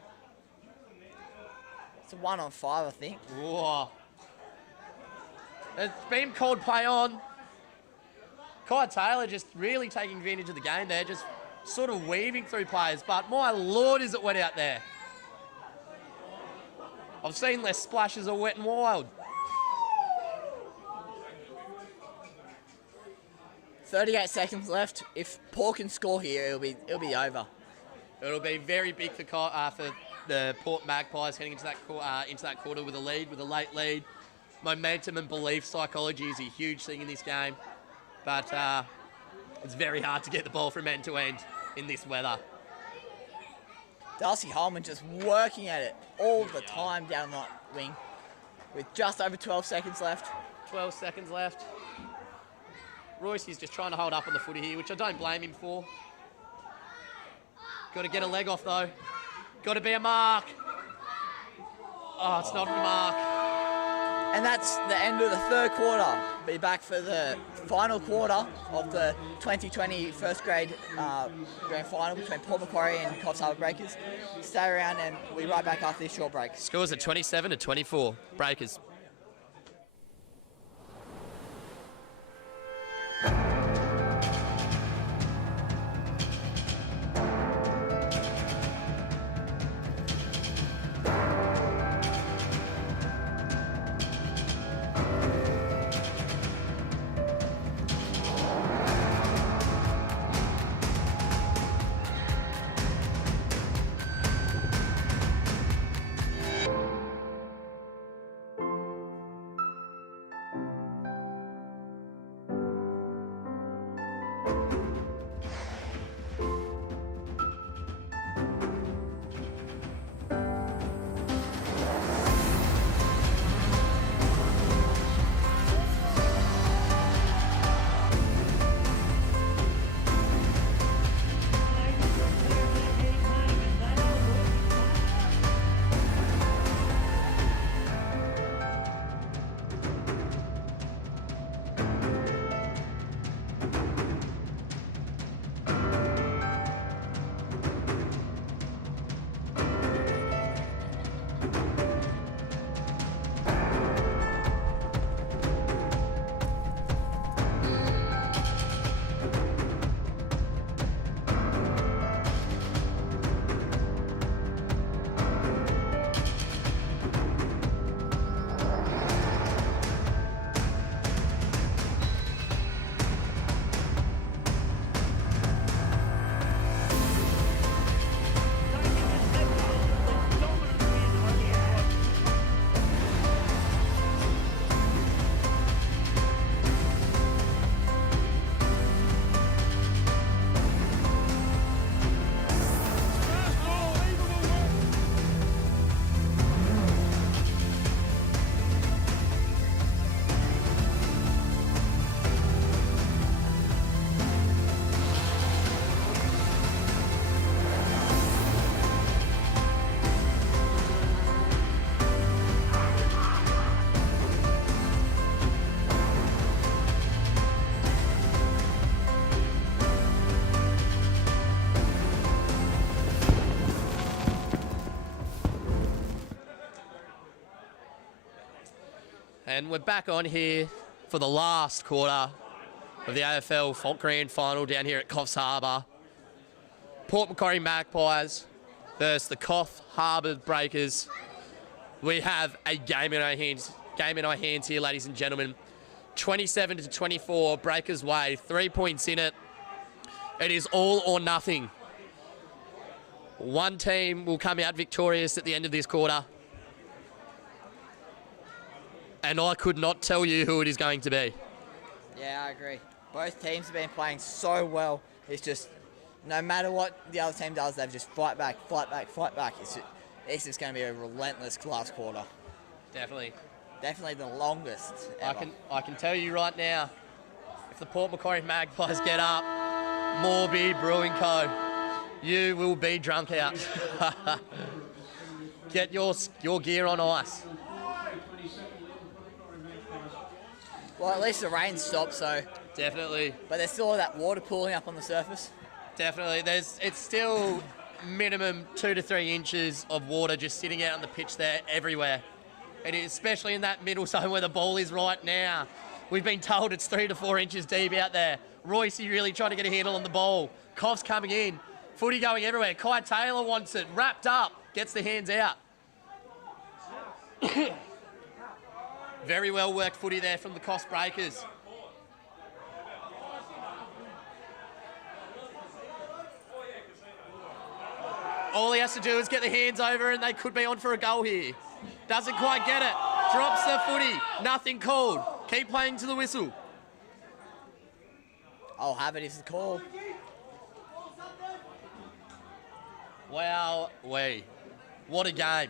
It's a 1-on-5, I think. Whoa. It's been called play on. Kai Taylor just really taking advantage of the game there, just sort of weaving through players. But my Lord, is it wet out there. I've seen less splashes of wet and wild. 38 seconds left. If Port can score here, it'll be over. It'll be very big for the Port Magpies heading into that quarter with a late lead. Momentum and belief psychology is a huge thing in this game, but it's very hard to get the ball from end to end in this weather. Darcy Holman just working at it all the time down that wing with just over 12 seconds left. 12 seconds left. Royce is just trying to hold up on the footy here, which I don't blame him for. Got to get a leg off though. Got to be a mark. Oh, it's not a mark. And that's the end of the third quarter. Be back for the final quarter of the 2020 first grade grand final between Port Macquarie and Coffs Harbour Breakers. Stay around and we'll be right back after this short break. Scores at 27-24. Breakers. And we're back on here for the last quarter of the AFL Fault Grand Final down here at Coffs Harbour. Port Macquarie Magpies versus the Coffs Harbour Breakers. We have a game in our hands here, ladies and gentlemen. 27-24, Breakers way, 3 points in it. It is all or nothing. One team will come out victorious at the end of this quarter. And I could not tell you who it is going to be. Yeah, I agree. Both teams have been playing so well. It's just, no matter what the other team does, they've just fight back, fight back, fight back. It's just going to be a relentless last quarter. Definitely. Definitely the longest ever. I can tell you right now, if the Port Macquarie Magpies get up, Morby Brewing Co., you will be drunk out. Get your gear on ice. Well, at least the rain stopped, so... Definitely. But there's still all that water pooling up on the surface. Definitely. It's still minimum 2 to 3 inches of water just sitting out on the pitch there everywhere. It is, especially in that middle zone where the ball is right now. We've been told it's 3 to 4 inches deep out there. Royce really trying to get a handle on the ball. Coffs coming in. Footy going everywhere. Kai Taylor wants it. Wrapped up. Gets the hands out. Very well worked footy there from the Coffs Breakers. All he has to do is get the hands over and they could be on for a goal here. Doesn't quite get it. Drops the footy. Nothing called. Keep playing to the whistle. I'll have it if it's called. Wow, what a game.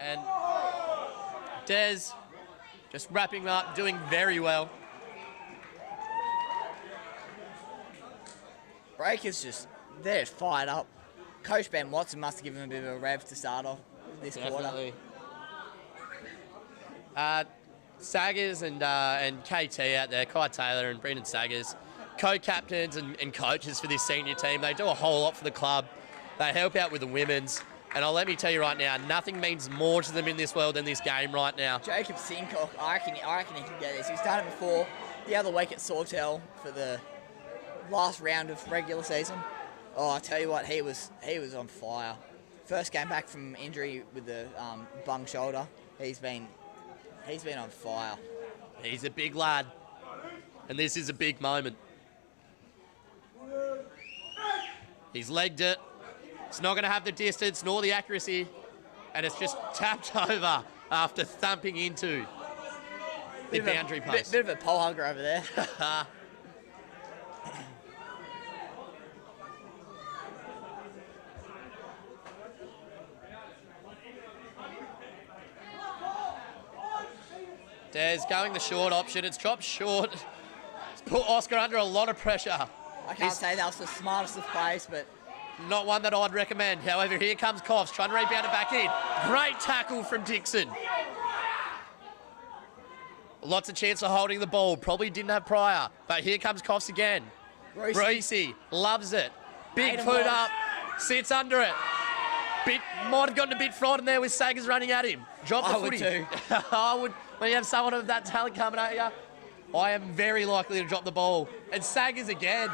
And Des just wrapping up, doing very well. Breakers they're fired up. Coach Ben Watson must have given him a bit of a rev to start off this quarter. Saggers and KT out there, Kai Taylor and Brendan Saggers, co-captains and coaches for this senior team. They do a whole lot for the club. They help out with the women's. And let me tell you right now, nothing means more to them in this world than this game right now. Jacob Sincock, I reckon he can get this. He's done it before the other week at Sawtell for the last round of regular season. Oh, I tell you what, he was on fire. First game back from injury with the bung shoulder. He's been on fire. He's a big lad, and this is a big moment. He's legged it. It's not going to have the distance nor the accuracy, and it's just tapped over after thumping into the boundary post. Bit of a pole hugger over there. Des going the short option. It's dropped short. It's put Oscar under a lot of pressure. I can't say that was the smartest of plays, but... Not one that I'd recommend. However, here comes Coffs trying to rebound it back in. Great tackle from Dixon. Lots of chance of holding the ball. Probably didn't have prior. But here comes Coffs again. Royce loves it. Big foot up. Sits under it. Might have gotten a bit frightened there with Saggers running at him. Drop the footy. Too. I would. When you have someone of that talent coming at you, I am very likely to drop the ball. And Saggers again.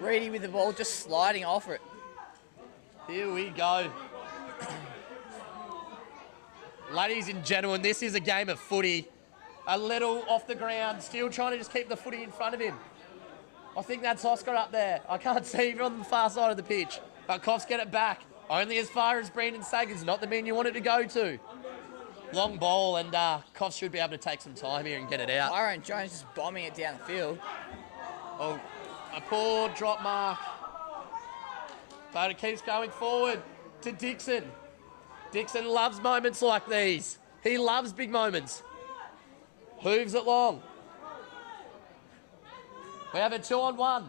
Reedy with the ball, just sliding off it. Here we go. Ladies and gentlemen, this is a game of footy. A little off the ground, still trying to just keep the footy in front of him. I think that's Oscar up there. I can't see him on the far side of the pitch. But Coffs get it back. Only as far as Brendan Saggers, not the man you want it to go to. Long ball, and Coffs should be able to take some time here and get it out. Tyrone Jones just bombing it down the field. Oh, a poor drop mark. But it keeps going forward to Dixon. Dixon loves moments like these. He loves big moments. Hooves it long. We have a 2-on-1.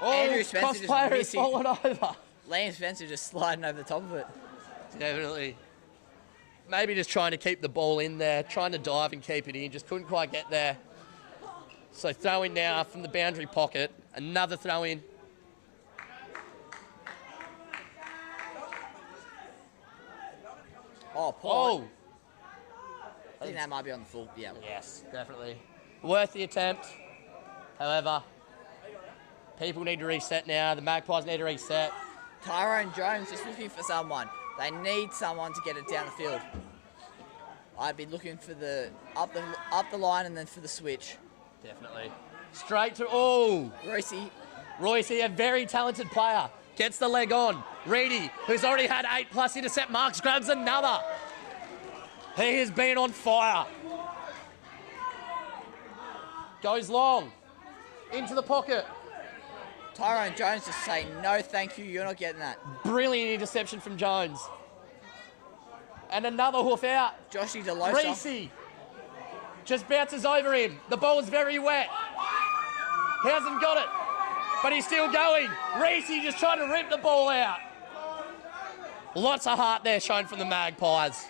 Oh, Coffs player is fallen over. Liam Spencer just sliding over the top of it. Definitely. Maybe just trying to keep the ball in there, trying to dive and keep it in. Just couldn't quite get there. So throw in now from the boundary pocket. Another throw in. Oh, Paul. I think that might be on the full. Yeah. Yes, definitely. Worth the attempt. However, people need to reset now. The Magpies need to reset. Tyrone Jones just looking for someone. They need someone to get it down the field. I'd be looking for the up the line and then for the switch. Definitely. Straight to Royce, a very talented player, gets the leg on. Reedy, who's already had 8+ intercept marks, grabs another. He has been on fire. Goes long. Into the pocket. Tyrone Jones just saying, no, thank you, you're not getting that. Brilliant interception from Jones. And another hoof out. Joshy DeLosa. Reese just bounces over him. The ball is very wet. He hasn't got it, but he's still going. Reese just trying to rip the ball out. Lots of heart there shown from the Magpies.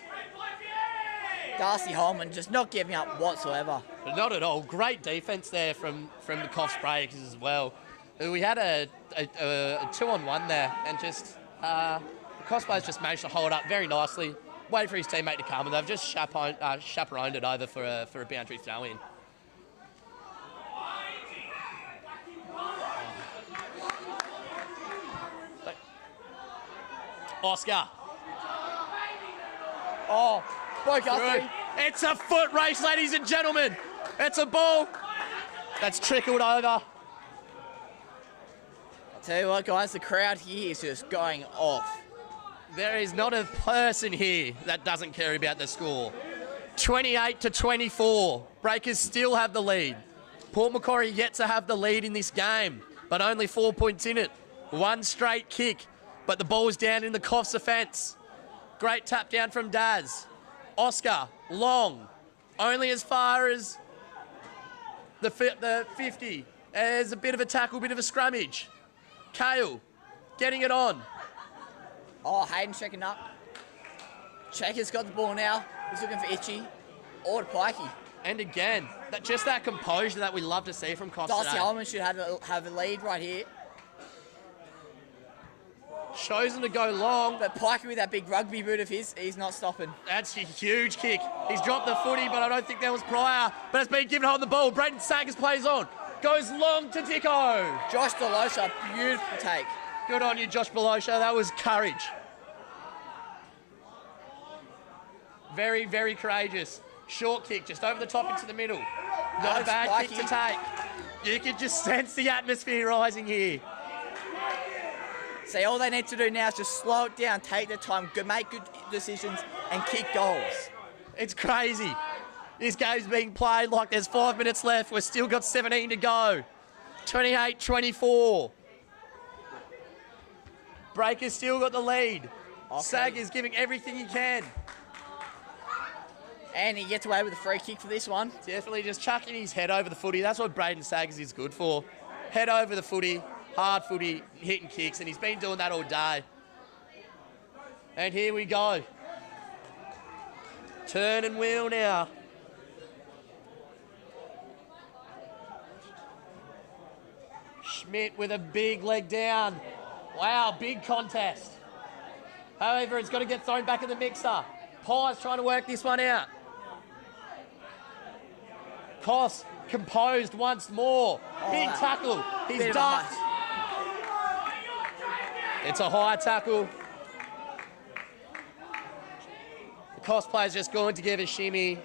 Darcy Holman just not giving up whatsoever. Not at all. Great defence there from the Coffs Breakers as well. We had a 2-on-1 there, and just the Coffs players just managed to hold up very nicely. Wait for his teammate to come, and they've just chaperoned it over for a boundary throw-in. Oscar. Oh, broke up. It's a foot race, ladies and gentlemen. It's a ball that's trickled over. I'll tell you what, guys, the crowd here is just going off. There is not a person here that doesn't care about the score. 28-24. Breakers still have the lead. Port Macquarie yet to have the lead in this game, but only 4 points in it. One straight kick, but the ball is down in the Coffs offence. Great tap down from Daz. Oscar, long, only as far as the 50. There's a bit of a tackle, bit of a scrummage. Kale, getting it on. Oh, Hayden checking up. Checker's got the ball now. He's looking for Itchy or to Pikey. And again, just that composure that we love to see from Coffs Darcy today. Holman should have a lead right here. Chosen to go long. But Pikey with that big rugby boot of his, he's not stopping. That's a huge kick. He's dropped the footy, but I don't think that was prior. But it's been given hold of the ball. Braden Saggers plays on. Goes long to Dicko. Josh DeLosa, beautiful take. Good on you, Josh Belosha. That was courage. Very, very courageous. Short kick, just over the top into the middle. Not a bad kick to take. You can just sense the atmosphere rising here. See, all they need to do now is just slow it down, take their time, make good decisions, and kick goals. It's crazy. This game's being played like there's 5 minutes left. We've still got 17 to go. 28-24. Breakers still got the lead. Okay. Sag is giving everything he can. And he gets away with a free kick for this one. Definitely just chucking his head over the footy. That's what Braden Saggers is good for. Head over the footy, hard footy, hitting kicks, and he's been doing that all day. And here we go. Turn and wheel now. Schmidt with a big leg down. Wow, big contest. However, it's got to get thrown back in the mixer. Pies trying to work this one out. Coffs composed once more. Big tackle. He's ducked. It's a high tackle. The Coffs player's just going to give a shimmy.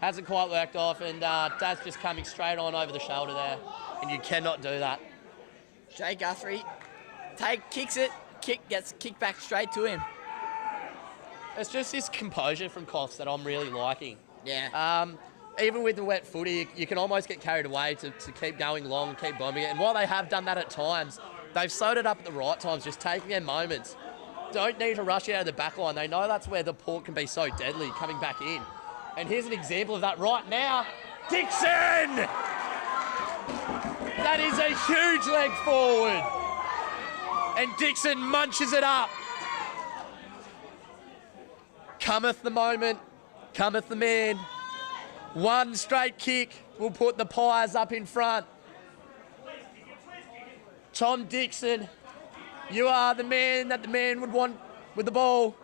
Hasn't quite worked off, and Dad's just coming straight on over the shoulder there. And you cannot do that. Jay Guthrie kicks it, gets kicked back straight to him. It's just this composure from Coffs that I'm really liking. Yeah. Even with the wet footy, you can almost get carried away to keep going long and keep bombing it. And while they have done that at times, they've slowed it up at the right times, just taking their moments. Don't need to rush out of the back line. They know that's where the Port can be so deadly, coming back in. And here's an example of that right now. Dixon! That is a huge leg forward. And Dixon munches it up. Cometh the moment, cometh the man. One straight kick will put the Pies up in front. Tom Dixon, you are the man that the man would want with the ball.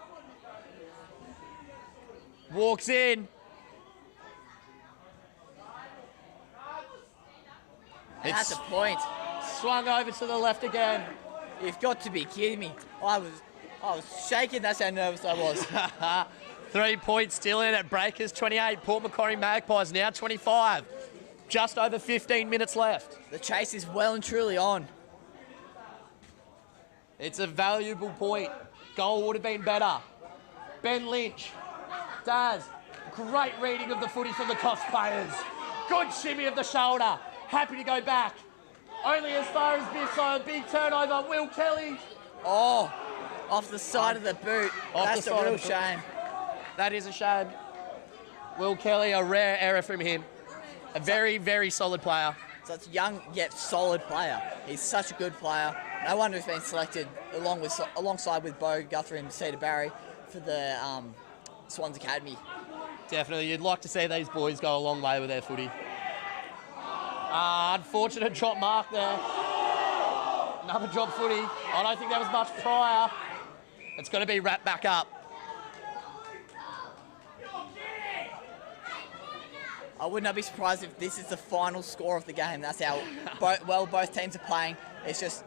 Walks in. And that's a point. Swung over to the left again. You've got to be kidding me. I was shaking, that's how nervous I was. 3 points still in at Breakers 28. Port Macquarie Magpies now 25. Just over 15 minutes left. The chase is well and truly on. It's a valuable point. Goal would have been better. Ben Lynch. Daz. Great reading of the footy from the Coffs players. Good shimmy of the shoulder. Happy to go back. Only as far as Bisso. Big turnover. Will Kelly. Oh, off the side of the boot. That's a real shame. That is a shame. Will Kelly, a rare error from him. A very, very solid player. Such a young yet solid player. He's such a good player. No wonder he's been selected alongside with Bo Guthrie and Cedar Barry for the Swans Academy. Definitely. You'd like to see these boys go a long way with their footy. Unfortunate drop mark there. Another drop footy. I don't think there was much prior. It's going to be wrapped back up. I would not be surprised if this is the final score of the game. That's how well both teams are playing. It's just,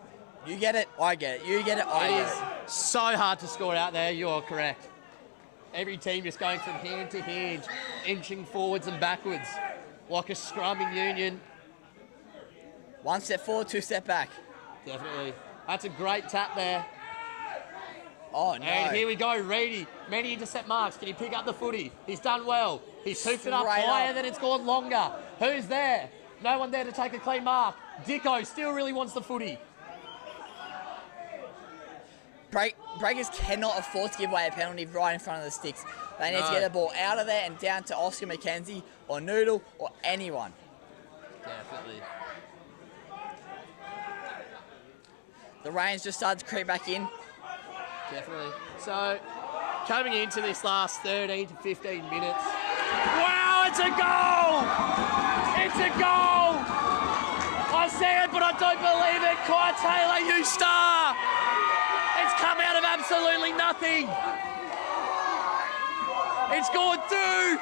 you get it, I get it. You get it, I get it. So hard to score out there, you're correct. Every team just going from hand to hand, inching forwards and backwards, like a scrumming union. 1 step forward, 2 step back. Definitely. That's a great tap there. Oh, no. And here we go, Reedy. Many intercept marks. Can he pick up the footy? He's done well. He's hoofed it up higher than it's gone longer. Who's there? No one there to take a clean mark. Dicko still really wants the footy. Breakers cannot afford to give away a penalty right in front of the sticks. They need to get the ball out of there and down to Oscar McKenzie or Noodle or anyone. Definitely. The rain's just started to creep back in. Definitely. So, coming into this last 13 to 15 minutes. Wow, it's a goal! It's a goal! I see it, but I don't believe it. Kai Taylor, you star! It's come out of absolutely nothing. It's gone through.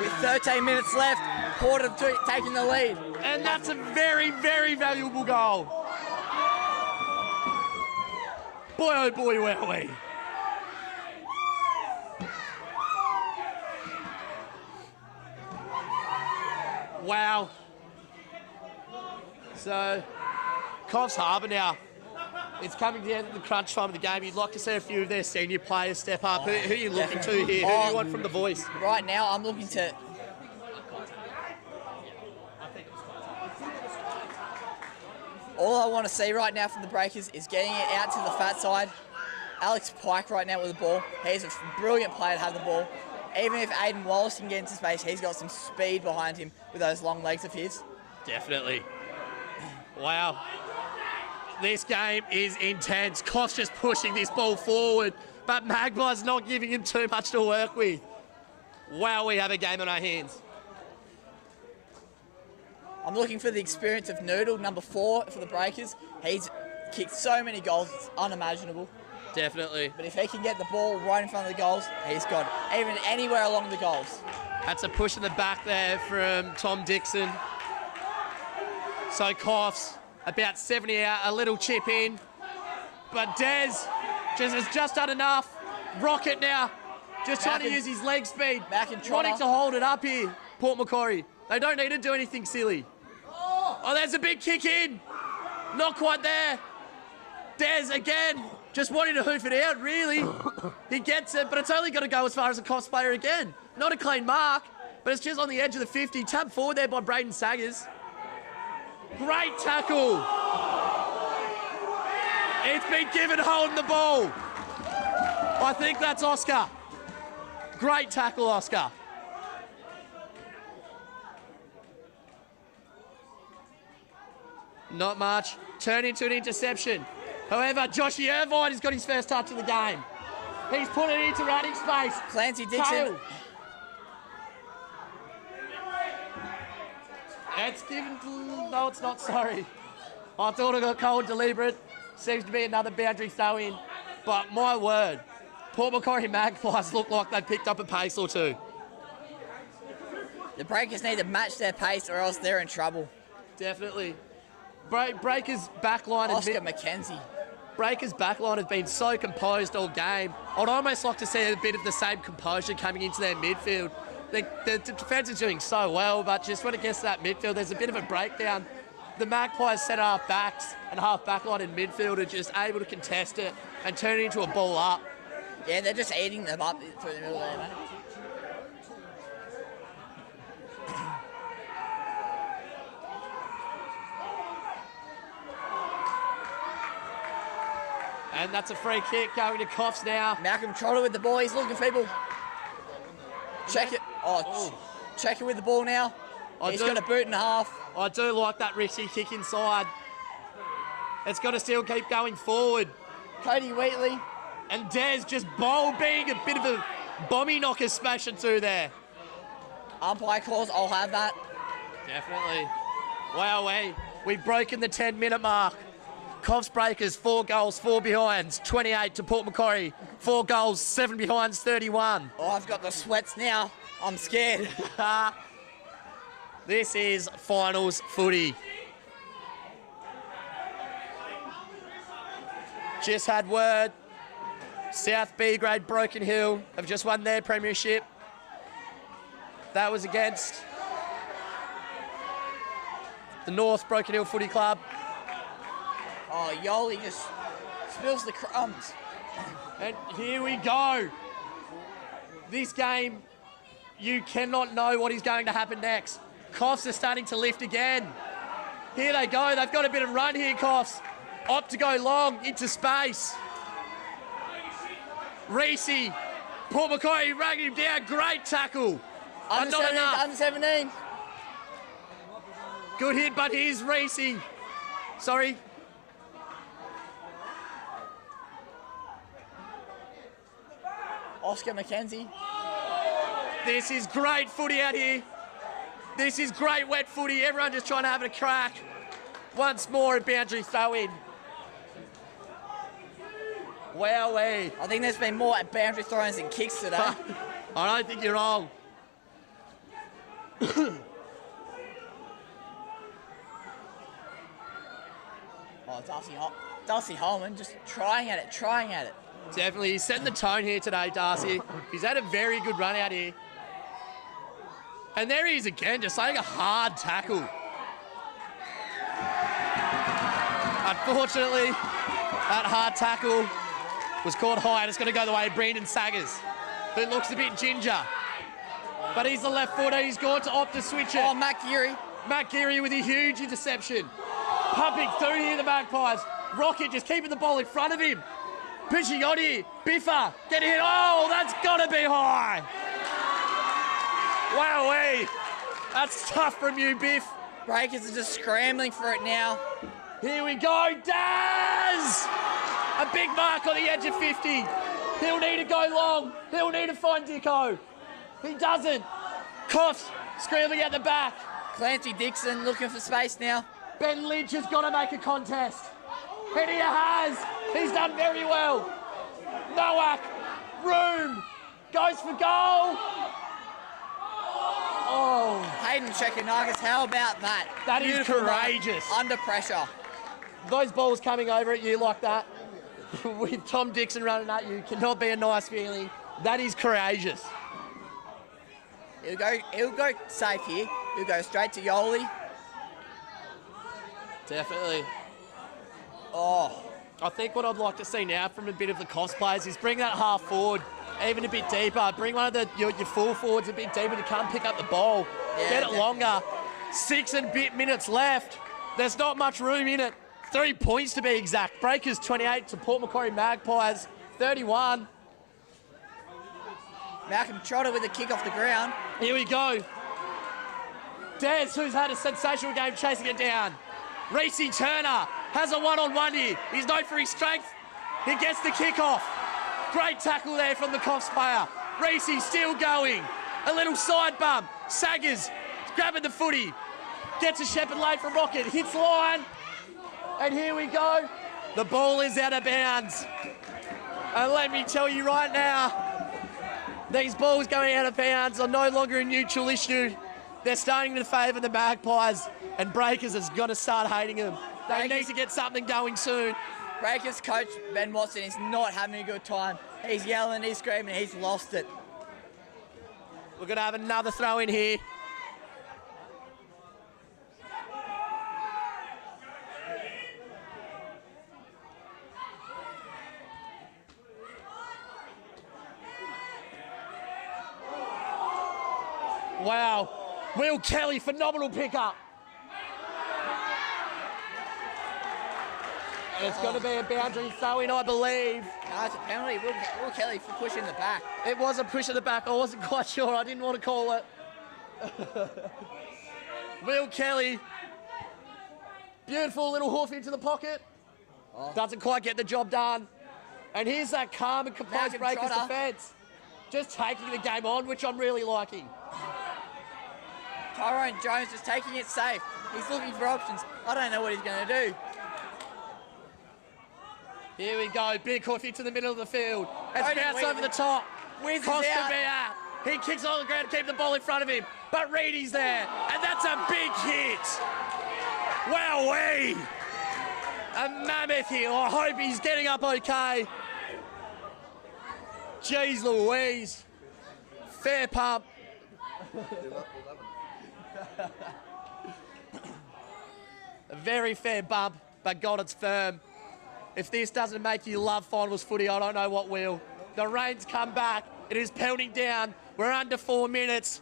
With 13 minutes left, Port have taken the lead. And that's a very, very valuable goal. Boy, oh boy, where are we? Wow. So, Coffs Harbour now. It's coming down to the crunch time of the game. You'd like to see a few of their senior players step up. Who are you looking to here? Who do you want from the voice? Right now, I'm looking to... All I want to see right now from the Breakers is getting it out to the fat side. Alex Pike right now with the ball. He's a brilliant player to have the ball. Even if Aiden Wallace can get into space, he's got some speed behind him with those long legs of his. Definitely. Wow. This game is intense. Coffs just pushing this ball forward, but Magpies not giving him too much to work with. Wow, we have a game on our hands. I'm looking for the experience of Noodle, number 4 for the Breakers. He's kicked so many goals, it's unimaginable. Definitely. But if he can get the ball right in front of the goals, he's got it. Even anywhere along the goals. That's a push in the back there from Tom Dixon. So Coffs about 70 out, a little chip in. But Des has just done enough. Rocket now, just trying to use his leg speed. Back in wanting to hold it up here, Port Macquarie. They don't need to do anything silly. Oh, there's a big kick in. Not quite there. Des again, just wanting to hoof it out, really. He gets it, but it's only got to go as far as a Coffs player again. Not a clean mark, but it's just on the edge of the 50. Tapped forward there by Braden Saggers. Great tackle. It's been given holding the ball. I think that's Oscar. Great tackle, Oscar. Not much. Turn into an interception. However, Joshy Irvine has got his first touch of the game. He's put it into running space. Clancy Dixon. Tail. It's given. No, it's not. Sorry. I thought it got cold deliberate. Seems to be another boundary throw in. But my word, Port Macquarie Magpies look like they picked up a pace or two. The Breakers need to match their pace or else they're in trouble. Definitely. Breakers backline. Oscar McKenzie. Breakers backline has been so composed all game. I'd almost like to see a bit of the same composure coming into their midfield. The defence is doing so well, but just when it gets to that midfield, there's a bit of a breakdown. The Magpies set half backs and half backline in midfield are just able to contest it and turn it into a ball up. Yeah, they're just eating them up through the middle there, mate. And that's a free kick going to Coffs now. Malcolm Trotter with the ball. He's looking for people. Check it. Check it with the ball now. He's got a boot and a half. I do like that risky kick inside. It's got to still keep going forward. Cody Wheatley. And Des just being a bit of a bomby knocker smashing through there. Umpire calls, I'll have that. Definitely. Wow, we've broken the 10-minute mark. Coffs Breakers, 4 goals, 4 behinds, 28 to Port Macquarie. 4 goals, 7 behinds, 31. Oh, I've got the sweats now. I'm scared. This is finals footy. Just had word. South B grade Broken Hill have just won their premiership. That was against the North Broken Hill Footy Club. Oh, Yoli just spills the crumbs. And here we go. This game, you cannot know what is going to happen next. Coffs are starting to lift again. Here they go. They've got a bit of run here, Coffs. Opt to go long into space. Reese, Port Macquarie ragging him down. Great tackle. Under 17, under 17. Good hit, but here's Reese. Sorry. Oscar McKenzie. This is great footy out here. This is great wet footy. Everyone just trying to have a crack. Once more a boundary throw in. Wowee. I think there's been more boundary throws than kicks today. I don't think you're wrong. Darcy Holman just trying at it. Definitely. He's setting the tone here today, Darcy. He's had a very good run out here. And there he is again, just laying a hard tackle. Unfortunately, that hard tackle was caught high, and it's going to go the way of Brendan Saggers, who looks a bit ginger. But he's the left footer. He's going to opt to switch it. Oh, Matt Geary with a huge interception. Pumping through here, the Magpies. Rocket just keeping the ball in front of him. Pushing on here. Biffa getting hit. Oh, that's got to be high. Wowee. That's tough from you, Biff. Breakers are just scrambling for it now. Here we go. Daz! A big mark on the edge of 50. He'll need to go long. He'll need to find Dicko. He doesn't. Coffs screaming at the back. Clancy Dixon looking for space now. Ben Lynch has got to make a contest. And he has. He's done very well. Nowak. Room. Goes for goal. Oh. Hayden Chekanakis, how about that? That is courageous. Under pressure. Those balls coming over at you like that, with Tom Dixon running at you, cannot be a nice feeling. That is courageous. He'll go safe here. He'll go straight to Yoli. Definitely. Oh. I think what I'd like to see now from a bit of the Coffs players is bring that half forward even a bit deeper. Bring one of your full forwards a bit deeper to come pick up the ball. Yeah, get it longer. 6 and bit minutes left. There's not much room in it. 3 points to be exact. Breakers 28 to Port Macquarie Magpies 31. Malcolm Trotter with a kick off the ground. Here we go. Des, who's had a sensational game chasing it down. Reese Turner has a one-on-one here. He's known for his strength. He gets the kick off. Great tackle there from the Coffs player. Reese still going. A little side bump. Saggers grabbing the footy. Gets a Shepherd late from Rocket. Hits line. And here we go. The ball is out of bounds. And let me tell you right now, these balls going out of bounds are no longer a neutral issue. They're starting to favour the Magpies, and Breakers has got to start hating them. They need to get something going soon. Breakers coach Ben Watson is not having a good time. He's yelling, he's screaming, he's lost it. We're going to have another throw in here. Wow. Will Kelly, phenomenal pickup. It's going to be a boundary throw-in, I believe. No, it's a penalty. Will Kelly for pushing the back. It was a push at the back. I wasn't quite sure. I didn't want to call it. Will Kelly. Beautiful little hoof into the pocket. Doesn't quite get the job done. And here's that calm and composed Breakers defence. Just taking the game on, which I'm really liking. Tyrone Jones is taking it safe. He's looking for options. I don't know what he's going to do. Here we go. Big hoof into the middle of the field. It's bounced over the top. Costa Bear. He kicks on the ground to keep the ball in front of him. But Reedy's there. And that's a big hit. Wowee. A mammoth here. I hope he's getting up okay. Jeez Louise. Fair pump. A very fair bump, but God, it's firm. If this doesn't make you love finals footy, I don't know what will. The rain's come back. It is pelting down. We're under 4 minutes.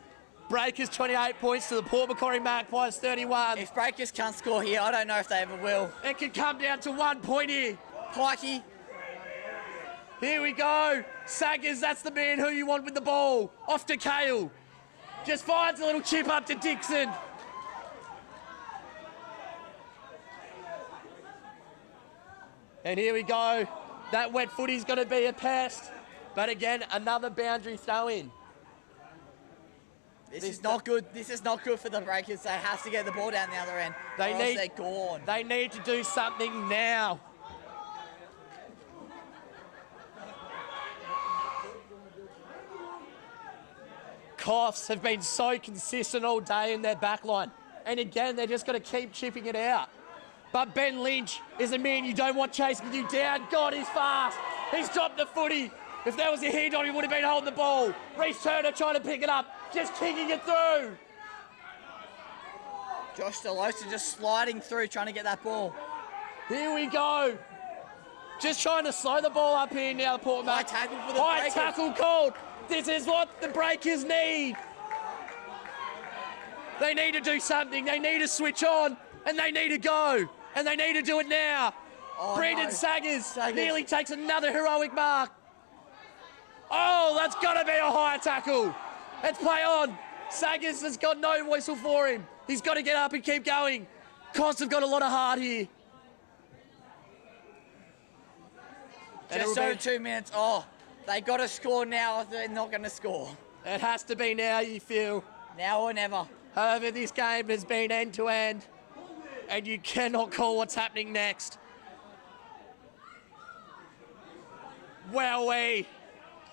Breakers 28 points to the Port Macquarie Magpies 31. If Breakers can't score here, I don't know if they ever will. It could come down to 1 point here. Pikey. Here we go. Saggers, that's the man who you want with the ball. Off to Kale. Just finds a little chip up to Dixon. And here we go. That wet footy's going to be a pest. But again, another boundary throw in. This is not good. This is not good for the Breakers. They have to get the ball down the other end. They're gone. They need to do something now. Coffs have been so consistent all day in their backline. And again, they're just going to keep chipping it out. But Ben Lynch is a man you don't want chasing you down. God, he's fast. He's dropped the footy. If there was a hit on him, he would have been holding the ball. Reece Turner trying to pick it up, just kicking it through. Josh Delosa just sliding through, trying to get that ball. Here we go. Just trying to slow the ball up here now, Port Mac. High tackle for the Breakers. Breakers. High tackle called. This is what the Breakers need. They need to do something. They need to switch on, and they need to go. And they need to do it now. Brendan Saggers nearly takes another heroic mark. Oh, that's got to be a high tackle. Let's play on. Saggers has got no whistle for him. He's got to get up and keep going. Costs have got a lot of heart here. Just over 2 minutes. Oh, they got to score now. They're not going to score. It has to be now, you feel. Now or never. However, this game has been end-to-end, and you cannot call what's happening next. Wowee.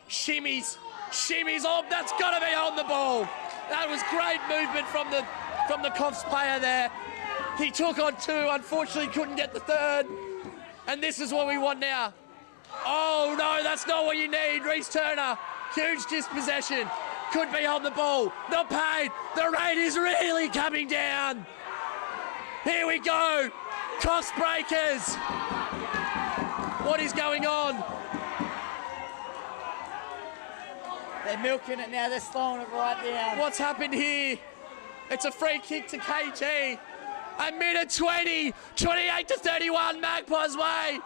Shimmies. Oh, that's got to be on the ball. That was great movement from the Coffs player there. He took on two, unfortunately couldn't get the third. And this is what we want now. Oh, no, that's not what you need. Reece Turner, huge dispossession. Could be on the ball. Not paid. The rain is really coming down. Here we go. Coffs Breakers. What is going on? They're milking it now. They're slowing it right down. What's happened here? It's a free kick to KT. A minute 20. 28 to 31. Magpies way.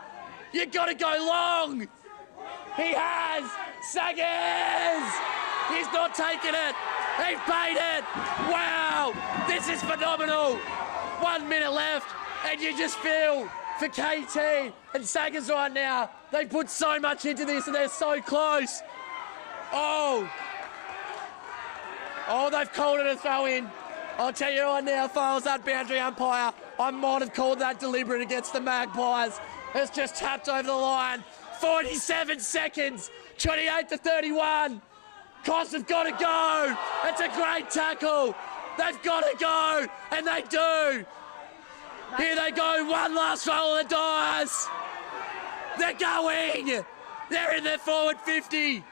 You got to go long. He has. Saggers. He's not taking it. He's paid it. Wow. This is phenomenal. 1 minute left. And you just feel for KT and Saggers right now. They put so much into this and they're so close. Oh, they've called it a throw in. I'll tell you right now, if I was that boundary umpire, I might have called that deliberate against the Magpies. It's just tapped over the line. 47 seconds, 28 to 31. Coffs have got to go. It's a great tackle. They've got to go, and they do. Here they go, one last roll of the dice. They're going. They're in their forward 50.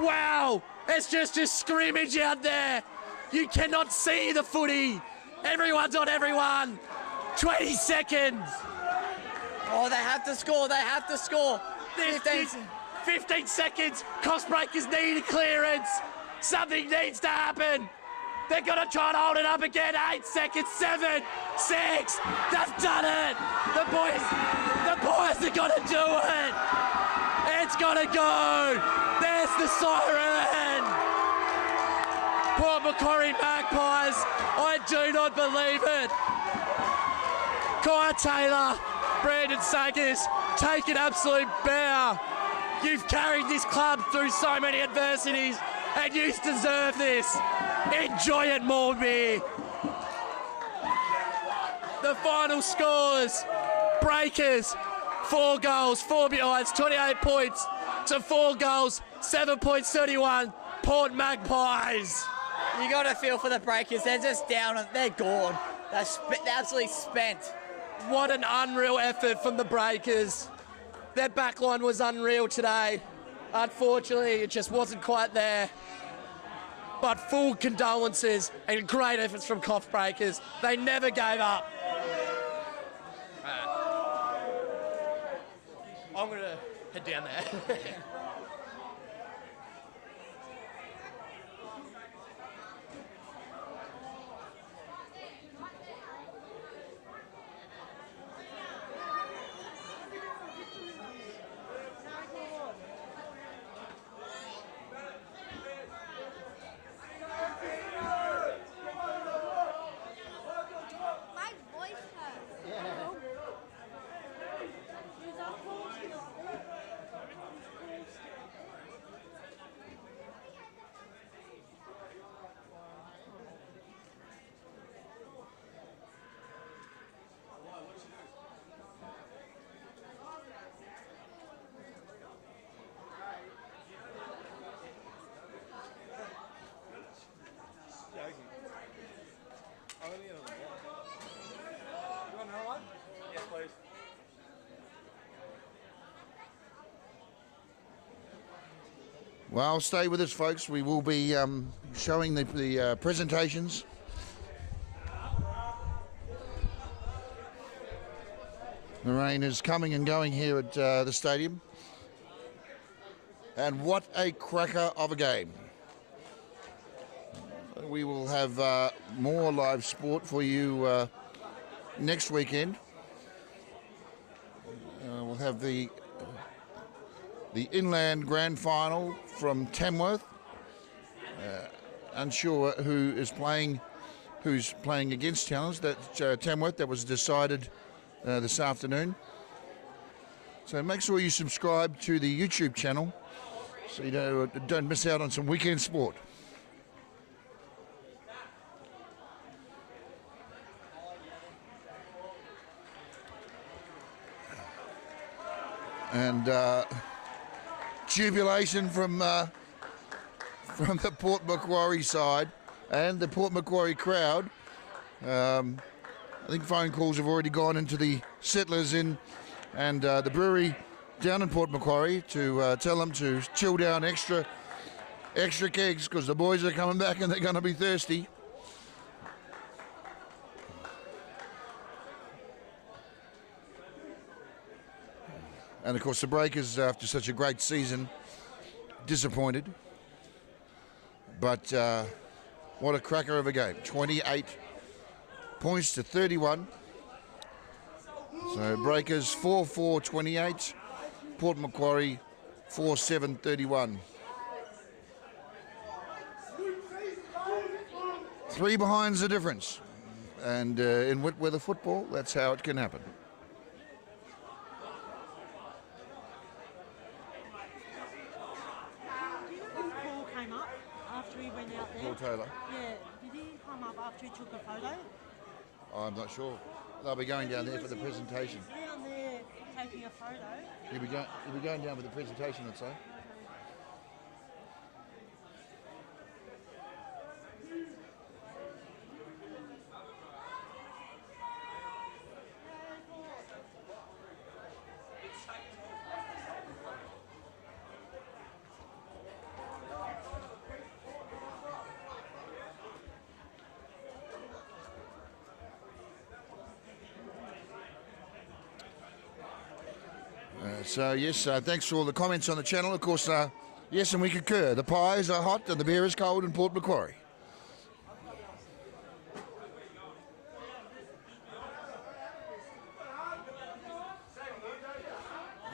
Wow, it's just a scrimmage out there. You cannot see the footy. Everyone's on everyone. 20 seconds. Oh, they have to score. They have to score. 15 seconds. Coffs Breakers need a clearance. Something needs to happen. They're going to try and hold it up again. 8 seconds. 7, 6. They've done it. The boys are going to do it. It's going to go. There's the siren. Port Macquarie Magpies. I do not believe it. Kai Taylor, Brandon Saggers, take an absolute bow. You've carried this club through so many adversities, and you deserve this. Enjoy it, Morby. The final scores: Breakers, 4 goals, 4 behinds, 28 points to 4 goals, 7 points, 31. Port Magpies. You got to feel for the Breakers. They're just down. They're gone. They're absolutely spent. What an unreal effort from the Breakers. Their backline was unreal today. Unfortunately, it just wasn't quite there. But full condolences and great efforts from Coffs Breakers. They never gave up. I'm going to head down there. Well, stay with us, folks. We will be showing the presentations. The rain is coming and going here at the stadium. And what a cracker of a game. We will have more live sport for you next weekend. We'll have the Inland Grand Final from Tamworth. Unsure who's playing against Tamworth. That was decided this afternoon. So make sure you subscribe to the YouTube channel so you don't miss out on some weekend sport. And jubilation from the Port Macquarie side and the Port Macquarie crowd. I think phone calls have already gone into the Settlers Inn and the brewery down in Port Macquarie to tell them to chill down extra kegs because the boys are coming back and they're going to be thirsty. And of course the Breakers, after such a great season, disappointed. But what a cracker of a game. 28 points to 31. So Breakers 4-4-28. Port Macquarie 4-7-31. 3 behinds the difference. And in wet weather football, that's how it can happen. Paul came up after he went out there. Paul Taylor. Yeah. after he took a photo? I'm not sure. They'll be going down there for the presentation. Down there taking a photo. He'll be going down for the presentation, I'd say. So yes, thanks for all the comments on the channel. Of course, yes, and we concur. The pies are hot and the beer is cold in Port Macquarie.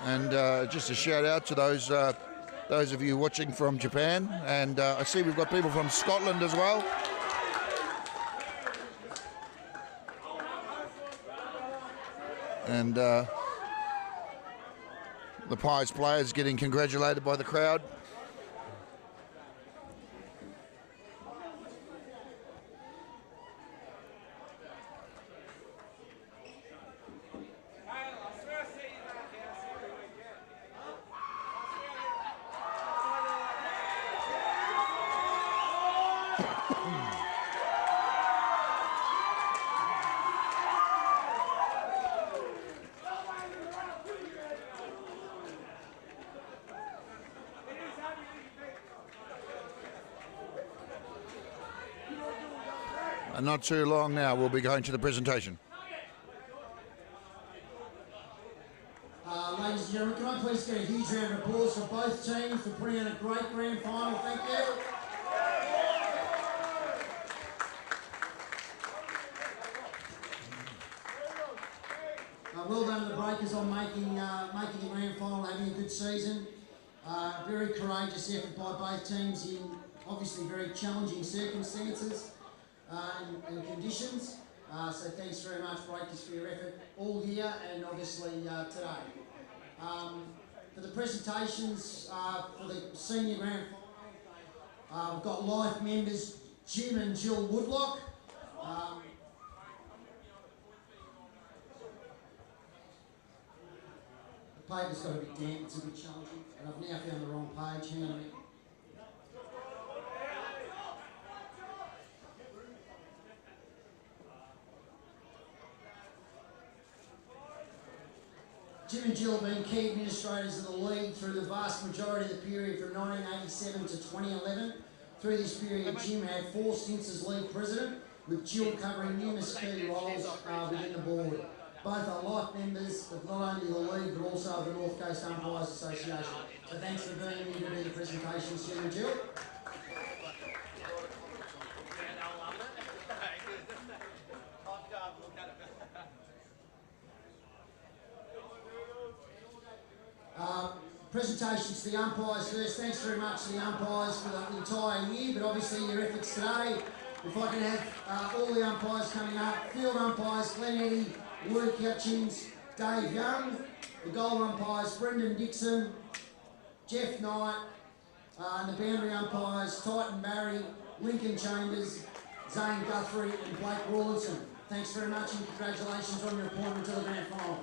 And just a shout out to those of you watching from Japan, and I see we've got people from Scotland as well. And the Pies players getting congratulated by the crowd. And not too long now, we'll be going to the presentation. Ladies and gentlemen, can I please get a huge round of applause for both teams for putting on a great grand final? Thank you. Well done to the Breakers on making the grand final, having a good season. Very courageous effort by both teams in obviously very challenging circumstances and conditions. So thanks very much, Breakers, for your effort all year and obviously today. For the presentations for the senior grand final, we've got life members Jim and Jill Woodlock. The paper's got a bit damp, it's a bit challenging, and I've now found the wrong page. Hang on a minute. Jim and Jill have been key administrators of the league through the vast majority of the period from 1987 to 2011. Through this period, Jim had 4 stints as league president, with Jill covering numerous key roles within the board. Both are life members of not only the league but also of the North Coast Umpires Association. So thanks for being here to do the presentations, Jim and Jill. Presentations to the umpires first. Thanks very much to the umpires for the entire year, but obviously your efforts today. If I can have all the umpires coming up. Field umpires, Glenn Eddy, Luke Hutchins, Dave Young. The goal umpires, Brendan Dixon, Jeff Knight, and the boundary umpires, Titan Barry, Lincoln Chambers, Zane Guthrie and Blake Rawlinson. Thanks very much and congratulations on your appointment to the grand final.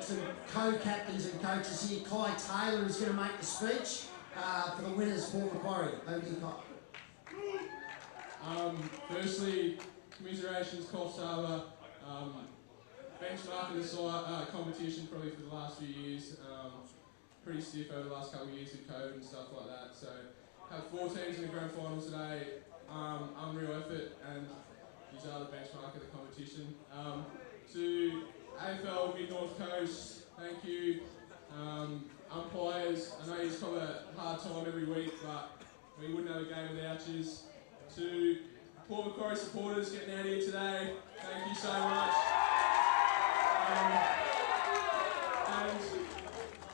Some co-captains and coaches here. Kai Taylor is going to make the speech for the winners, Port Macquarie. Over to you, Kai. Firstly, commiserations, Coffs Harbour. Benchmarking this competition probably for the last few years. Pretty stiff over the last couple of years with COVID and stuff like that. So have 4 teams in the grand final today. Unreal effort, and these are the benchmark of the competition. To AFL Mid North Coast, thank you. We wouldn't have a game without you. To Port Macquarie supporters getting out here today, thank you so much. And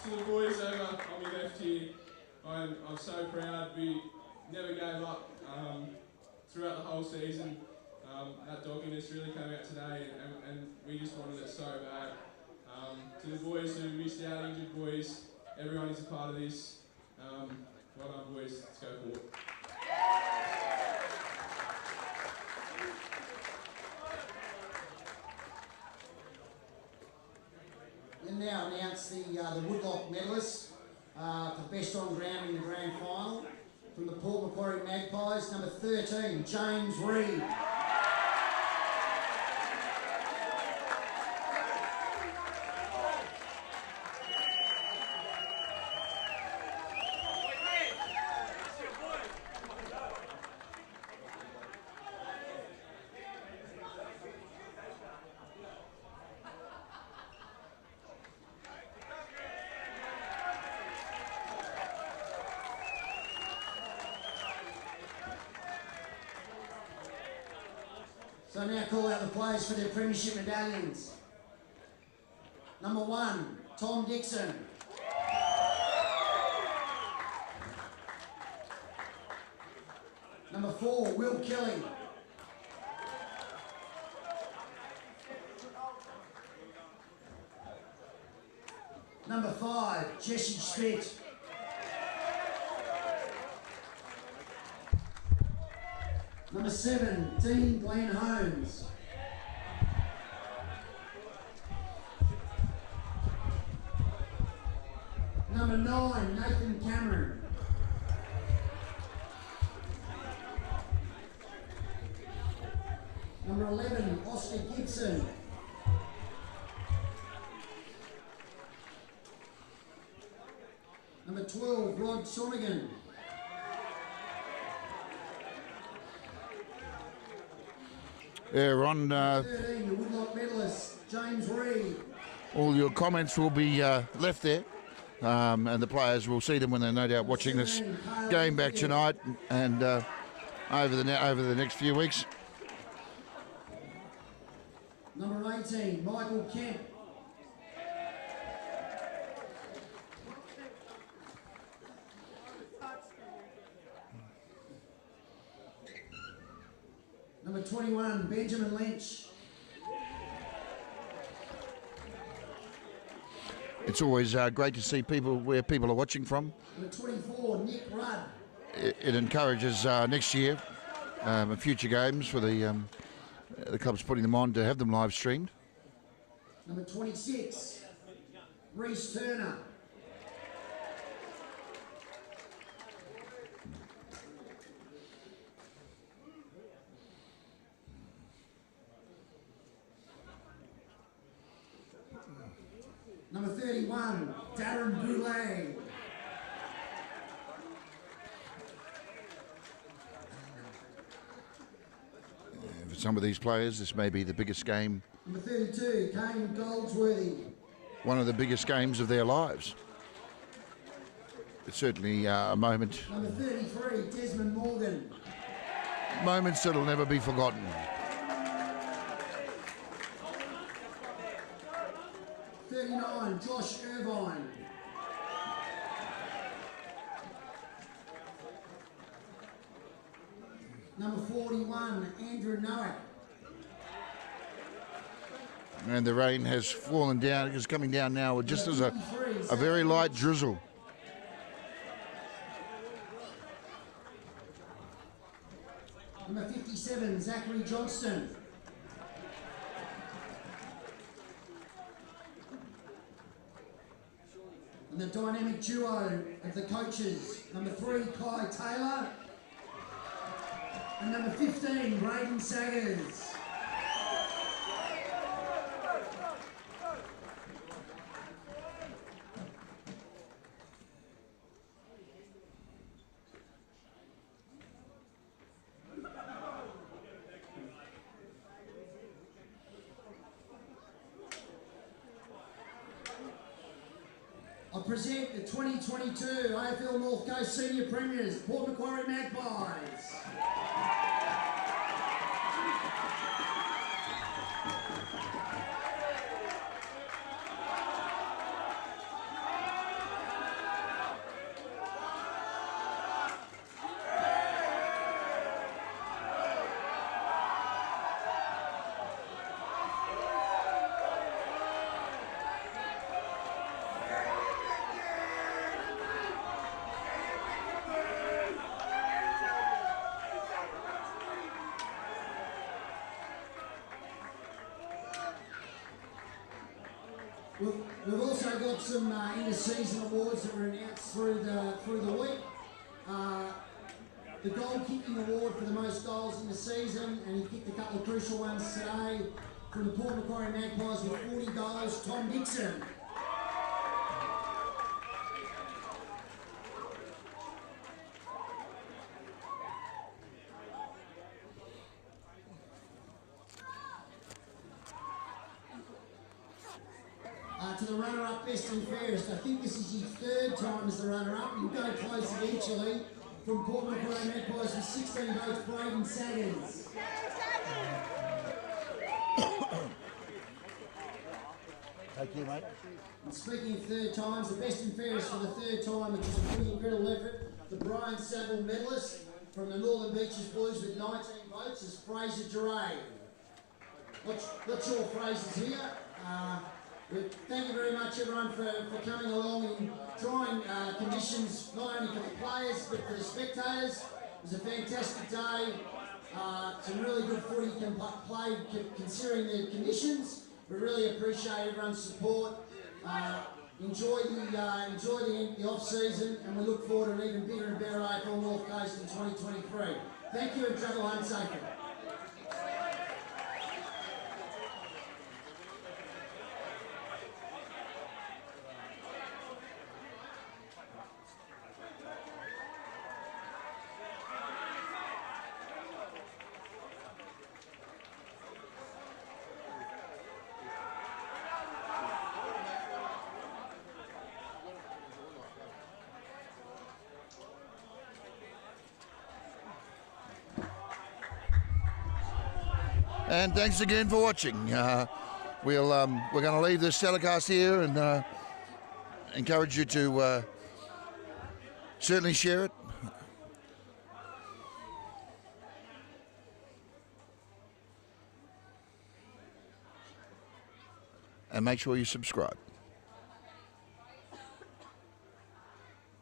to the boys over on my left here, I'm so proud. We never gave up throughout the whole season. That dogginess really came out today, and we just wanted it so bad. To the boys who missed out, injured boys, everyone is a part of this. Well done, boys. Let's go forward. We'll now announce the Woodlock medalists for best on ground in the grand final. From the Port Macquarie Magpies, number 13, James Reid. So now call out the players for their premiership medallions. Number 1, Tom Dixon. Number 4, Will Kelly. Number 5, Jesse Schmidt. Number 7, Dean Glenn Holmes. Number 9, Nathan Cameron. Number 11, Oscar Gibson. Number 12, Rod Sonigan. On 13, the Woodlock medalist, James Reid. all your comments will be left there, and the players will see them when they're no doubt watching this game back tonight and over the next few weeks. Number 18, Michael Kemp. Number 21, Benjamin Lynch. It's always great to see people where people are watching from. Number 24, Nick Rudd. It encourages next year future games for the clubs putting them on to have them live streamed. Number 26, Reece Turner. Number 31, Darren Boulay. For some of these players, this may be the biggest game, Number 32, Kane Goldsworthy. one of the biggest games of their lives. It's certainly a moment, Number 33, Desmond Morgan. moments that'll never be forgotten. 39, Josh Irvine. Number 41, Andrew Nowak. And the rain has fallen down, it's coming down now just as a very light drizzle. Number 57, Zachary Johnston. And the dynamic duo of the coaches, number 3, Kai Taylor, and number 15, Braden Saggers. I present the 2022 AFL North Coast Senior Premiers, Port Macquarie Magpies. We've also got some inter-season awards that were announced through the week. The goal kicking award for the most goals in the season, and he kicked a couple of crucial ones today from the Port Macquarie Magpies with 40 goals, Tom Dixon. To the runner-up, best and fairest. I think this is his third time as the runner-up. He'll go close eventually. From Port Macquarie Magpies with 16 votes, Braden Saggers. Thank you, mate. And speaking of third times, the best and fairest for the third time, which is a pretty incredible effort, the Brian Saville medalist from the Northern Beaches Blues with 19 votes is Fraser Duray. Not sure Fraser's here. Thank you very much, everyone, for coming along and drawing conditions not only for the players but for the spectators. It was a fantastic day. Some really good footy played considering the conditions. We really appreciate everyone's support. Enjoy the off season, and we look forward to an even bigger and better AFL North Coast in 2023. Thank you, and travel home safely. And thanks again for watching. We're going to leave this telecast here and encourage you to certainly share it. And make sure you subscribe.